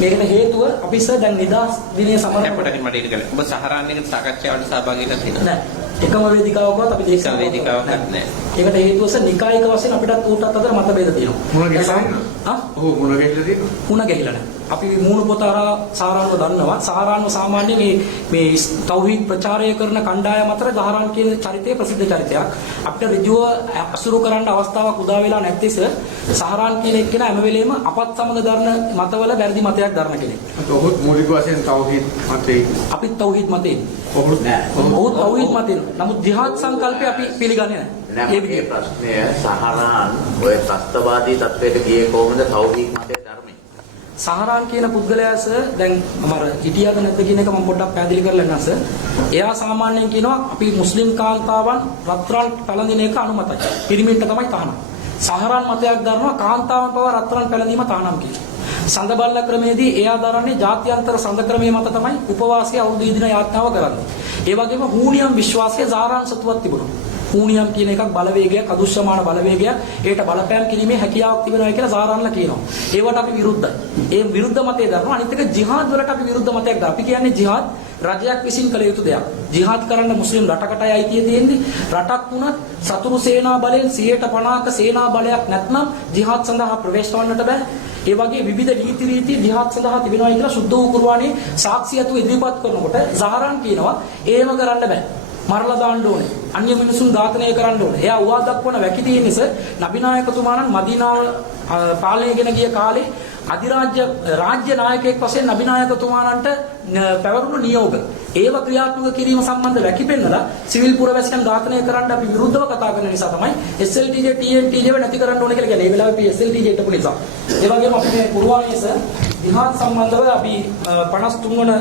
මේකට හේතුව අපි ඉස්සර දැන් නිදාස් දිනේ සමරන පොඩකින් මට ඉන්න ගන්න. ඔබ සහරාන් එකට සාකච්ඡාවට සහභාගී වෙලා තියෙනවද? නෑ. එකම වේදිකාවකවත් අපි දේශනා වේදිකාවක් නෑ. ඒකට හේතුවස නිකායික වශයෙන් අපිටත් ඌටත් අතර මතභේද තියෙනවා. මුණ ගැහිලා තියෙනවා. ඔව් මුණ ගැහිලා තියෙනවා. මුණ ගැහිලා නෑ. අපි මූණ පොත අරා සාරාන්ව දන්නවා. සාරාන්ව සාමාන්‍ය මේ තෞහීද් ප්‍රචාරය කරන කණ්ඩායම අතර සාරාන් කියන චරිතය ප්‍රසිද්ධ චරිතයක්. අපිට ඍජුව අසුරු කරන්න අවස්ථාවක් උදා වෙලා නැත්තිස සාරාන් කියන එක්කෙනා හැම වෙලේම අපත් සමග දරන මතවල වැරදි මතයක් දරන කෙනෙක්. ඔහුත් මූලික වශයෙන් තෞහීද් මතේ. අපිත් තෞහීද් මතේ. ඔහුත් නෑ. ඔහුත් තෞහීද් මතේ. නමුත් ජිහාද් සංකල්පය අපි පිළිගන්නේ නෑ. ඒ විදිහේ ප්‍රශ්නය සහරාන් ඔය ත්‍ස්තවාදී තත්වයට ගියේ කොහොමද තෞහීද් මතේ ධර්මයේ? සහරාන් කියන පුද්ගලයාස දැන් මම හිටියද නැද්ද කියන එක මම පොඩ්ඩක් පැහැදිලි කරලා ඉන්නම් සර්. එයා සාමාන්‍යයෙන් කියනවා අපි මුස්ලිම් කාන්තාවන් රත්රන් පැලඳින එක අනුමතයි. පිරිමින්ට තමයි තහනම්. සහරාන් මතයක් දරනවා කාන්තාවන් පවා රත්රන් පැලඳීම තහනම් කියලා. සඳ බල්ල ක්‍රමයේදී එයා දරන්නේ ජාත්‍යන්තර සඳ ක්‍රමයේ මත තමයි උපවාසයේ අවුරුදු දින යාත්‍රාව කරන්නේ. ඒ වගේම හූනියම් විශ්වාසයේ සාරාංශ සතුවක් තිබුණා. හූනියම් කියන එකක් බලවේගයක් අදුෂ්‍යමාන බලවේගයක් ඒකට බලපෑම් කිරීමේ හැකියාවක් තිබෙනවා කියලා සාරාන්ලා කියනවා. ඒවට අපි විරුද්ධයි. ඒ විරුද්ධ මතය දරනවා. අනිත් එක ජිහාද් වලට අපි විරුද්ධ මතයක් දානවා. අපි කියන්නේ ජිහාද් රජයක් විසින් කළ යුතු දෙයක්. ජිහාද් කරන්න මුස්ලිම් රටකටයි අයිතිය තියෙන්නේ. රටක් වුණත් සතුරු සේනා බලයෙන් 150ක සේනා බලයක් නැත්නම් ජිහාද් සඳහා ප්‍රවේශ කරන්නට බෑ. ඒ වගේ විවිධ නීති රීති ජිහාද් සඳහා තිබෙනවා කියලා සුද්ධ වූ කුර්ආනයේ සාක්ෂියතු ඉදිරිපත් කරනකොට සහරාන් කියනවා එහෙම කරන්න බෑ. මරලා දාන්න ඕනේ. අන්‍ය මිනිසුන් ඝාතනය කරන්න ඕනේ. එයා උවා දක්වන වැකි තියෙන නිසා නබිනායකතුමාණන් මදීනාව පාලනයගෙන ගිය කාලේ රාජ්‍ය නායකයෙක් වශයෙන් නබිනායකතුමාණන්ට පැවරුණු නියෝග ඒව ක්‍රියාත්මක කිරීම සම්බන්ධ වැකි පෙන්නලා සිවිල් පුරවැසියන් ඝාතනය කරන්න අපි විරුද්ධව කතා කරන නිසා තමයි SLTJ TNTJ නැති කරන්න ඕනේ කියලා කියන්නේ. ඒ වෙලාවේ අපි SLTJ හිටපු නිසා. ඒ වගේම අපි මේ කුර්ආනයේ ජිහාද් සම්බන්ධව අපි 53 වන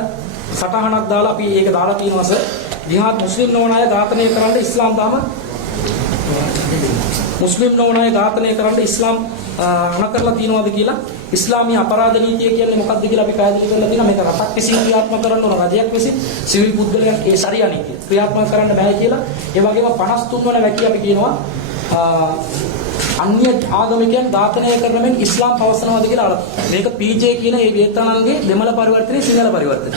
සටහනක් දාලා අපි ඒක දාලා තියෙනවා සර්. ජිහාද් මුස්ලිම් නොවන අය ඝාතනය කරන්න ඉස්ලාම් දාම මුස්ලිම් නොවන අය ඝාතනය කරන්න ඉස්ලාම් අණ කරලා තියනවාද කියලා ඉස්ලාමීය අපරාධ නීතිය කියන්නේ මොකක්ද කියලා අපි පැහැදිලි කරලා තියෙනවා. මේක රටක් විසින් ක්‍රියාත්මක කරන්න ඕන රජයක් විසින් සිවිල් පුද්ගලයන් ඒ ශරියා නීතිය ක්‍රියාත්මක කරන්න බෑ කියලා. ඒ වගේම 53 වන වැකිය අපි කියනවා අන්‍ය ආගමිකයන් ඝාතනය කරන මෙන් ඉස්ලාම් පවසනවාද කියලා අරන්. මේක PJ කියන ඒ වියට්නාම්ගේ දෙමළ පරිවර්තනයේ සිංහල පරිවර්තනය.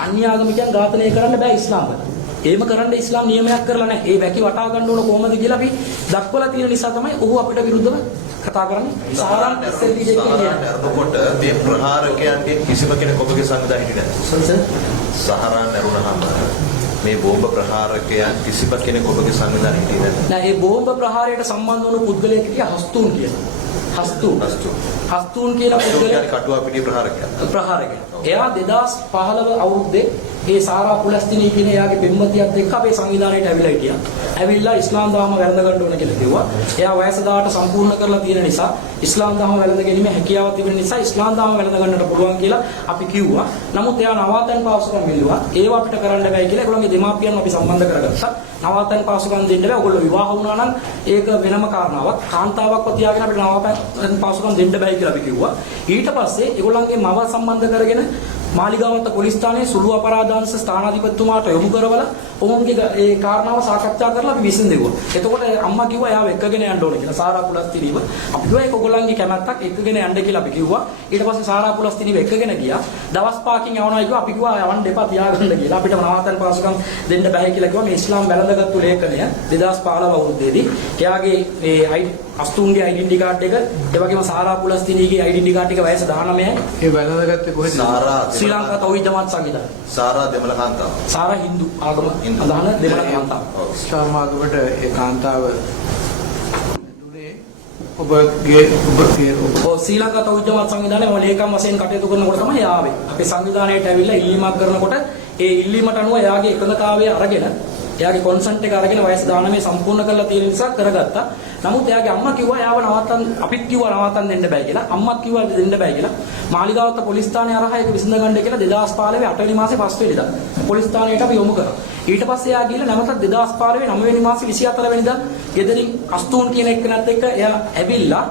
අන්‍ය ආගමිකයන් ඝාතනය කරන්න බෑ ඉස්ලාම් වල. එහෙම කරන්න ඉස්ලාම් නියමයක් කරලා නැහැ. ඒ වැකි වටා ගන්න ඕන කොහොමද කියලා අපි දක්වලා තියෙන නිසා තමයි ඔහු අපිට විරුද්ධව කතා කරන්නේ. සහරාන් SLPJ කියන්නේ නරනකොට මේ ප්‍රහාරකයන්ගේ කිසිම කෙනෙක් ඔබගේ සංවිධානය හිටියේ නැහැ. සහරාන් නරුණාම මේ බෝම්බ ප්‍රහාරකයන් කිසිම කෙනෙක් ඔබගේ සංවිධානය හිටියේ නැහැ. නෑ ඒ බෝම්බ ප්‍රහාරයට සම්බන්ධ වුණු පුද්ගලයෙක් කිය හස්තුන් කියලා. හස්තුන් කියන පුද්ගලයා කටුවාපිටිය ප්‍රහාරකයා. එයා 2015 අවුරුද්දේ ඒ සාරා පුලස්තිනී කියන එයාගේ පෙම්වතියත් එක්ක අපේ සංවිධානයට ඇවිල්ලා හිටියා. ඇවිල්ලා ඉස්ලාම් දහම වැළඳ ගන්න ඕන කියලා කිව්වා. එයා වයස 18 සම්පූර්ණ කරලා තියෙන නිසා ඉස්ලාම් දහම වැළඳ ගැනීම හැකියාව තිබෙන නිසා ඉස්ලාම් දහම වැළඳ ගන්නට පුළුවන් කියලා අපි කිව්වා. නමුත් එයා නවාතැන් පාසුකම් ඉල්ලුවා. ඒව අපිට කරන්න බෑ කියලා ඒගොල්ලන්ගේ දෙමාපියන් අපි සම්බන්ධ කරගත්තා. නවාතැන් පාසුකම් දෙන්න බෑ. ඔයගොල්ලෝ විවාහ වුණා නම් ඒක වෙනම කාරණාවක්. කාන්තාවක්ව තියාගෙන අපිට නවාතැන් පාසුකම් දෙන්න බෑ කියලා අපි කිව්වා. ඊට පස්සේ ඒගොල්ලන්ගේ මව සම්බන්ධ කරගෙන මාලිගාවත්ත පොලිස් ස්ථානයේ සුළු අපරාධාංශ ස්ථානාධිපතිතුමාට යොමු කරවලා ඔවුන්ගේ ඒ කාරණාව සාකච්ඡා කරලා අපි විසඳෙව්වා. එතකොට අම්මා කිව්වා එයාව එක්කගෙන යන්න ඕන කියලා. සාරා පුලස්තිනීව අපි කිව්වා ඒක ඔයගොල්ලන්ගේ කැමැත්තක් එක්කගෙන යන්න කියලා අපි කිව්වා. ඊට පස්සේ සාරා පුලස්තිනීව එක්කගෙන ගියා. දවස් 5කින් යවනවා කිව්වා. අපි කිව්වා යවන්න එපා තියාගන්න කියලා. අපිට නවාතැන් පාසුකම් දෙන්න බෑ කියලා කිව්වා. මේ ඉස්ලාම් වැළඳගත්තු ලේඛනය 2015 අවුරුද්දේදී එයාගේ මේ අස්තුන්ගේ ඩෙන්ටි කාඩ් එක ඒ වගේම සාරා පුලස්තිනීගේ ඩෙන්ටි කාඩ් එක වයස 19යි. ඒ වැළඳගත්තේ කොහෙද? සාරා ශ්‍රී ලංකා තෞහිද් ජමාත් සංවිධානය. සාරා දෙමළ කාන්තාව. සාරා හින්දු ආගම අදහන දෙමළ කාන්තාව. ඉස්ලාම් ආගමට ඒ කාන්තාව දුන්නේ ඔබගේ ශ්‍රී ලංකා තෞහිද් ජමාත් සංවිධානයේ මම ලේකම් වශයෙන් කටයුතු කරනකොට තමයි ආවේ. අපේ සංවිධානයට ඇවිල්ලා ඉල්ලීමක් කරනකොට ඒ ඉල්ලීමට අනුව එයාගේ එකඟතාවය අරගෙන එයාගේ කොන්සන්ට් එක අරගෙන වයස 19 සම්පූර්ණ කරලා තියෙන නිසා කරගත්තා. නමුත් එයාගේ අම්මා කිව්වා එයාව නවත්තන්න අපිත් කිව්වා නවත්තන්න දෙන්න බෑ කියලා. අම්මත් කිව්වා දෙන්න බෑ කියලා. මාලිගාවත්ත පොලිස් ස්ථානයේ අරහා ඒක විසඳ ගන්න කියලා 2015 8 වෙනි මාසේ 5 වෙනිදා පොලිස් ස්ථානයට අපි යොමු කරා. ඊට පස්සේ එයා ගිහලා නැවතත් 2015 9 වෙනි මාසේ 24 වෙනිදා ගෙදරින් අස්තුන් කියන එක්කනත් එක්ක එයා ඇවිල්ලා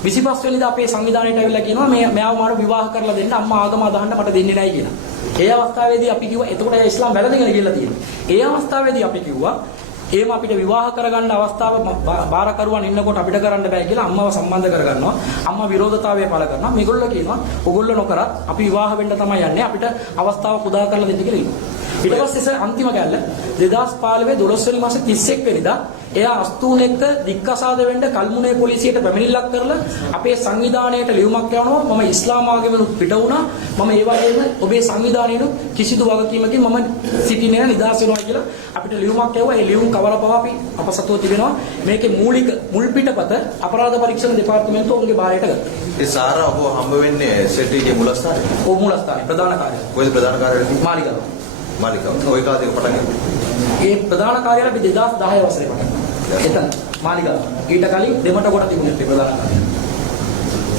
25 වෙනිදා අපේ සංවිධානයට ඇවිල්ලා කියනවා මෙයාව මාර විවාහ කරලා දෙන්න අම්මා ආගම අදහන්න මට දෙන්නේ නැහැ කියලා. ඒ අවස්ථාවේදී අපි කිව්වා එතකොට එයා ඉස්ලාම් වැළඳගෙන ගිහලා තියෙනවා. ඒ අවස්ථාවේදී අපි කිව්වා එහෙම අපිට විවාහ කරගන්න අවස්ථාව බාරකරුවන් ඉන්නකොට අපිට කරන්න බෑ කියලා අම්මව සම්බන්ධ කරගන්නවා. අම්මා විරෝධතාවය පළ කරනවා. මේගොල්ලෝ කියනවා ඔයගොල්ලෝ නොකරත් අපි විවාහ වෙන්න තමයි යන්නේ. අපිට අවස්ථාව පුදා කරලා දෙන්න කියලා ඉන්නවා. ඊට පස්සේ අන්තිම කැල්ල 2015 12 වෙනි මාසේ 31 වෙනිදා එයා අස්තුන් එක්ක දික්කසාද වෙන්න කල්මුනේ පොලිසියට පැමිණිල්ලක් කරලා අපේ සංවිධානයට ලියුමක් යවනවා. මම ඉස්ලාම් ආගමෙනුත් පිට වුණා. මම ඒ වගේම ඔබේ සංවිධානයේනු කිසිදු වගකීමකින් මම සිටින්නේ නිදහස් වෙනවා කියලා අපිට ලියුමක් යවුවා. ඒ ලියුම් කවරපව අපි අපසතුව තිබෙනවා. මේකේ මූලික මුල් පිටපත අපරාධ පරීක්ෂණ දෙපාර්තමේන්තුව ඔවුන්ගේ භාරයට ගත්තා. ඒ සාරා ඔබ හම්බ වෙන්නේ SLTගේ මුලස්ථානේ? ඔව් මුලස්ථානේ ප්‍රධාන කාර්යාලය. කොහෙද ප්‍රධාන කාර්යාලය? මාලිගාව. මාලිගාව. කොයි කාලේක පටන් ගත්තේ? ඒ ප්‍රධාන කාර්යාලය අපි 2010 වසරේ පටන් ගත්තා. එතන මාලිගාව. ඊට කලින් දෙමට කොට තිබුණේ ප්‍රධාන කාර්යාලය.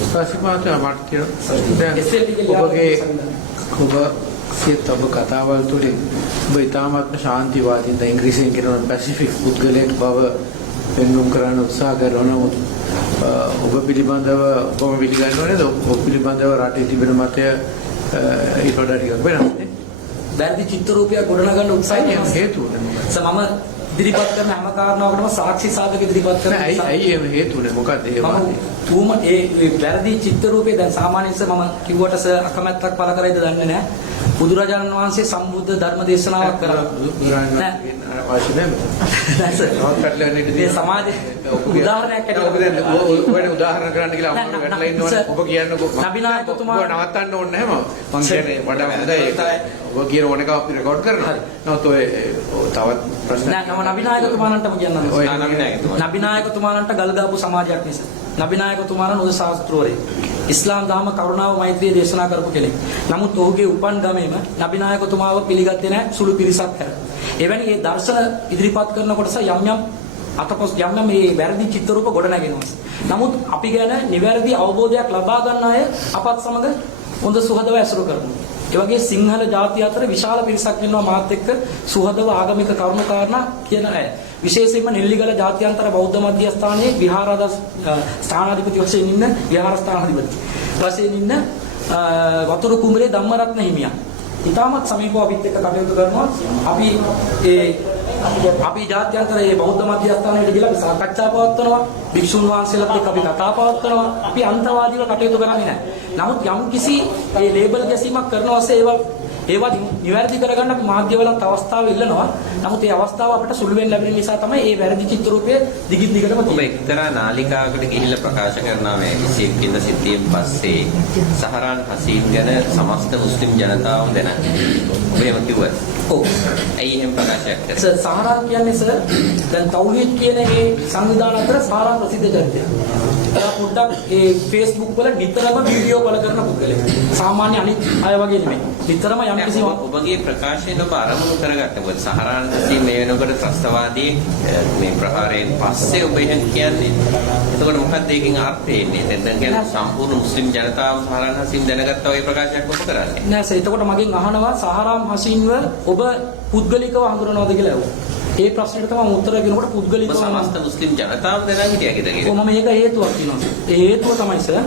ස්පර්ශමාත මට කියනවා ඔබගේ ඔබ සියත ඔබ කතාවල් තුළින් ඔබ ඉතාමත්ම ශාන්තිවාදීන් ඉංග්‍රීසියෙන් කියනවා පැසිෆික් පුද්ගලයෙක් බව පෙන්වුම් කරන්න උත්සාහ කරනවා. ඔබ පිළිබඳව ඔබම පිළිගන්නව නේද? ඔබ පිළිබඳව රටේ තිබෙන මතය ඊට වඩා ටිකක් වෙනස් නේ? වැරදි චිත්‍ර රූපයක් ගොඩනගන්න උත්සාහය හේතුව මම ඉදිරිපත් කරන හැම කාරණාවකටම සාක්ෂි සාධක ඉදිරිපත් කරන ඇයි එහෙම හේතුනේ මොකක්ද ඒ මම ඒ වැරදි චිත්‍ර රූපේ දැන් සාමාන්‍යයෙන් මම කිව්වට අකමැත්තක් පළ කරයිද දන්නේ නැහැ. බුදුරජාණන් වහන්සේ සම්බුද්ධ ධර්ම දේශනාවක් කරා. මේ සමාජයේ උදාහරණයක් ඇටියට ඔබ උදාහරණ කරන්න කියලා අම්මා වැටලා ඉන්නවනේ. ඔබ කියන්නකෝ නබිනායකතුමා නවත්තන්න ඕනේ නැහැ මම. මම කියන්නේ වඩා හොඳයි. ඔබ කියන ඕන එක අපි රෙකෝඩ් කරනවා. නමුත් ඔය තවත් ප්‍රශ්න නෑ මම නබිනායකතුමාලන්ටම කියන්නම්. නබිනායකතුමාලන්ට ගල්ගාපු සමාජයක් නිසා. නබිනායකතුමාලන් උද ශාස්ත්‍රෝරේ. ඉස්ලාම් දහම කරුණාව මෛත්‍රිය දේශනා කරපු කෙනෙක්. නමුත් ඔහුගේ උපන් ගමේම නබිනායකතුමාව පිළිගත්තේ නැහැ සුළු පිරිසක් හැර. එවැනි මේ දර්ශන ඉදිරිපත් කරන කොටස යම් අතපොස් යම් මේ වැරදි චිත්‍ර රූප ගොඩ නැගෙනවා. නමුත් අපි ගැන නිවැරදි අවබෝධයක් ලබා ගන්න අය අපත් සමග හොඳ සුහදව ඇසුරු කරනවා. ඒ වගේ සිංහල ජාතිය අතර විශාල පිරිසක් ඉන්නවා මාත් එක්ක සුහදව ආගමික කරුණු කාරණා කියන අය. විශේෂයෙන්ම නෙල්ලිගල ජාත්‍යන්තර බෞද්ධ මධ්‍යස්ථානයේ ස්ථානාධිපති වශයෙන් ඉන්න විහාර ස්ථානාධිපති වශයෙන් ඉන්න වතුරු කුමරේ ධම්මරත්න හිමියන්. ඉතාමත් සමීපව අපිත් එක්ක කටයුතු කරනවා. අපි ජාත්‍යන්තරයේ බෞද්ධ මධ්‍යස්ථානයට ගිහලා අපි සාකච්ඡා පවත්වනවා. භික්ෂුන් වහන්සේලාත් එක්ක අපි කතා පවත්වනවා. අපි අන්තවාදීව කටයුතු කරන්නේ නැහැ. නමුත් යම් කිසි මේ ලේබල් ගැසීමක් කරනවා ඒවා නිවැරදි කරගන්න අපි මාධ්‍යවලත් අවස්ථාව ඉල්ලනවා. නමුත් ඒ අවස්ථාව අපිට සුළු වෙන්න ලැබෙන නිසා තමයි මේ වැරදි චිත්‍ර රූපය දිගින් දිගටම ඔබ එක්තරා නාලිකාවකට ගිහිල්ලා ප්‍රකාශ කරනවා මේ 21 වෙනිදා සිද්ධියෙන් පස්සේ සහරාන් හසීන් ගැන සමස්ත මුස්ලිම් ජනතාවම දැනගන්න. ඔබ එහෙම කිව්වා. ඔව්. ඇයි එහෙම ප්‍රකාශයක් කරන්නේ? සහරාන් කියන්නේ සර් දැන් තෞහීද් කියන මේ සංවිධාන අතර සහරාන් ප්‍රසිද්ධ චරිතයක්. එයා පොඩ්ඩක් ඒ Facebook වල නිතරම වීඩියෝ කල් කරන පුද්ගලයෙක්. සාමාන්‍ය අනිත් අය වගේ නෙමෙයි. නිතරම ඔබගේ ප්‍රකාශයෙන් ඔබ අරමුණු කරගන්න. මොකද සහරාන් හසීන් මේ වෙනකොට ත්‍රස්තවාදී මේ ප්‍රහාරයෙන් පස්සේ ඔබ එහෙම කියන්නේ. එතකොට මොකක්ද ඒකෙන් අර්ථය එන්නේ? දැන් කියන්නේ සම්පූර්ණ මුස්ලිම් ජනතාව සහරාන් හසීන් දැනගත්තා වගේ ප්‍රකාශයක් ඔබ කරන්නේ. නෑ සර්. එතකොට මගෙන් අහනවා සහරාන් හසීන්ව ඔබ පුද්ගලිකව හඳුනනවද කියලා ඇහුවා. ඒ ප්‍රශ්නෙට තමයි උත්තර දෙනකොට පුද්ගලිකව සමස්ත මුස්ලිම් ජනතාව දැනගෙන හිටියද කියලා. මම මේක හේතුවක් කියනවා. ඒ හේතුව තමයි සර්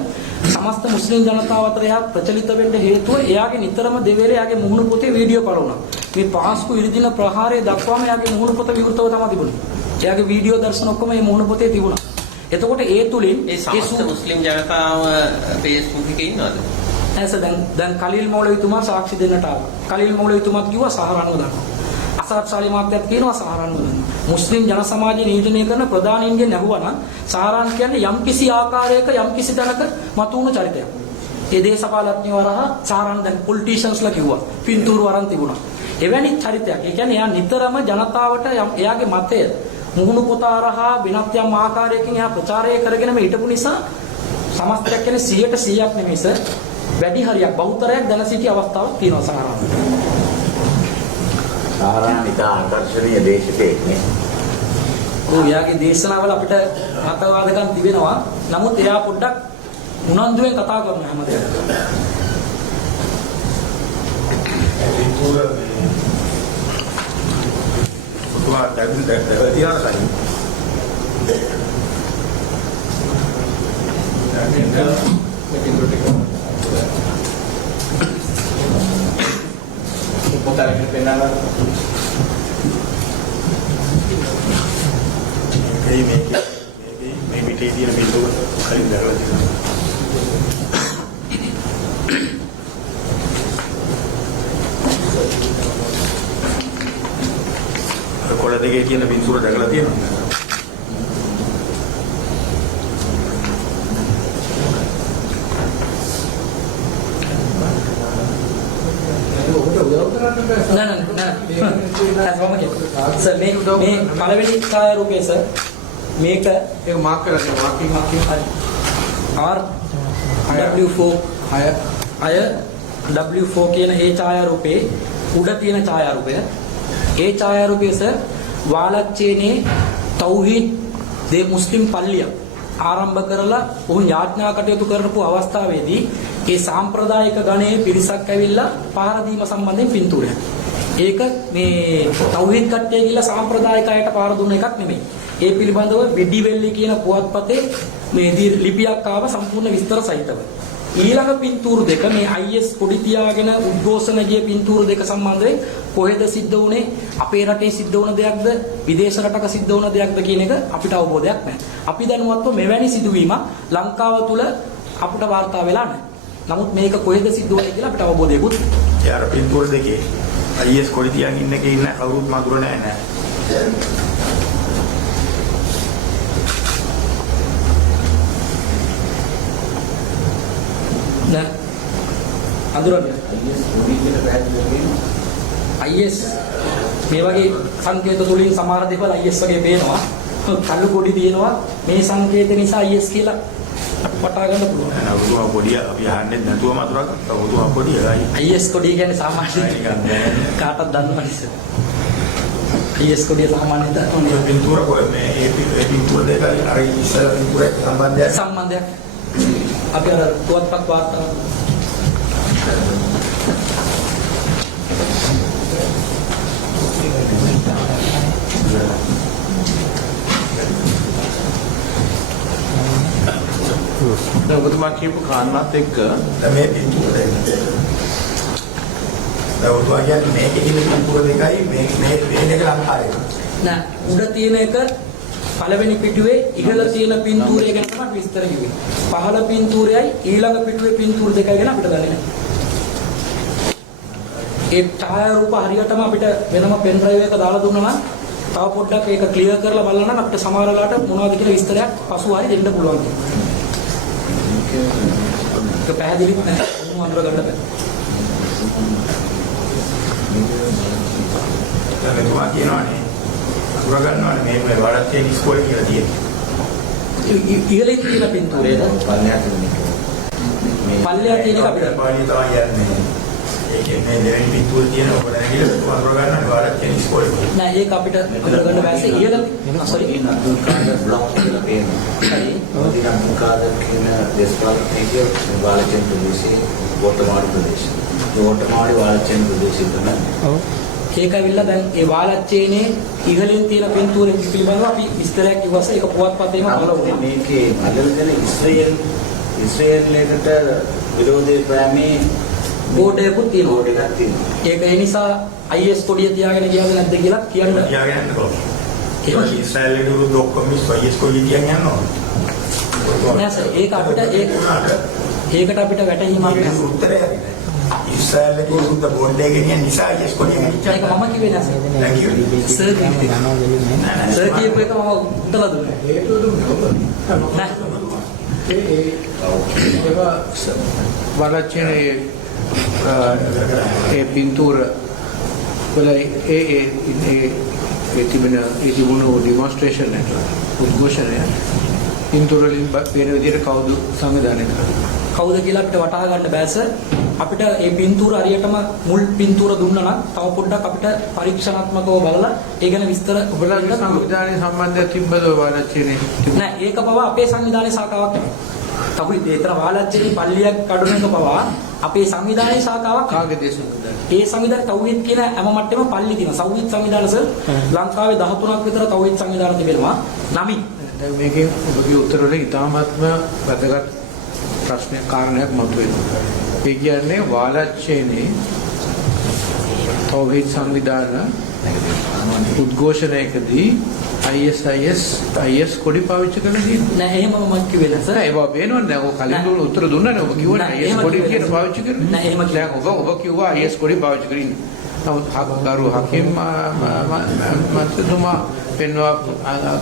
සමස්ත මුස්ලිම් ජනතාව අතර එහා ප්‍රචලිත වෙන්න හේතුව එයාගේ නිතරම දෙවේලේ එයාගේ මුහුණු පොතේ වීඩියෝ පළ වුණා. මේ පාස්කු ඉරිදින ප්‍රහාරය දක්වාම එයාගේ මුහුණු පොත විවෘතව තමයි තිබුණේ. එයාගේ වීඩියෝ දර්ශන ඔක්කොම මේ මුහුණු පොතේ තිබුණා. එතකොට ඒ තුලින් ඒ සමස්ත මුස්ලිම් ජනතාව Facebook එකේ ඉන්නවද? ඇස දැන් කලීල් මෞලවිතුමා සාක්ෂි දෙන්නට ආවා. කලීල් මෞලවිතුමාත් කිව්වා සහරාන්ව දානවා. අසරත් ශාලි මාත්‍යත් කියනවා සහරාන්ව දානවා. මුස්ලිම් ජන සමාජය නියෝජනය කරන ප්‍රධානීන්ගෙන් ඇහුවා නම් සහරාන් කියන්නේ යම්කිසි ආකාරයක යම්කිසි තැනක මතුවුණු චරිතයක්. ඒ දේශපාලඥයෝ වරහා සහරාන් දැන් පොලිටිෂියන්ස්ලා කිව්වා. පින්තූරු අරන් තිබුණා. එවැනි චරිතයක්. ඒ කියන්නේ එයා නිතරම ජනතාවට එයාගේ මතය මුහුණු පොත අරහා වෙනත් යම් ආකාරයකින් එයා ප්‍රචාරය කරගෙන මේ හිටපු නිසා සමස්තයක් කියන්නේ 100%ක් නෙමෙයි සර්. වැඩි හරියක් බෞද්ධරයක් දැන සිටි අවස්ථාවක් තියෙනවා සහරාන්. සහරාන් ඉතා ආකර්ශනීය දේශකයෙක් නේ. එයාගේ දේශනාවල අපිට මතවාදකම් තිබෙනවා. නමුත් එයා පොඩ්ඩක් උනන්දුවෙන් කතා කරන හැමදේම. මේ පිටේ තියෙන බිල්ලුව කලින් දැකලා තියෙනවා. කොළ දෙකේ තියෙන පින්තූර දැකලා තියෙනවා. සර් මේ පළවෙනි ඡායාරූපය සර් මේක ඒක මාක් කරලා මාකින් W4 කියන ඒ ඡායාරූපේ උඩ තියෙන ඡායාරූපය ඒ ඡායාරූපය සර් වාලච්චේනේ තෞහීද් දේ මුස්ලිම් පල්ලිය ආරම්භ කරලා උන් යාඥා කටයුතු කරපු අවස්ථාවේදී ඒ සාම්ප්‍රදායික ගණයේ පිරිසක් ඇවිල්ලා පහර දීම සම්බන්ධයෙන් පින්තූරයක්. ඒක මේ තෞහීද් කට්ටිය ගිහලා සාම්ප්‍රදායික අයට පහර දුන්න එකක් නෙමෙයි. ඒ පිළිබඳව බෙඩිවෙල්ලි කියන පුවත්පතේ මේ ලිපියක් ආව සම්පූර්ණ විස්තර සහිතව. ඊළඟ පින්තූරු දෙක මේ IS කොඩි තියාගෙන උද්ඝෝෂණ ගිය පින්තූරු දෙක සම්බන්ධයෙන් කොහෙද සිද්ධ වුනේ අපේ රටේ සිද්ධ වුණ දෙයක්ද විදේශ රටක සිද්ධ වුණ දෙයක්ද කියන එක අපිට අවබෝධයක් නැහැ. අපි දැනුවත්ව මෙවැනි සිදුවීමක් ලංකාව තුල අපිට වාර්තා වෙලා නැහැ. නමුත් මේක කොහෙද සිද්ධ වුනේ කියලා අපිට අවබෝධයකුත් නැහැ. යාර පින්තූර දෙකේ IS කොඩි තියාගෙන ඉන්න එකේ ඉන්න කවුරුත් මధుර නැහැ නෑ. දැන් අඳුරන්නේ IS මේ වගේ සංකේත තුලින් සමහර දේවල් IS වගේ පේනවා. කළු කොඩි තියෙනවා. මේ සංකේත නිසා IS කියලා වටා ගන්න පුළුවන්. නවුතුවා කොඩිය අපි අහන්නේ නැතුව මధుරක් නවුතුවා කොඩිය IS කොඩිය කියන්නේ සාමාන්‍ය කාටවත් දන්නවද ඉතින්? IS කොඩිය සාමාන්‍ය දන්නවනේ. පින්තූර කොහෙද මේ ඒ පින්තූර දෙක අර ඉස්සර පින්තූර සම්බන්ධයක් අපි අර පුවත්පත් වාර්තා දැන් ඔබතුමා කියපු කාරණාත් එක්ක මේ පින්තූර දෙන්න. දැන් ඔබතුමා කියන්නේ මේකේ තියෙන පින්තූර දෙකයි මේ දෙක ලංකාවේ. නෑ උඩ තියෙන එක පළවෙනි පිටුවේ ඉහළ තියෙන පින්තූරය ගැන තමයි විස්තර කිව්වේ. පහළ පින්තූරයයි ඊළඟ පිටුවේ පින්තූර දෙකයි ගැන අපිට දන්නේ නැහැ. ඒ ඡායාරූප හරියටම අපිට වෙනම පෙන් ඩ්‍රයිව් එක දාලා දුන්නා නම් තව පොඩ්ඩක් ඒක ක්ලියර් කරලා බලන්න නම් අපිට සමහර වෙලාවට මොනවද කියලා විස්තරයක් පසුව හරි දෙන්න පුළුවන්. ඒක පැහැදිලිව නැහැ. මොනවද අඳුර ගන්න බෑ. දැන් මෙතුමා කියනවානේ අඳුර ගන්නවානේ මේ වඩාත් ඉස්කෝලේ කියලා තියෙනවා. ඉහළින් තියෙන පින්තූරේද පල්ලෙහා තියෙන එක අපිට පාළිය තමයි යන්නේ. ඒකේ මේ දෙවෙනි පින්තූර තියෙන ඔබ දැනගිලා අඳුර ගන්නවානේ වඩාත් ඉස්කෝලේ. නෑ ඒක අපිට අඳුර ගන්න බෑසේ ඉහළ සෝරි ඒ අබ්දුල් කාදර් බ්ලොක් කියලා තියෙනවා. හරි. මොකද අබ්දුල් කාදර් කියන දේශපාලකයෙක් වාලචන් ප්‍රදේශයේ වෝටමාඩි ප්‍රදේශය. වෝටමාඩි වාලචන් ප්‍රදේශය තමයි. ඔව්. ඒක ඇවිල්ලා දැන් ඒ වාලච්චේනේ ඉහළින් තියෙන පින්තූරෙ පිළිබඳව අපි විස්තරයක් කිව්වස ඒක පුවත්පතේම බලවුණා. මේකේ අදල්ගෙන ඉස්රායෙලයට විරෝධී ප්‍රාමේ බෝඩ් එකකුත් තියෙනවා. බෝඩ් එකක් තියෙනවා. ඒක ඒ නිසා IS කොඩිය තියාගෙන ගියාද නැද්ද කියලා කියන්න. තියාගෙන යන්න ඕන. ඒක ඉස්රායෙල් විරුද්ධ ඔක්කොම IS කොඩිය තියාගෙන යනවා. නෑ සර් ඒක අපිට ඒකට අපිට වැටහීමක් නැහැ. උත්තරය හරියි. ඉස්රායෙල් විරුද්ධ බෝඩ් එක ගෙනියන නිසා IS කොඩිය ගෙනිච්චා. ඒක මම කිව්වේ නෑ සර්. සර් කියපු එක මම උත්තර දුන්නා. ඒක දුන්නා. නෑ. වලච්චනේ ඒ පින්තූර වල ඒ තිබුණු ඩෙමොන්ස්ට්‍රේෂන් එක උද්ඝෝෂණය පින්තූර වලින් වෙන විදිහට කවුද සංවිධානය කරන්නේ කවුද කියලා අපිට වටහා ගන්න බෑ සර්. අපිට මේ පින්තූර හරියටම මුල් පින්තූර දුන්නා නම් තව පොඩ්ඩක් අපිට පරීක්ෂණාත්මකව බලලා ඒ ගැන විස්තර ඔබලාගේ සංවිධානයේ සම්බන්ධය තිබ්බද වලච්චනේ නෑ ඒක පවා අපේ සංවිධානයේ ශාඛාවක් තමයි. තවයි ඒතර වාලච්චේ පල්ලියක් කඩන එක පවා අපේ සංවිධානයේ ශාඛාවක්. කාගේ දේශපාලන ඒ සංවිධානය තවහිත් කියන හැම මට්ටමෙම පල්ලි තියෙනවා. සෞහිත් සංවිධාන සර් ලංකාවේ 13ක් විතර තවහිත් සංවිධාන තිබෙනවා. නමින් දැන් මේකේ ඔබගේ උත්තර වල ඉතාමත්ම වැදගත් ප්‍රශ්නයක් කාරණයක් මතුවෙනවා. ඒ කියන්නේ වාලච්චේනේ තවහිත් සංවිධාන උද්ඝෝෂණයකදී IS කොඩි පාවිච්චි කරලා තියෙනවා. නෑ එහෙම මම කිව්වේ නෑ සර්. ඒක වෙනවද නෑ ඔය කලින් දුන්න උත්තර දුන්නානේ ඔබ කිව්වනේ IS කොඩි කියන පාවිච්චි කරන්නේ. නෑ එහෙම දැන් ඔබ කිව්වා IS කොඩි පාවිච්චි කරන්නේ. නමුත් හක්කරු හකිම් මන්තුමා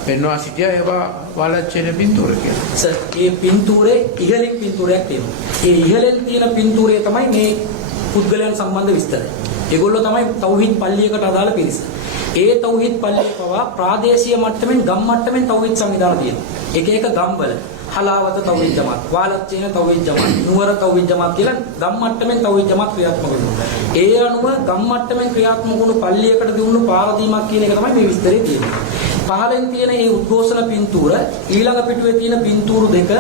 පෙන්වා සිටියා ඒවා වාලච්චේනේ පින්තූර කියලා. සර් මේ පින්තූරේ ඉහළින් පින්තූරයක් තියෙනවා. ඒ ඉහළින් තියෙන පින්තූරය තමයි මේ පුද්ගලයන් සම්බන්ධ විස්තරය. ඒගොල්ලෝ තමයි තෞහිද් පල්ලියකට අදාළ පිරිස. ඒ තෞහිද් පල්ලිය පවා ප්‍රාදේශීය මට්ටමින් ගම් මට්ටමින් තෞහිද් සංවිධාන තියෙනවා. එක එක ගම්වල හලාවත තෞහිද් ජමාත්, වාලච්චේන තෞහිද් ජමාත්, නුවර තෞහිද් ජමාත් කියලා ගම් මට්ටමින් තෞහිද් ජමාත් ක්‍රියාත්මක වෙනවා. ඒ අනුව ගම් මට්ටමින් ක්‍රියාත්මක වුණු පල්ලියකට දුන්නු පාරදීමක් කියන එක තමයි මේ විස්තරේ තියෙන්නේ. පහළෙන් තියෙන මේ උද්ඝෝෂණ පින්තූර ඊළඟ පිටුවේ තියෙන පින්තූරු දෙක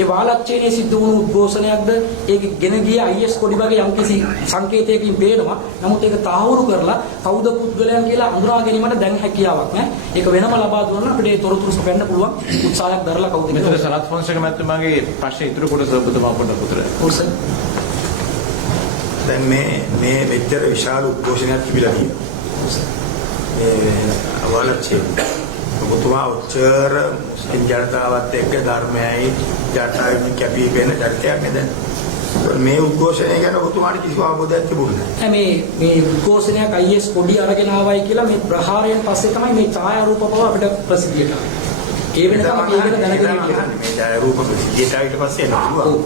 ඒ වාලච්චේනේ සිද්ධ වුණු උද්ඝෝෂණයක්ද ඒක ගෙන ගිය IS කොඩි වගේ යම්කිසි සංකේතයකින් පේනවා. නමුත් ඒක තාහුරු කරලා කවුද පුද්ගලයන් කියලා අඳුරා ගැනීමට දැන් හැකියාවක් නැහැ. ඒක වෙනම ලබා දුන්නා අපිට ඒ තොරතුරු සපයන්න පුළුවන් උත්සාහයක් දරලා කවුද මෙතන සරත් ෆොන්සේක මහත්මයාගේ ප්‍රශ්නේ ඉතුරු කොටස ඔබතුමා පොඩ්ඩක් උත්තරය. කොහොමද? දැන් මේ මෙච්චර විශාල උද්ඝෝෂණයක් තිබිලා තියෙනවා. මේ වලච්චේ ඔබතුමා උච්චර මුස්ලිම් ජනතාවත් එක්ක ධර්මයයි ජනතාවෙන් කැපී පෙනෙන චරිතයක් නේද? මේ උද්ඝෝෂණය ගැන ඔබතුමාට කිසිම අවබෝධයක් තිබුණේ නැහැ. මේ උද්ඝෝෂණයක් IS කොඩි අරගෙන ආවයි කියලා මේ ප්‍රහාරයෙන් පස්සේ තමයි මේ ඡායාරූප පව අපිට ප්‍රසිද්ධියට ආවේ. ඒ වෙනකම් අපි ඒක දැනගෙන ඉන්නේ. මේ ඡායාරූප ප්‍රසිද්ධියට ආවිට පස්සේ නෑ.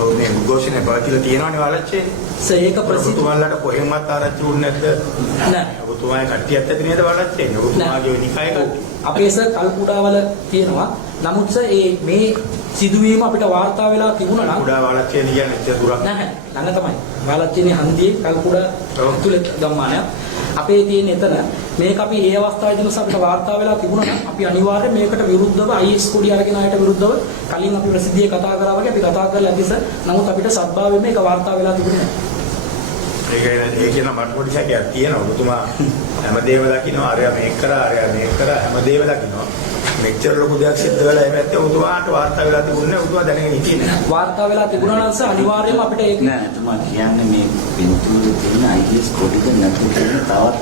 ඔව් මේ උද්ඝෝෂණය පවතිලා තියෙනවනේ වලච්චේ. ඒක ප්‍රසිද්ධ ඔබතුමාලට කොහෙන්වත් ආරච්චි වුනේ නැද්ද? නෑ. ඔබතුමාගේ කට්ටියත් ඇති නේද වලච්චේ? ඔබතුමාගේ ওই නිකාය කට්ටිය. අපේ සර් කල්කුඩාවල තියෙනවා. නමුත් සර් මේ සිදුවීම අපිට වාර්තා වෙලා තිබුණා නම් කුඩා වලච්චේ කියන්නේ ඉතින් දුරක් නැහැ. ළඟ තමයි. වලච්චේනේ හන්දියේ කල්කුඩා තුල ගම්මානයක්. අපේ තියෙන එතන මේක අපි ඒ අවස්ථාවේදීම අපිට වාර්තා වෙලා තිබුණා නම් අපි අනිවාර්යයෙන් මේකට විරුද්ධව IS කොඩි අරගෙන ආයට විරුද්ධව කලින් අපි ප්‍රසිද්ධියේ කතා කරා වගේ අපි කතා කරලා ඇති සර්. නමුත් අපිට සත්භාවයෙන් මේක වාර්තා වෙලා තිබුණේ නැහැ. ඒක කියන මට පොඩි සැකයක් තියෙනවා. ඔබතුමා හැමදේම දකින්නවා. අරයා මේක කරා, අරයා මේක කරා හැමදේම දකින්නවා. මෙච්චර ලොකු දෙයක් සිද්ධ වෙලා එහෙම නැත්නම් ඔබතුමාට වාර්තා වෙලා තිබුණේ ඔබතුමා දැනගෙන හිටියේ නෑ. වාර්තා වෙලා තිබුණා නම් සර් අනිවාර්යයෙන්ම අපිට ඒක නෑ එතුමා කියන්නේ මේ පින්තූරේ තියෙන IDS කොටික නැතුව තියෙන තවත්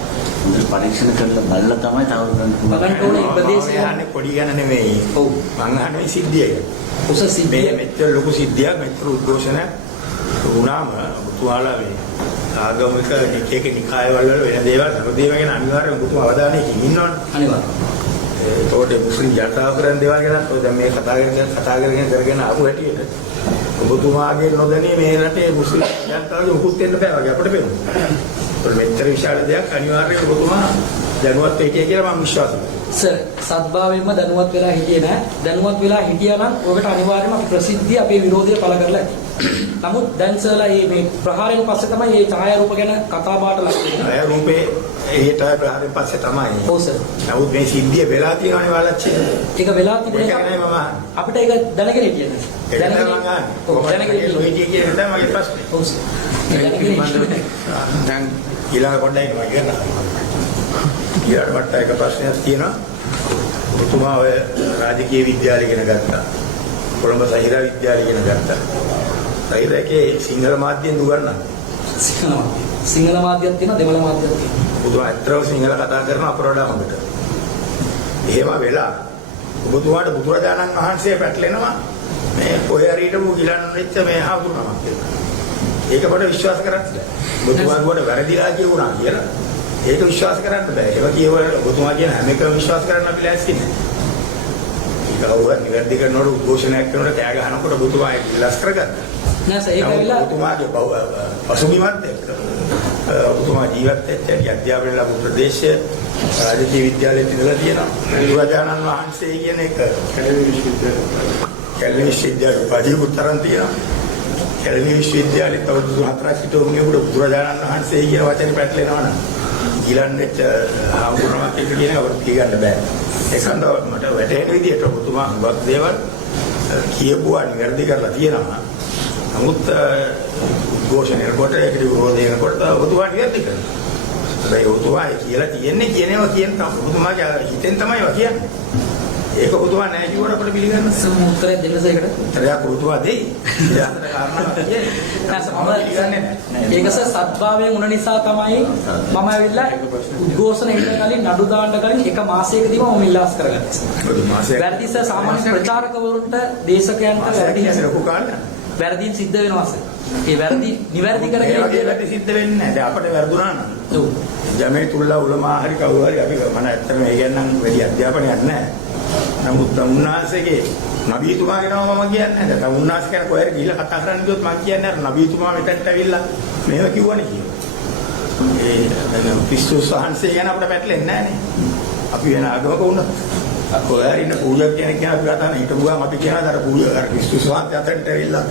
හොඳට පරීක්ෂණ කරලා බලලා තමයි තව බලන්න ඕනේ ප්‍රදේශය. යන්නේ පොඩි ගන්න නෙමෙයි. ඔව්. මං අහන්නේ සිද්ධිය ගැන. උස සිද්ධිය මෙච්චර ලොකු සිද්ධියක් මෙච්චර උද්ඝෝෂණ වුණාම ඔබතුමාලා මේ ආගමික එක නිකායවල වෙන දේවල් හැමදේම ගැන අනිවාර්යයෙන්ම ඔබතුමා අවධානයකින් ඉන්නවනේ. අනිවාර්යයෙන්. ඒකට මුස්ලිම් ජනතාව කරන දේවල් ගැන ඔය දැන් මේ කතා කරගෙන ආපු හැටියට ඔබතුමාගේ නොදැනී මේ රටේ මුස්ලිම් ජනතාවගේ මුකුත් වෙන්න බෑ වගේ අපිට පේනවා. ඒත් මෙච්චර විශාල දෙයක් අනිවාර්යයෙන්ම ඔබතුමා දැනුවත් වෙයි කියලා මම විශ්වාස කරනවා. සර් සත්භාවයෙන්ම දැනුවත් වෙලා හිටියේ නෑ. දැනුවත් වෙලා හිටියා නම් ඔබට අනිවාර්යයෙන්ම අපි ප්‍රසිද්ධිය අපේ විරෝධය පළ කරලා ඇති. නමුත් දැන් සර්ලා මේ ප්‍රහාරයෙන් පස්සේ තමයි මේ ඡායාරූප ගැන කතා බහට ලක් වෙන්නේ. ඡායාරූපේ ඒට ප්‍රහාරයෙන් පස්සේ තමයි. ඔව් සර්. නමුත් මේ සිද්ධිය වෙලා තියෙනවනේ වාලච්චි. ඒක වෙලා තිබුණේ ඒකනේ මම අපිට ඒක දැනගෙන හිටියේ නෑ. දැනගෙන හිටියේ කියන තමයි මගේ ප්‍රශ්නේ. ඔව් සර්. දැන් ඊළඟ පොඩ්ඩක් මම කියන්න. ඊළඟ මට එක ප්‍රශ්නයක් තියෙනවා. ඔබතුමා ඔය රාජකීය විද්‍යාලය ඉගෙන ගත්තා. කොළඹ සහිරා විද්‍යාලය ඉගෙන ගත්තා. සහිරාකේ සිංහල මාධ්‍යයෙන් දුගන්නා. සිංහල මාධ්‍යයක් තියෙනවා දෙමළ මාධ්‍යයක් තියෙනවා. ඔබතුමා ඇත්තටම සිංහල කතා කරන අපර වඩා හොඳට. එහෙම වෙලා ඔබතුමාට බුදුරජාණන් වහන්සේ පැටලෙනවා මේ කොහේ හරි හිටපු ගිලන් වෙච්ච මේ හාමුදුරුවෝ කියලා. ඒක අපිට විශ්වාස කරන්න බෑ. ඔබතුමාට වැරදිලා කියුණා කියලා. ඒක විශ්වාස කරන්න බෑ. ඒක කියවල ඔබතුමා කියන හැම එකම විශ්වාස කරන්න අපි ලෑස්ති නෑ. ඒක නිවැරදි කරනකොට උද්ඝෝෂණයක් කරනකොට කෑ ගහනකොට ඔබතුමා ඒක විලාස් කරගත්තා. නෑ සර් ඒක ඇවිල්ලා ඔබතුමාගේ පසුබිමත් එක්ක ඔබතුමා ජීවත් වෙච්ච අධ්‍යාපනය ලැබු ප්‍රදේශය රාජකීය විද්‍යාලයේ ඉඳලා තියෙනවා. බුදුරජාණන් වහන්සේ කියන එක කැලණි විශ්වවිද්‍යාලයේ උපාධියකුත් තරම් තියෙනවා. කැලණි විශ්වවිද්‍යාලයේ අවුරුදු 4ක් හිටවුනේ බුදුරජාණන් වහන්සේ කියන වචනේ පැටලෙනවා නම් ගිලන් වෙච්ච ආවුරුණක් එක කියන එක පිළිගන්න බෑ. ඒකන්ද මට වැටහෙන විදිහට ඔබතුමා හුඟක් දේවල් කියපුවා නිවැරදි කරලා තියෙනවා. නමුත් උද්ඝෝෂණය කොට ඒකට විරෝධය කොට ඔබතුමා නිවැරදි කරනවා. හැබැයි ඔබතුමා කියලා තියෙන්නේ කියනවා කියන තමයි ඔබතුමාගේ හිතෙන් තමයි ඒවා කියන්නේ. ඒක ඔබතුමා නැහැ කිව්වට අපිට පිළිගන්න උත්තරයක් දෙන්න සේකට. උත්තරයක් ඔබතුමා දෙයි. ඊළඟට කාරණාවක් කියන්නේ ඒක සත්භාවයෙන් උන නිසා තමයි මම ඇවිල්ලා උද්ඝෝෂණ ඉන්න කලින් නඩු දාන්න කලින් එක මාසයකදීම මම ඉල්ලාස් කරගත්තා. වැරදි සර් සාමාන්‍ය ප්‍රචාරකවරුන්ට දේශකයන්ට වැරදීම් සිද්ධ වෙනවා සර්. ඒ වැරදි නිවැරදි කරගෙන වැරදි සිද්ධ වෙන්නේ නැහැ. දැන් අපිට වැරදුනා නම්. ඔව්. ජමේතුල්ලා උලමා හරි කවුරු හරි අපි මම ඇත්තටම ඒ ගැන නම් වැඩි අධ්‍යාපනයක් නැහැ. නමුත් උන්වහන්සේගේ නබීතුමාගේ නම මම කියන්නේ නැහැ. දැන් උන්වහන්සේ කියන කොහේ ගිහිල්ලා කතා කරන්න ගියොත් මම කියන්නේ අර නබීතුමා මෙතනට ඇවිල්ලා මේව කිව්වනේ කියලා. ඒ ක්‍රිස්තුස් වහන්සේ ගැන අපිට පැටලෙන්නේ නැහැ නේ. අපි වෙන ආගමක වුණා. කොහේ හරි ඉන්න පූජක කෙනෙක් කියන අපි කතා හිටපු ගමන් අපි කියනවා අර පූජක අර ක්‍රිස්තුස් වහන්සේ අතට ඇවිල්ලා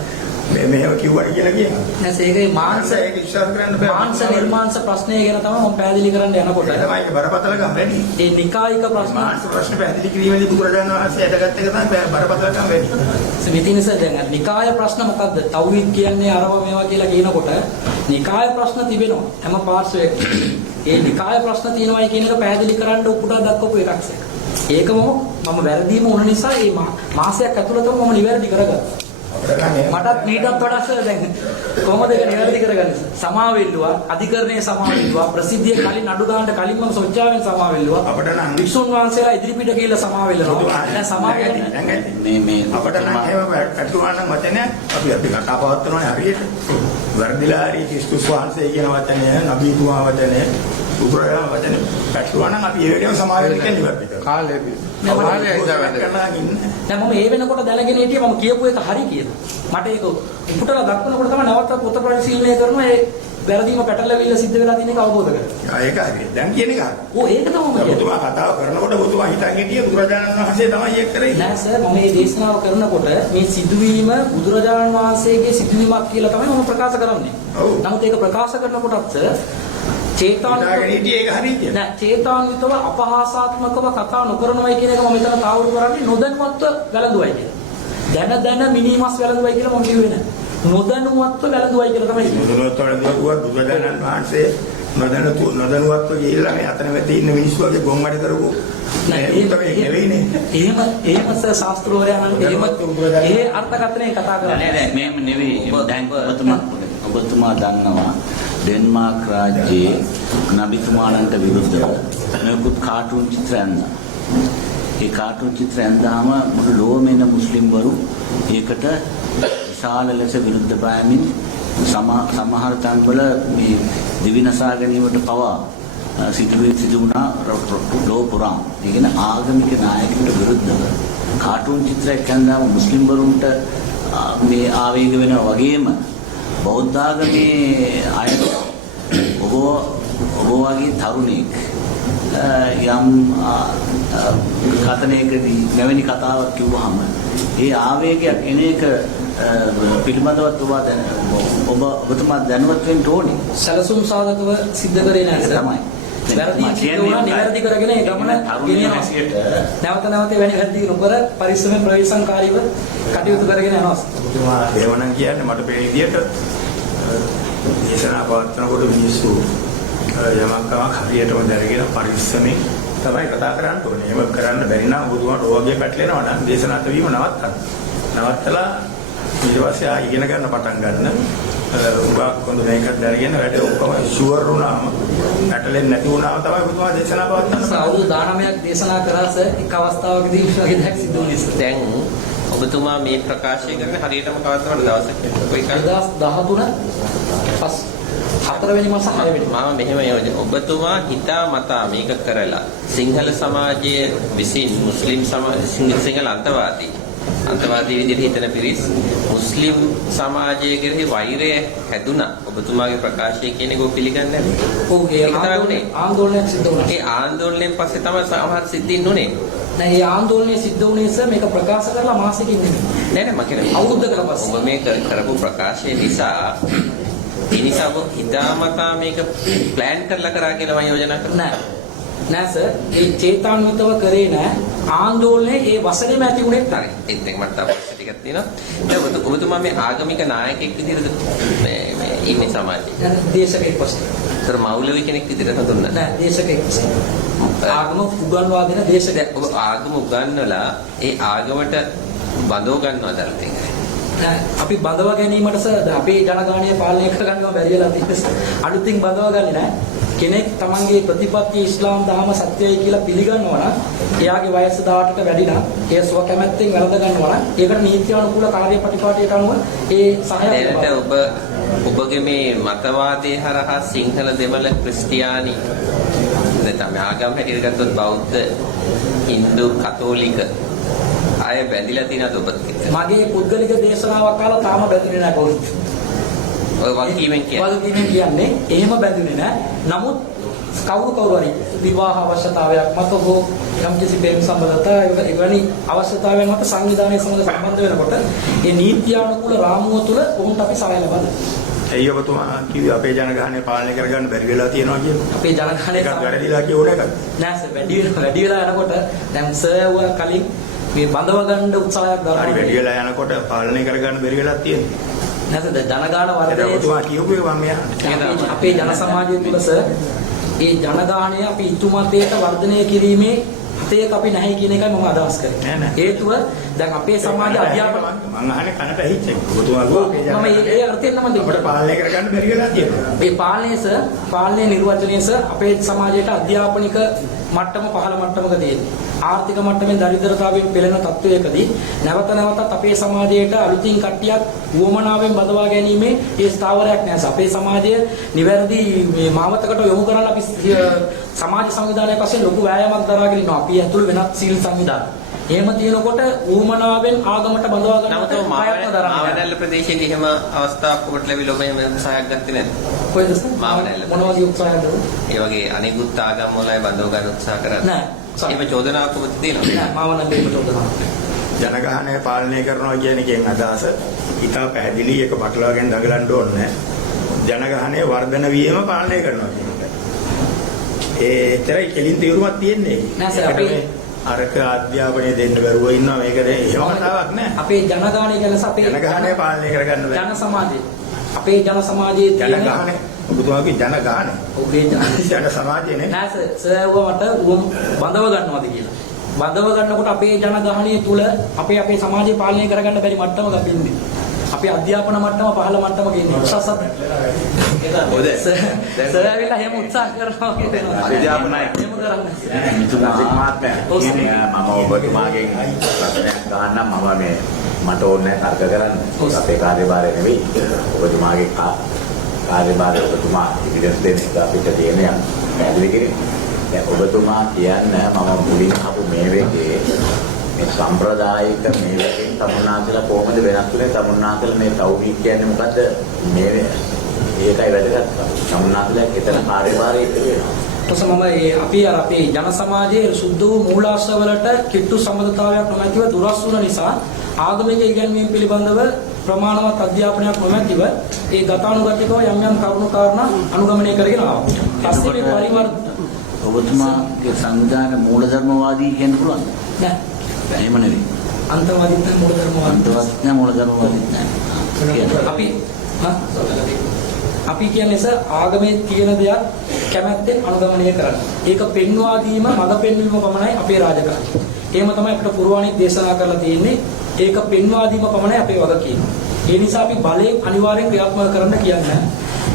මේව කිව්වා කියලා කියනවා. නැස ඒකේ මාංශ ඒක විශ්වාස කරන්න බෑ. මාංශ නිර්මාංශ ප්‍රශ්නය ගැන තමයි මම පැහැදිලි කරන්න යනකොට. තමයි ඒක බරපතලකම් වැඩි. ඒ නිකායික ප්‍රශ්න මාංශ ප්‍රශ්න පැහැදිලි කිරීමේදී බුදුරජාණන් වහන්සේ අදගත් එක තමයි බරපතලකම් වැඩි. මෙතිනස දැන් නිකාය ප්‍රශ්න මොකද්ද? තව්හීද් කියන්නේ අරව මේවා කියලා කියනකොට නිකාය ප්‍රශ්න තිබෙනවා හැම පාර්ශ්වයක. ඒ නිකාය ප්‍රශ්න තියෙනවායි කියන එක පැහැදිලි කරන්න උපුටා දක්වපු එකක්. ඒකම මම වැරදීම වුණ නිසා මේ මාසයක් ඇතුළතම මම නිවැරදි කරගත්තා. මටත් මීටත් වඩා සර් දැන් කොහොමද ඒක නිවැරදි කරගන්නේ? සමාවෙල්ලුවා, අධිකරණයේ සමාවෙල්ලුවා, ප්‍රසිද්ධිය කලින් නඩු දාන්න කලින් මම සොච්චාවෙන් සමාවෙල්ලුවා. අපිට නම් වික්ෂුන් වහන්සේලා ඉදිරිපිට ගිහිල්ලා සමාවෙල්ලනවා. දැන් සමාවෙන්නේ මේ අපිට නම් එහෙම අතුවාන වචනයක් අපි කතා පවත්වනවානේ හරියට. වර්ධිලා හරි ක්‍රිස්තුස් වහන්සේ කියන වචනය, නබීතුමා වචනය, බුදුරජාණන් වචනය පැටලුවා නම් අපි ඒ වෙලේම සමාවෙන්න කියන්නේ ඉවරයි. කාලේ දැන් මම ඒ වෙනකොට දැනගෙන හිටියේ මම කියපු එක හරි කියලා. මට ඒක උපුටලා දක්වනකොට තමයි නැවත පොත පරිශීලනය කරනවා ඒ වැරදීම පැටලවිල්ල සිද්ධ වෙලා තියෙන එක අවබෝධ කරගන්න. ඒක හරි. දැන් කියන එක හරි. ඕ ඒක තමයි ඔබතුමා කතාව කරනකොට ඔබතුමා හිතන් හිටියේ බුදුරජාණන් වහන්සේ තමයි ඒක කරේ. නෑ සර් මම මේ දේශනාව කරනකොට මේ සිදුවීම බුදුරජාණන් වහන්සේගේ සිදුවීමක් කියලා තමයි මම ප්‍රකාශ කරන්නේ. නමුත් ඒක ප්‍රකාශ කරනකොටත් සර් චේතාන්විතව අපහාසාත්මකව කතා නොකරනවයි කියන එක මම මෙතන තාවුරු කරන්නේ නොදැනුවත්ව වැළඳුවයි කියලා. දැන මිනිමස් වැළඳුවයි කියලා මම කිව්වේ නෑ. නොදැනුවත්ව වැළඳුවයි කියලා තමයි කියන්නේ. නොදැනුවත්ව වැළඳුවා බුදුරජාණන් වහන්සේ නොදැනුවත්ව ගිහිල්ලා මේ අතන වෙතේ ඉන්න මිනිස්සු වගේ ගොම් වැඩ කරපු එහෙම ශාස්ත්‍රවරයා නම් ඒ අර්ථකථනය කතා කරන්නේ නෑ මේම නෙවෙයි. දැන් ඔබතුමා දන්නවා ඩෙන්මාර්ක් රාජ්‍යයේ නබිතුමාලන්ට විරුද්ධව නොයෙකුත් කාටුන් චිත්‍ර ඇන්දා. ඒ කාටුන් චිත්‍ර ඇන්දාම මුළු ලෝකෙම ඉන්න මුස්ලිම්වරු ඒකට විශාල ලෙස විරුද්ධ පෑමින් සමහර තැන්වල මේ දිවිනසා ගැනීමට පවා සිදු වුණා ලෝක පුරා. ඒ කියන්නේ ආගමික නායකයන්ට විරුද්ධව කාටුන් චිත්‍රයක් ඇන්දාම මුස්ලිම්වරුන්ට මේ ආවේග වෙනවා වගේම බෞද්ධ ආගමේ අයට ඔබ වගේ තරුණෙක් යම් කතනයකදී මෙවැනි කතාවක් කිව්වහම ඒ ආවේගයක් එන එක පිළිබඳවත් ඔබතුමා දැනුවත් වෙන්න ඕනේ. සැලසුම් සාධකව සිද්ධ කරේ නැහැ තමයි. වැරදි කියනවා නිවැරදි කරගෙන ඒ ගමන ගෙනියනවා. නැවත වැනි වැරදි නොකර පරිස්සමෙන් ප්‍රවේශංකාරීව කටයුතු කරගෙන යනවා. ඔබතුමා දේවණන් කියන්නේ මට පේන විදියට දේශනා පවත්වනකොට මිනිස්සු යමක් හරියටම දැනගෙන පරිස්සමෙන් තමයි කතා කරන්න ඕනේ. එහෙම කරන්න බැරි නම් ඔබතුමාට ඕවගේ පැටලෙනවා නම් දේශනා තවීම නවත්තන්න. නවත්තලා ඊට පස්සේ ආ ඉගෙන ගන්න පටන් ගන්න. උගක් හොඳ මේකත් දැනගෙන වැඩ ඔක්කොම ෂුවර් වුණාම පැටලෙන්නේ නැති වුණාම තමයි ඔබතුමා දේශනා පවත්වන්න. අවුරුදු 19ක් දේශනා කරාස එක් අවස්ථාවකදී වගේ දෙයක් සිදු වුණා. දැන් ඔබතුමා මේ ප්‍රකාශය කරන හරියටම කවදාවත් දවසක කොයි කාලේ 2013 4වෙනි මාස 6වෙනි මම මෙහෙම යෝජන ඔබතුමා හිතා මතා මේක කරලා සිංහල සමාජයේ විසින් මුස්ලිම් සමාජ සිංහල අන්තවාදී විදිහට හිතන පිරිස් මුස්ලිම් සමාජයේ කෙරෙහි වෛරය හැදුනා. ඔබතුමාගේ ප්‍රකාශය කියන එක පිළිගන්නේ නැහැ. ඔව් ඒ ආందోලනයක් සිද්ධ වුණා. ඒ ආందోලනයෙන් පස්සේ තමයි සමහර සිද්ධීන් උනේ. නෑ ඒ ආందోලනය සිද්ධ වුණේ සර් මේක ප්‍රකාශ කරලා මාසෙකින් නෙමෙයි. නෑ මම කියන්නේ අවුරුද්දකට පස්සේ. ඔබ මේ කරපු ප්‍රකාශය නිසා ඒ නිසා ඔබ හිතාමතා මේක ප්ලෑන් කරලා කරා කියලා මම යෝජනා කරනවා. නෑ සර් ඒ චේතනාන්විතව කරේ නෑ ආందోලනේ ඒ වසරේම ඇති උනේ හරි ඒත් මට තව ප්‍රශ්න ටිකක් තියෙනවා දැන් ඔබතුමා මේ ආගමික නායකයෙක් විදිහට මේ ඉන්නේ සමාජයේ දේශකෙක් වශයෙන් සර් මෞලවි කෙනෙක් විදිහට හඳුන්වන්නේ නෑ දේශකෙක් වශයෙන් ආගම උගන්වා දෙන දේශකයෙක් ඔබ ආගම උගන්වලා ඒ ආගමට බඳව ගන්නවද අල්ලන්නේ අපි බඳව ගැනීමට සර් අපේ ජනගහනය පාලනය කරගන්නව බැරි වෙලා තියෙනවා අලුතින් බඳව ගන්නේ නෑ කෙනෙක් තමන්ගේ ප්‍රතිපත්තිය ඉස්ලාම් දහම සත්‍යයි කියලා පිළිගන්නවා නම් එයාගේ වයස 18ට වැඩි නම් ඒ සුව කැමැත්තෙන් වැළඳ ගන්නවා නම් ඒකට නීත්‍යානුකූල කාර්යපටිපාටියට අනුව ඒ සහාය ඔබගේ මේ මතවාදයේ හරහා සිංහල දෙමළ ක්‍රිස්තියානි නැත්නම් ආගම් හැටියට ගත්තොත් බෞද්ධ හින්දු කතෝලික අය බැඳිලා තියෙනවද ඔබත් එක්ක? මගේ පුද්ගලික දේශනාවක් අහලා තාම බැඳුනේ නැහැ කවුරුත්. ඔය වගකීමෙන් කියන්නේ එහෙම බැඳුනේ නැහැ. නමුත් කවුරු හරි විවාහ අවශ්‍යතාවයක් මත හෝ යම් කිසි ප්‍රේම සම්බන්ධතාවයක එවැනි අවශ්‍යතාවයන් මත සංවිධානය සමග සම්බන්ධ වෙනකොට ඒ නීත්‍යානුකූල රාමුව තුළ උන්ට අපි සහාය ලබා දෙනවා. ඇයි ඔබතුමා කිව්වේ අපේ ජනගහනය පාලනය කරගන්න බැරි වෙලා තියෙනවා කියන්නේ? අපේ ජනගහනය එකක් වැරදිලා කියෝන එකක්. නෑ සර් වැඩි වෙලා යනකොට දැන් සර් කලින් මේ බඳව ගන්න උත්සාහයක් දරනවා. හරි වැඩි වෙලා යනකොට පාලනය කරගන්න බැරි වෙලා තියෙනවා. නැසද ජනගහන වර්ධනය ඔබතුමා කියපු එක මම අපේ ජන සමාජය තුළ සර් ඒ ජනගහනය අපි ඉතුමතේට වර්ධනය කිරීමේ හිතේක අපි නැහැ කියන එකයි මම අදහස් කරන්නේ. හේතුව දැන් අපේ සමාජ අධ්‍යාපන මම අහන්නේ කනට ඇහිච්ච එක. ඔබතුමා මම ඒ අර්ථයෙන් නම් අපිට පාලනය කරගන්න බැරි වෙලා තියෙනවා. මේ පාලනයේ නිර්වචනය සර් අපේ සමාජයට අධ්‍යාපනික මට්ටම පහළ මට්ටමක තියෙනවා. ආර්ථික මට්ටමින් දරිද්‍රතාවයෙන් පෙළෙන තත්වයකදී නැවත නැවතත් අපේ සමාජයට අලුතින් කට්ටියක් වුවමනාවෙන් බදවා ගැනීමේ ඒ ස්ථාවරයක් නැහැ. අපේ සමාජය නිවැරදි මේ මාවතකට යොමු කරලා අපි සමාජ සංවිධානයක් වශයෙන් ලොකු වෑයමක් දරාගෙන ඉන්නවා. අපි ඇතුළේ වෙනත් සීල් සංවිධාන. එහෙම තියෙනකොට වුවමනාවෙන් ආගමට බදවා ගන්නට ප්‍රයත්න දරනවා. මාවනැල්ල ප්‍රදේශයේදී එහෙම අවස්ථාවක් ඔබට ලැබිලා ඔබ එහෙම උත්සාහයක් ගත්තේ නැද්ද? කොහෙද සර්? මාවනැල්ල. මොන වගේ උත්සාහයක්ද? ඒ වගේ අනෙකුත් ආගම් වලයි බඳව ගන්න උත්සාහ කරා. නෑ. එහෙම චෝදනාවක් ඔබට තියෙනවද? නෑ මාවනැල්ල එහෙම චෝදනාවක්. ජනගහනය පාලනය කරනවා කියන එකෙන් අදහස ඉතා පැහැදිලි එක පටලවාගෙන දඟලන්න ඕනේ නැහැ. ජනගහනය වර්ධන වීම පාලනය කරනවා කියන එක. ඒතරයි කෙලින් තීරුමක් තියෙන්නේ. නෑ සර් අපි අරක අධ්‍යාපනය දෙන්න බැරුව ඉන්නවා මේක එහෙම කතාවක් නෑ. අපේ ජනගහනය ගැන අපේ ජනගහනය පාලනය කරගන්න බෑ. ජන සමාජය අපේ ජන සමාජයේ තියෙන ඔබතුමාගේ ජන ගාන. ඔබේ ජන සමාජයේ නේ. නෑ සර් මට බඳව ගන්නවාද කියලා. බඳව ගන්නකොට අපේ ජන ගහණය තුල අපේ සමාජය පාලනය කරගන්න බැරි මට්ටමක අපි ඉන්නේ. අපේ අධ්‍යාපන මට්ටම පහළ මට්ටමක ඉන්නේ. උසස් සර් ඇවිල්ලා එහෙම උත්සාහ කරනවා කියනවා. අධ්‍යාපනය එහෙම කරන්නේ. මිතුනාසික මහත්මයා මම ඔබතුමාගෙන් ප්‍රශ්නයක් අහන්නම්. මම මේ මට ඕනේ තර්ක කරන්න. අපේ කාර්යභාරය නෙවෙයි. ඔබතුමාගේ කාර්යභාරය ඔබතුමා ඉදිරියට දෙන එක අපිට තියෙන යම් පැහැදිලි කිරීම. දැන් ඔබතුමා කියන්නේ මම මුලින් අහපු මේ වෙකේ මේ සම්ප්‍රදායික මේ වෙකෙන් තමුන්නාසලා කොහොමද වෙනස් වෙන්නේ? තමුන්නාසලා මේ තවුහීද් කියන්නේ මොකද්ද? මේ ඒකයි වැදගත්. තමුන්නාසලා හිතන කාර්යභාරය ඉතිරි වෙනවා. අපි අපේ ජන සමාජයේ සුද්ධ වූ මූලාශ්‍ර වලට කිට්ටු සම්බන්ධතාවයක් නොමැතිව දුරස් වුණ නිසා ආගමික ඉගැන්වීම් පිළිබඳව ප්‍රමාණවත් අධ්‍යාපනයක් නොමැතිව ඒ ගතානුගතිකව යම් කරුණු කාරණා අනුගමනය කරගෙන ආවා. පස්සේ මේ පරිවර්තන ඔබතුමාගේ සංවිධාන මූලධර්මවාදී කියන්න පුළුවන් නෑ. එහෙම නෙවෙයි. අන්තවාදීත් නෑ මූලධර්මවාදීත් නෑ. අපි කියන්නේ ආගමේ තියෙන දෙයක් කැමැත්තෙන් අනුගමනය කරන්න. ඒක පෙන්වා දීම, මඟ පෙන්වීම පමණයි අපේ රාජකාරිය. එහෙම තමයි අපිට පුරවණිත් දේශනා කරලා තියෙන්නේ. ඒක පෙන්වා දීම පමණයි අපේ වගකීම. ඒ නිසා අපි බලයෙන් අනිවාර්යෙන් ක්‍රියාත්මක කරන්න කියන්නේ.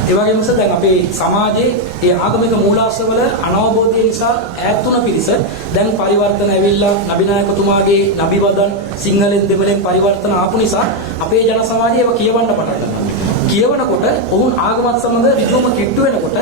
ඒ වගේම දැන් අපේ සමාජයේ ඒ ආගමික මූලාශ්‍රවල අනවබෝධය නිසා ඈත් වුණ පිරිස දැන් පරිවර්තන ඇවිල්ලා නබිනායකතුමාගේ නබි වදන් සිංහලෙන් දෙමළෙන් පරිවර්තන ආපු නිසා අපේ ජන සමාජය ඒවා කියවන්න පටන් ගන්නවා. කියවනකොට ඔවුන් ආගමත් සමග ඍජුවම කිට්ටු වෙනකොට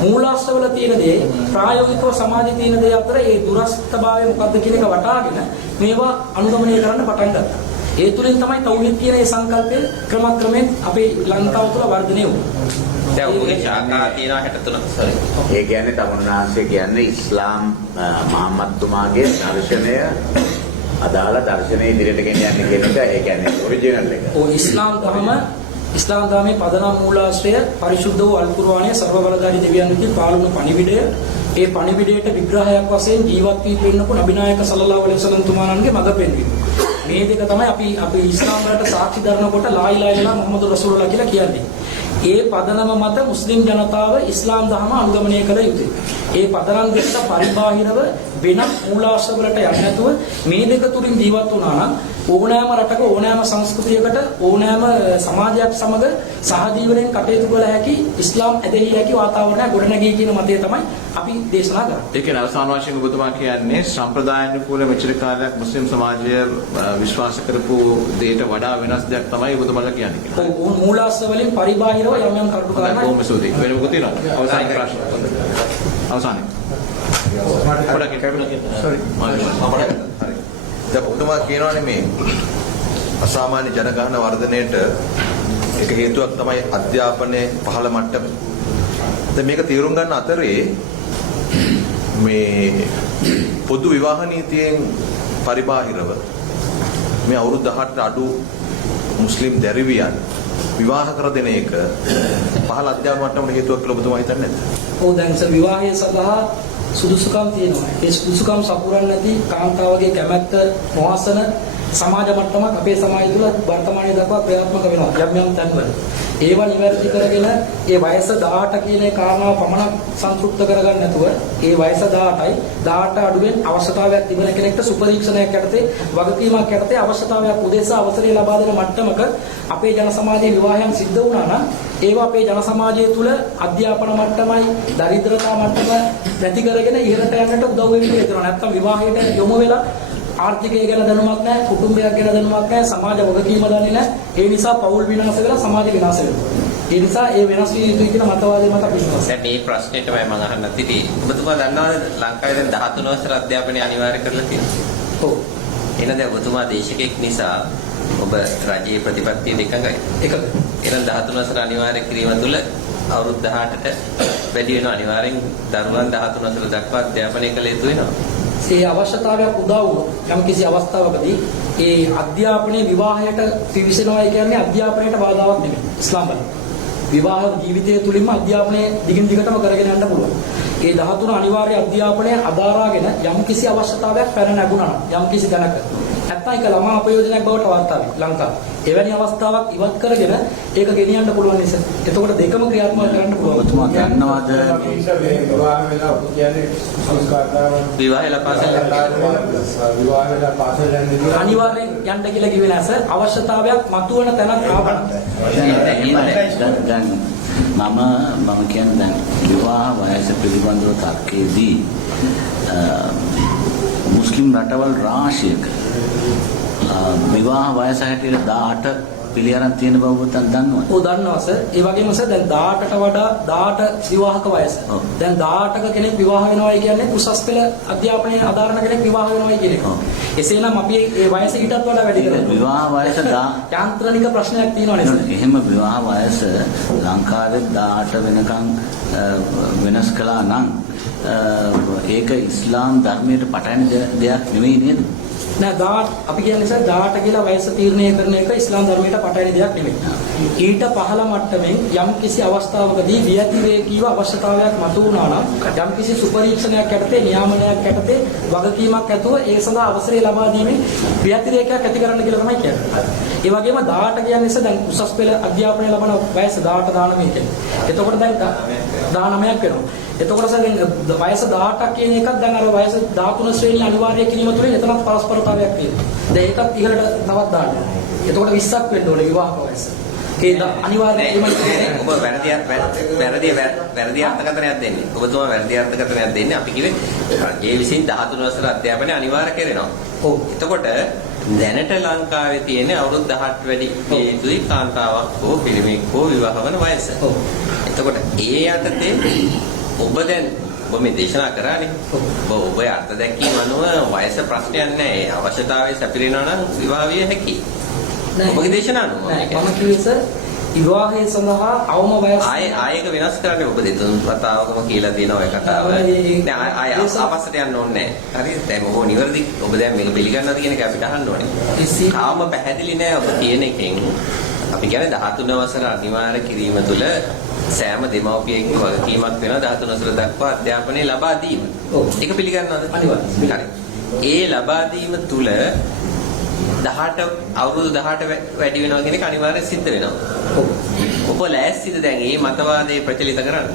මූලාශ්‍රවල තියෙන දේ ප්‍රායෝගිකව සමාජයේ තියෙන දේ අතර ඒ දුරස්ථභාවය මොකක්ද කියන එක වටහාගෙන මේවා අනුගමනය කරන්න පටන් ගත්තා. ඒ තුලින් තමයි තෞහීද් කියන ඒ සංකල්පය ක්‍රමක්‍රමයෙන් අපේ ලංකාව තුළ වර්ධනය වුණේ. දැන් ඔයගේ ශාඛා තියෙනවා 63. ඒ කියන්නේ තමුන්නාංශය කියන්නේ ඉස්ලාම් මහම්මත්තුමාගේ දර්ශනය අදාළ දර්ශනය ඉදිරියට ගෙනියන්නේ කියන එක. ඒ කියන්නේ ඔරිජිනල් එක. ඉස්ලාම් ධර්මයේ පදනම් මූලාශ්‍රය පරිශුද්ධ වූ අල් කුර්ආනයේ සර්ව බලධාරී දෙවියන් විසින් පාලන පණිවිඩය. ඒ පණිවිඩයට විග්‍රහයක් වශයෙන් ජීවත් වී පෙන්නපු නබිනායක සල්ලල්ලාහු අලයිහි වසල්ලම් තුමාණන්ගේ මඟ පෙන්වීම. මේ දෙක තමයි අපි ඉස්ලාම් වලට සාක්ෂි දරනකොට ලා ඉලාහා ඉල්ලල්ලාහ් මුහම්මදුර් රසූලුල්ලාහ් කියලා කියන්නේ. ඒ පදනම මත මුස්ලිම් ජනතාව ඉස්ලාම් ධර්ම අනුගමනය කළ යුතුයි. ඒ පදනම් දෙකට පරිබාහිරව වෙනත් මූලාශ්‍ර වලට යන්නේ නැතුව මේ දෙක තුලින් ජීවත් වුණා නම් ඕනෑම රටක ඕනෑම සංස්කෘතියකට ඕනෑම සමාජයක් සමග සහජීවනයෙන් කටයුතු කළ හැකි ඉස්ලාම් ඇදහිය හැකි වාතාවරණයක් ගොඩනැගී කියන මතය තමයි අපි දේශනා කරන්නේ. ඒ කියන්නේ අවසාන වශයෙන් ඔබතුමා කියන්නේ සම්ප්‍රදායානුකූල මෙච්චර කාලයක් මුස්ලිම් සමාජය විශ්වාස කරපු දෙයට වඩා වෙනස් දෙයක් තමයි ඔබතුමාලා කියන්නේ කියලා. ඔව් මූලාශ්‍ර වලින් පරිබාහිරව යම් කරුණු කාරණා කොහොමද සූදී වෙන මොකද තියෙනවද? අවසාන ප්‍රශ්න. අවසානයේ. සෝරි. දැන් ඔබතුමා කියනවානේ මේ අසාමාන්‍ය ජනගහන වර්ධනයට එක හේතුවක් තමයි අධ්‍යාපනයේ පහළ මට්ටම. දැන් මේක තීරුම් ගන්න අතරේ මේ පොදු විවාහ නීතියෙන් පරිබාහිරව මේ අවුරුදු 18ට අඩු මුස්ලිම් දැරිවියන් විවාහ කර දෙන එක පහළ අධ්‍යාපන මට්ටමට හේතුවක් කියලා ඔබතුමා හිතන්නේ නැද්ද? ඔව් දැන් විවාහය සඳහා සුදුසුකම් තියෙනවා. ඒ සුදුසුකම් සපුරන්නේ නැති කාන්තාවගේ කැමැත්ත නොඅසන සමාජ මට්ටමක් අපේ සමාජය තුළ වර්තමානයේ දක්වා ක්‍රියාත්මක වෙනවා. යම් තැන්වල ඒවා නිවැරදි කරගෙන ඒ වයස 18 කියන ඒ කාරණාව පමණක් සන්තුෂ්ත කරගන්න නැතුව ඒ වයස 18යි 18 අඩුවෙන් අවශ්‍යතාවයක් තිබෙන කෙනෙක්ට සුපරීක්ෂණයක් යටතේ වගකීමක් යටතේ අවශ්‍යතාවයක් උදෙසා අවසරය ලබා දෙන මට්ටමක අපේ ජන සමාජයේ විවාහයන් සිද්ධ වුණා නම් ඒවා අපේ ජන සමාජය තුළ අධ්‍යාපන මට්ටමයි දරිද්‍රතා මට්ටම නැති කරගෙන ඉහළට යන්නට උදව් වෙන්න හේතුව. නැත්තම් විවාහයට යොමු වෙලා ආර්ථිකය ගැන දැනුමක් නැහැ, කුටුම්බයක් ගැන දැනුමක් නැහැ, සමාජ වගකීම දන්නේ නැහැ. ඒ නිසා පෞල් විනාශ වෙලා සමාජ විනාශ වෙනවා. ඒ නිසා ඒ වෙනස් වී යුතුයි කියන මතවාදය මත අපි විශ්වාසයි. දැන් මේ ප්‍රශ්නෙට මම අහන්න තිටි. ඔබතුමා දන්නවද ලංකාවේ දැන් 13 වසර අධ්‍යාපනය අනිවාර්ය කරලා තියෙනවා? ඔව්. එහෙනම් දැන් ඔබතුමා දේශකෙක් නිසා ඔබ රජයේ ප්‍රතිපත්තිය එකඟයි. එකඟ. එහෙනම් 13 වසර අනිවාර්ය කිරීම තුළ අවුරුදු 18ට වැඩි වෙනවා අනිවාර්යෙන් දරුවන් 13 වසර දක්වා අධ්‍යාපනය කළ යුතු වෙනවා. ඒ අවශ්‍යතාවයක් උදා වුණොත් යම් කිසි අවස්ථාවකදී ඒ අධ්‍යාපනයේ විවාහයට පිවිසෙනවා කියන්නේ අධ්‍යාපනයට බාධාවක් නෙමෙයි. ඉස්ලාම් බලන විවාහ ජීවිතය තුළින්ම අධ්‍යාපනය දිගින් දිගටම කරගෙන යන්න පුළුවන්. ඒ 13 අනිවාර්ය අධ්‍යාපනය අදාරාගෙන යම් කිසි අවශ්‍යතාවයක් පැන නැගුණා නම් යම් කිසි තැනක නැත්නම් ඒක ළමා අපයෝජනයක් බවට වාර්තා වෙනවා ලංකාව. එවැනි අවස්ථාවක් ඉවත් කරගෙන ඒක ගෙනියන්න පුළුවන් නිසා. එතකොට දෙකම ක්‍රියාත්මක කරන්න පුළුවන්. ඔබතුමා දන්නවද විවාහ වෙලා කියන්නේ සංස්කාරතාවන් විවාහය ලපාසල් විවාහ වෙලා පාසල් යන්නේ අනිවාර්යෙන් යන්න කියලා කිව්වේ නැහැ සර්. අවශ්‍යතාවයක් මතුවන තැනක් ආවම දැන් මම කියන්නේ දැන් විවාහ වයස පිළිබඳව තර්කයේදී මුස්ලිම් රටවල් රාශියක විවාහ වයස හැටියට 18 පිළිඅරන් තියෙන බව ඔබ දන්නවද? ඔව් දන්නවා සර්. ඒ වගේම සර් දැන් 18ට වඩා 18 විවාහක වයස. දැන් 18ක කෙනෙක් විවාහ වෙනවයි කියන්නේ උසස් පෙළ අධ්‍යාපනයේ ආධාරණ කෙනෙක් විවාහ වෙනවයි කියන එක. එසේනම් අපි මේ වයස ඊටත් වඩා වැඩි කරනවා. විවාහ වයස යාන්ත්‍රණික ප්‍රශ්නයක් තියෙනවා නේද? එහෙම විවාහ වයස ලංකාවේ 18 වෙනකන් වෙනස් කළා නම් ඒක ඉස්ලාම් ධර්මයට පටහැනි දෙයක් නෙවෙයි නේද? නෑ අපි කියන්නේ සර් 18 කියලා වයස තීරණය කරන එක ඉස්ලාම් ධර්මයට පටහැනි දෙයක් නෙවෙයි. ඊට පහළ මට්ටමින් යම් කිසි අවස්ථාවකදී වියතිරේකීව අවශ්‍යතාවයක් මතු වුණා නම් යම් කිසි සුපරීක්ෂණයක් යටතේ නියාමනයක් යටතේ වගකීමක් ඇතුව ඒ සඳහා අවසරය ලබා දීමේ වියතිරේකයක් ඇති කරන්න කියලා තමයි කියන්නේ. ඒ වගේම 18 කියන්නේ ඉතින් දැන් උසස් පෙළ අධ්‍යාපනය ලබන වයස 18 19 කියන්නේ. එතකොට දැන් 19ක් වෙනවා. එතකොට සර් වයස 18ක් කියන එකත් දැන් අර වයස 13 ශ්‍රේණිය අනිවාර්ය කිරීම තුළින් එතනත් පරස්පරතාවයක් තියෙනවා. දැන් ඒකත් ඉහළට තවත් දාන්න. එතකොට 20ක් වෙන්න ඕනේ විවාහ වයස. ඒක අනිවාර්යයෙන්ම ඔබ වැරදි අර්ථකථනයක් දෙන්නේ. ඔබතුමා වැරදි අර්ථකථනයක් දෙන්නේ. අපි කිව්වේ රජයේ විසින් 13 වසර අධ්‍යාපනය අනිවාර්ය කරනවා. ඔව්. එතකොට දැනට ලංකාවේ තියෙන අවුරුදු 18 වැඩි යුතුයි කාන්තාවක් හෝ පිරිමියෙක් හෝ විවාහ වන වයස. ඔව්. එතකොට ඒ යටතේ ඔබ දැන් ඔබ මේ දේශනා කරානේ. ඔබ අර්ථ දැක්වීම අනුව වයස ප්‍රශ්නයක් නැහැ. ඒ අවශ්‍යතාවයේ සැපිරෙනවා නම් විවාහ විය හැකියි. ඔබගේ දේශනා අනුව මම කිව්වේ සර් විවාහය සඳහා අවම වයස ආයක වෙනස් කරන්නේ ඔබ දෙතුන් වතාවකම කියලා දෙනවා ඒ කතාව. නෑ ආය අපස්සට යන්න ඕනේ නෑ. හරිද? දැන් ඔබ නිවැරදි ඔබ දැන් මේක පිළිගන්නවද කියන එක අපිට අහන්න ඕනේ. තාම පැහැදිලි නෑ ඔබ කියන එකෙන්. අපි කියන්නේ 13 වසර අනිවාර්ය කිරීම තුළ සෑම දෙමව්පියෙක්ම වගකීමක් වෙනවා 13 වසර දක්වා අධ්‍යාපනය ලබා දීම. ඒක පිළිගන්නවද? අනිවාර්යයෙන්. හරි. ඒ ලබා දීම තුළ 18 අවුරුදු 18 වැඩි වෙනවා කියන එක අනිවාර්යයෙන් සිද්ධ වෙනවා. ඔබ ලෑස්තිද දැන් මේ මතවාදයේ ප්‍රචලිත කරන්න?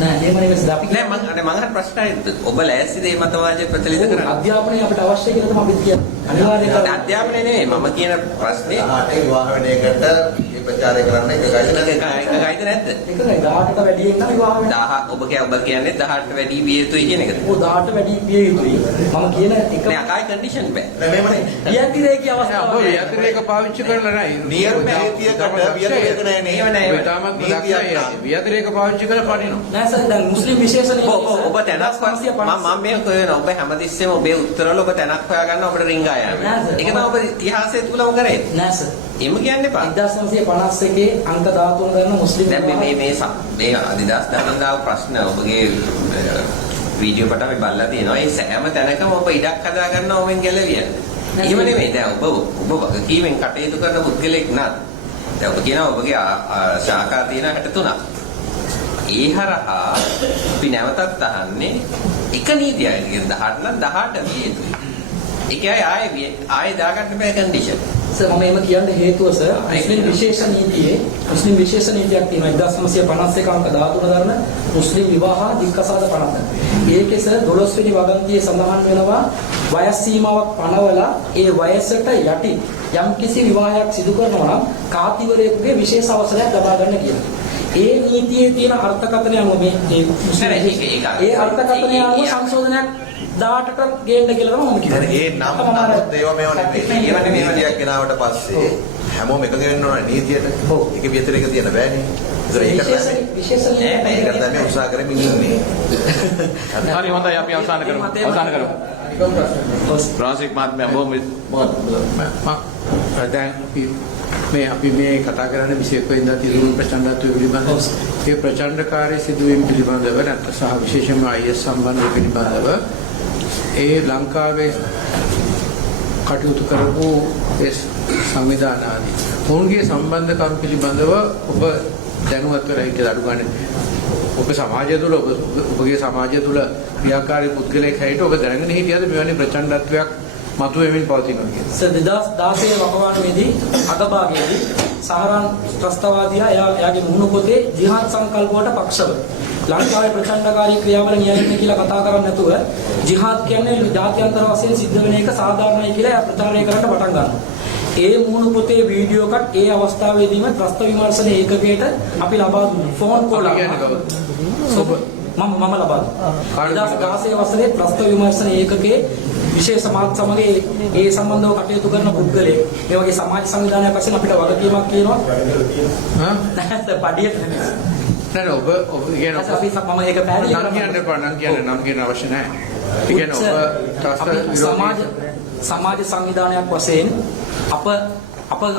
නෑ එහෙම නෙවෙයි අපි නෑ මම අහන ප්‍රශ්නයි ඔබ ලෑස්තිද මේ මතවාදයේ ප්‍රචලිත කරන්න? අධ්‍යාපනය අපිට අවශ්‍ය කියලා තමයි අපි කියන්නේ. අනිවාර්යයෙන් අධ්‍යාපනය නෙවෙයි මම කියන ප්‍රශ්නේ 18 විවාහ වෙන එකට මේ ප්‍රචාරය කරන්න එකයි නැද්ද? එකයි 18ට වැඩි වෙන විවාහ වෙන 10 ඔබ කියන්නේ 18ට වැඩි විය යුතුයි කියන එකද? ඔව් 18ට වැඩි විය යුතුයි. මම කියන එක නෑ අකායි කන්ඩිෂන් බෑ. නෑ මේමනේ. වියතිරේකී අවස්ථාව. ඔබ වියතිරේක පාවිච්චි කරලා නැහැ. නියම හේතියකට වියතිරේක නෑ නේ. තාමත් වියතිරේක පාවිච්චි කරලා පරිණෝ. නෑ සර් දැන් මුස්ලිම් විශේෂ නීති ඔබ තැනක් මම මේ කියනවා ඔබ හැමතිස්සෙම ඔබේ උත්තරවල ඔබ තැනක් හොයාගන්න ඔබට රින්ගා යනවා. ඒක තමයි ඔබ ඉතිහාසය තුලම කරේ. නෑ සර්. එහෙම කියන්න එපා. 1951 අංක 13 ගන්න මුස්ලිම් දැන් මේ අදිදාස් දහන්දාව ප්‍රශ්න ඔබගේ වීඩියෝ කට අපි බලලා තියෙනවා. ඒ සෑම තැනකම ඔබ ඉඩක් හදා ගන්නවා ඔබෙන් ගැලවියන්න. එහෙම නෙමෙයි. දැන් ඔබ වගකීමෙන් කටයුතු කරන පුද්ගලෙක් නත්. දැන් ඔබ කියනවා ඔබගේ ශාඛා තියෙන 63ක්. ඒ හරහා අපි නැවතත් අහන්නේ එක නීතියක්. 18 නම් 18 විය යුතුයි. ඒකයි ආයේ දාගන්න බෑ කන්ඩිෂන්. සර් මම එහෙම කියන්න හේතුව සර් මුස්ලිම් විශේෂ නීතියක් තියෙනවා 1951 අංක 13 දරන මුස්ලිම් විවාහ දික්කසාද පනත. ඒකේ සර් 12 වෙනි වගන්තියේ සඳහන් වෙනවා වයස් සීමාවක් පනවලා ඒ වයසට යටි යම්කිසි විවාහයක් සිදු කරනවා නම් කාතිවරයෙකුගේ විශේෂ අවසරයක් ලබා ගන්න කියලා. ඒ නීතියේ තියෙන අර්ථකථනය අනුව මේ ඒ අර්ථකථනය අනුව සංශෝධනයක් 18ට ගේන්න කියලා තමයි මම කියන්නේ. ඒ නම් නමුත් ඒවා මේවා නෙමෙයි. ඒවා නීතියක් ගෙනාවට පස්සේ හැමෝම එකඟ වෙන්න ඕන නීතියට. ඒක විතරක තියන්න බෑනේ. විශේෂ ඒකට තමයි උත්සාහ කරමින් ඉන්නේ. හරි හොඳයි අපි අවසන් කරමු. රාසික් මහත්මයා බොහොම දැන් අපි මේ කතා කරන්නේ 21 වෙනිදා තිරුණු ප්‍රචණ්ඩත්වය පිළිබඳව. ඒ ප්‍රචණ්ඩකාරී සිදුවීම් පිළිබඳව නැත්නම් සහ විශේෂයෙන්ම IS සම්බන්ධ පිළිබඳව ඒ ලංකාවේ කටයුතු කරපු ඒ සංවිධාන ආදී ඔවුන්ගේ සම්බන්ධකම් පිළිබඳව ඔබ දැනුවත් වෙලා ඉන්න අඩු ගන්න. ඔබ සමාජය තුළ ඔබගේ සමාජය තුළ ක්‍රියාකාරී පුද්ගලයෙක් හැටියට ඔබ දැනගෙන හිටියද මෙවැනි ප්‍රචණ්ඩත්වයක් මතුවෙමින් පවතිනවා කියන්නේ. 2016 වකවානුවේදී අගභාගයේදී සහරාන් ත්‍රස්තවාදියා එයාගේ මුහුණු පොතේ ජිහාද් සංකල්ප වලට පක්ෂව ලංකාවේ ප්‍රචණ්ඩකාරී ක්‍රියාවල නියැලෙන්න කියලා කතා කරන්නේ නැතුව ජිහාද් කියන්නේ ජාත්‍යන්තර වශයෙන් සිද්ධ වෙන එක සාධාරණයි කියලා එයා ප්‍රචාරණය කරන්න පටන් ගන්නවා. ඒ මුහුණු පොතේ වීඩියෝ එකක් ඒ අවස්ථාවේදීම ත්‍රස්ත විමර්ශන ඒකකයට අපි ලබා දුන්නා. ෆෝන් කෝල් මම ලබා දුන්නා. 2016 වසරේ ත්‍රස්ත විමර්ශන ඒකකයේ විශේෂ මාත් සමග ඒ සම්බන්ධව කටයුතු කරන පුද්ගලයෙක් මේ වගේ සමාජ සංවිධානයක් වශයෙන් අපිට වගකීමක් කියනවා. නැහැ පඩියට නෙමෙයි. නෑ ඔබ කියන අපි මම ඒක පැහැදිලි කරන්න කියන්න නම් කියන අවශ්‍ය නැහැ. ඒ කියන්නේ ඔබ සමාජ සංවිධානයක් වශයෙන්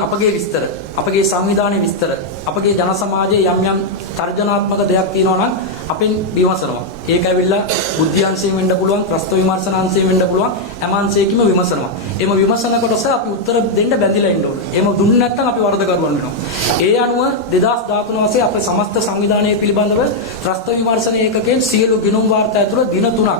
අපගේ විස්තර අපගේ සංවිධානයේ විස්තර අපගේ ජන සමාජයේ යම් තර්ජනාත්මක දෙයක් තියෙනවා නම් අපෙන් විමසනවා. ඒක ඇවිල්ලා බුද්ධිංශයෙන් වෙන්න පුළුවන්, ප්‍රස්ත විමර්ශනාංශයෙන් වෙන්න පුළුවන්, හැමංශයකින්ම විමසනවා. එම විමසන කොටස අපි උත්තර දෙන්න බැඳිලා ඉන්න ඕනේ. එහෙම දුන්නේ නැත්නම් අපි වරදකරුවන් වෙනවා. ඒ අනුව 2013 වසරේ අපේ සමස්ත සංවිධානය පිළිබඳව ප්‍රස්ත විමර්ශන ඒකකයෙන් සියලු ගිණුම් වාර්තා ඇතුළු දින 3ක්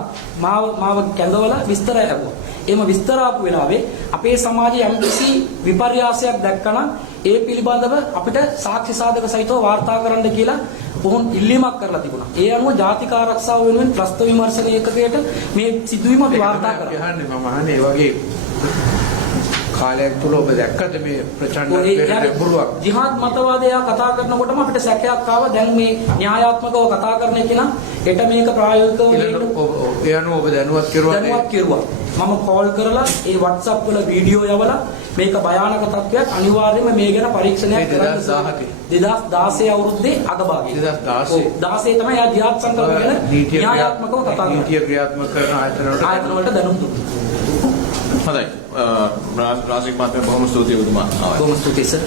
මාව කැඳවලා විස්තර ලැබුවා. එම විස්තර ආපු වෙලාවේ අපේ සමාජයේ යම්කිසි විපර්යාසයක් දැක්කම ඒ පිළිබඳව අපිට සාක්ෂි සාධක සහිතව වාර්තා කරන්න කියලා බොහොම ඉල්ලීමක් කරලා තිබුණා. ඒ අනුව ජාතික ආරක්ෂාව වෙනුවෙන් ත්‍රස්ත විමර්ශන ඒකකයට මේ සිදුවීම අපි වාර්තා කරා. මම අහන්නේ වගේ කාලයක් තුල ඔබ දැක්කද මේ ප්‍රචණ්ඩ පුළුවන් ජිහාද් මතවාදය කතා කරනකොටම අපිට සැකයක් ආවා. දැන් මේ න්‍යායාත්මකව කතා කරන කෙනා හෙට මේක ප්‍රායෝගිකව ඒ අනුව ඔබ දැනුවත් කෙරුවා. මම කෝල් කරලා ඒ WhatsApp වල වීඩියෝ යවලා මේක භයානක තත්ත්වයක් අනිවාර්යයෙන්ම මේ ගැන පරීක්ෂණයක් කරන්න 2016 අවුරුද්දේ අගභාගයේ 2016 තමයි ආ ජිහාද් සංකල්ප ගැන න්‍යායාත්මකව කතා කරන්නේ. නීතිය ක්‍රියාත්මක කරන ආයතන වලට දැනුම් දුන්නා. හොඳයි. රාජික මහත්මයා බොහොම ස්තුතියි ඔබතුමා. බොහොම ස්තුතියි සර්.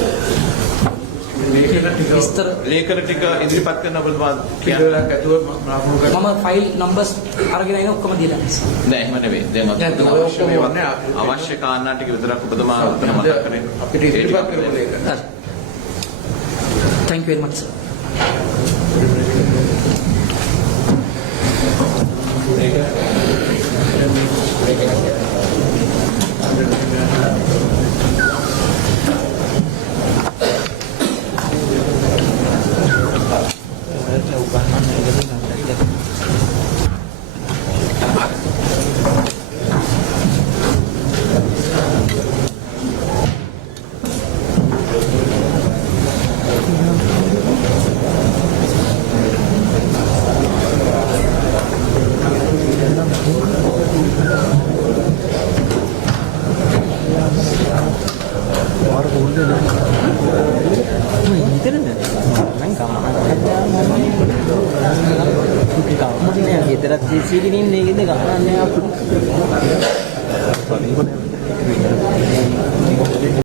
ලේඛන ටික ඉදිරිපත් කරන ඔබතුමා මම ෆයිල් නම්බර්ස් අරගෙන ඉන්නේ ඔක්කොම දීලා. නෑ එහෙම නෙවෙයි. දැන් අවශ්‍ය කාරණා ටික විතරක් ඔබතුමා මතක් කරගෙන අපිට ඉදිරිපත් කරමු ලේඛන. Thank you very much sir. සීගිනින් නේගෙද ගහන්නේ අපු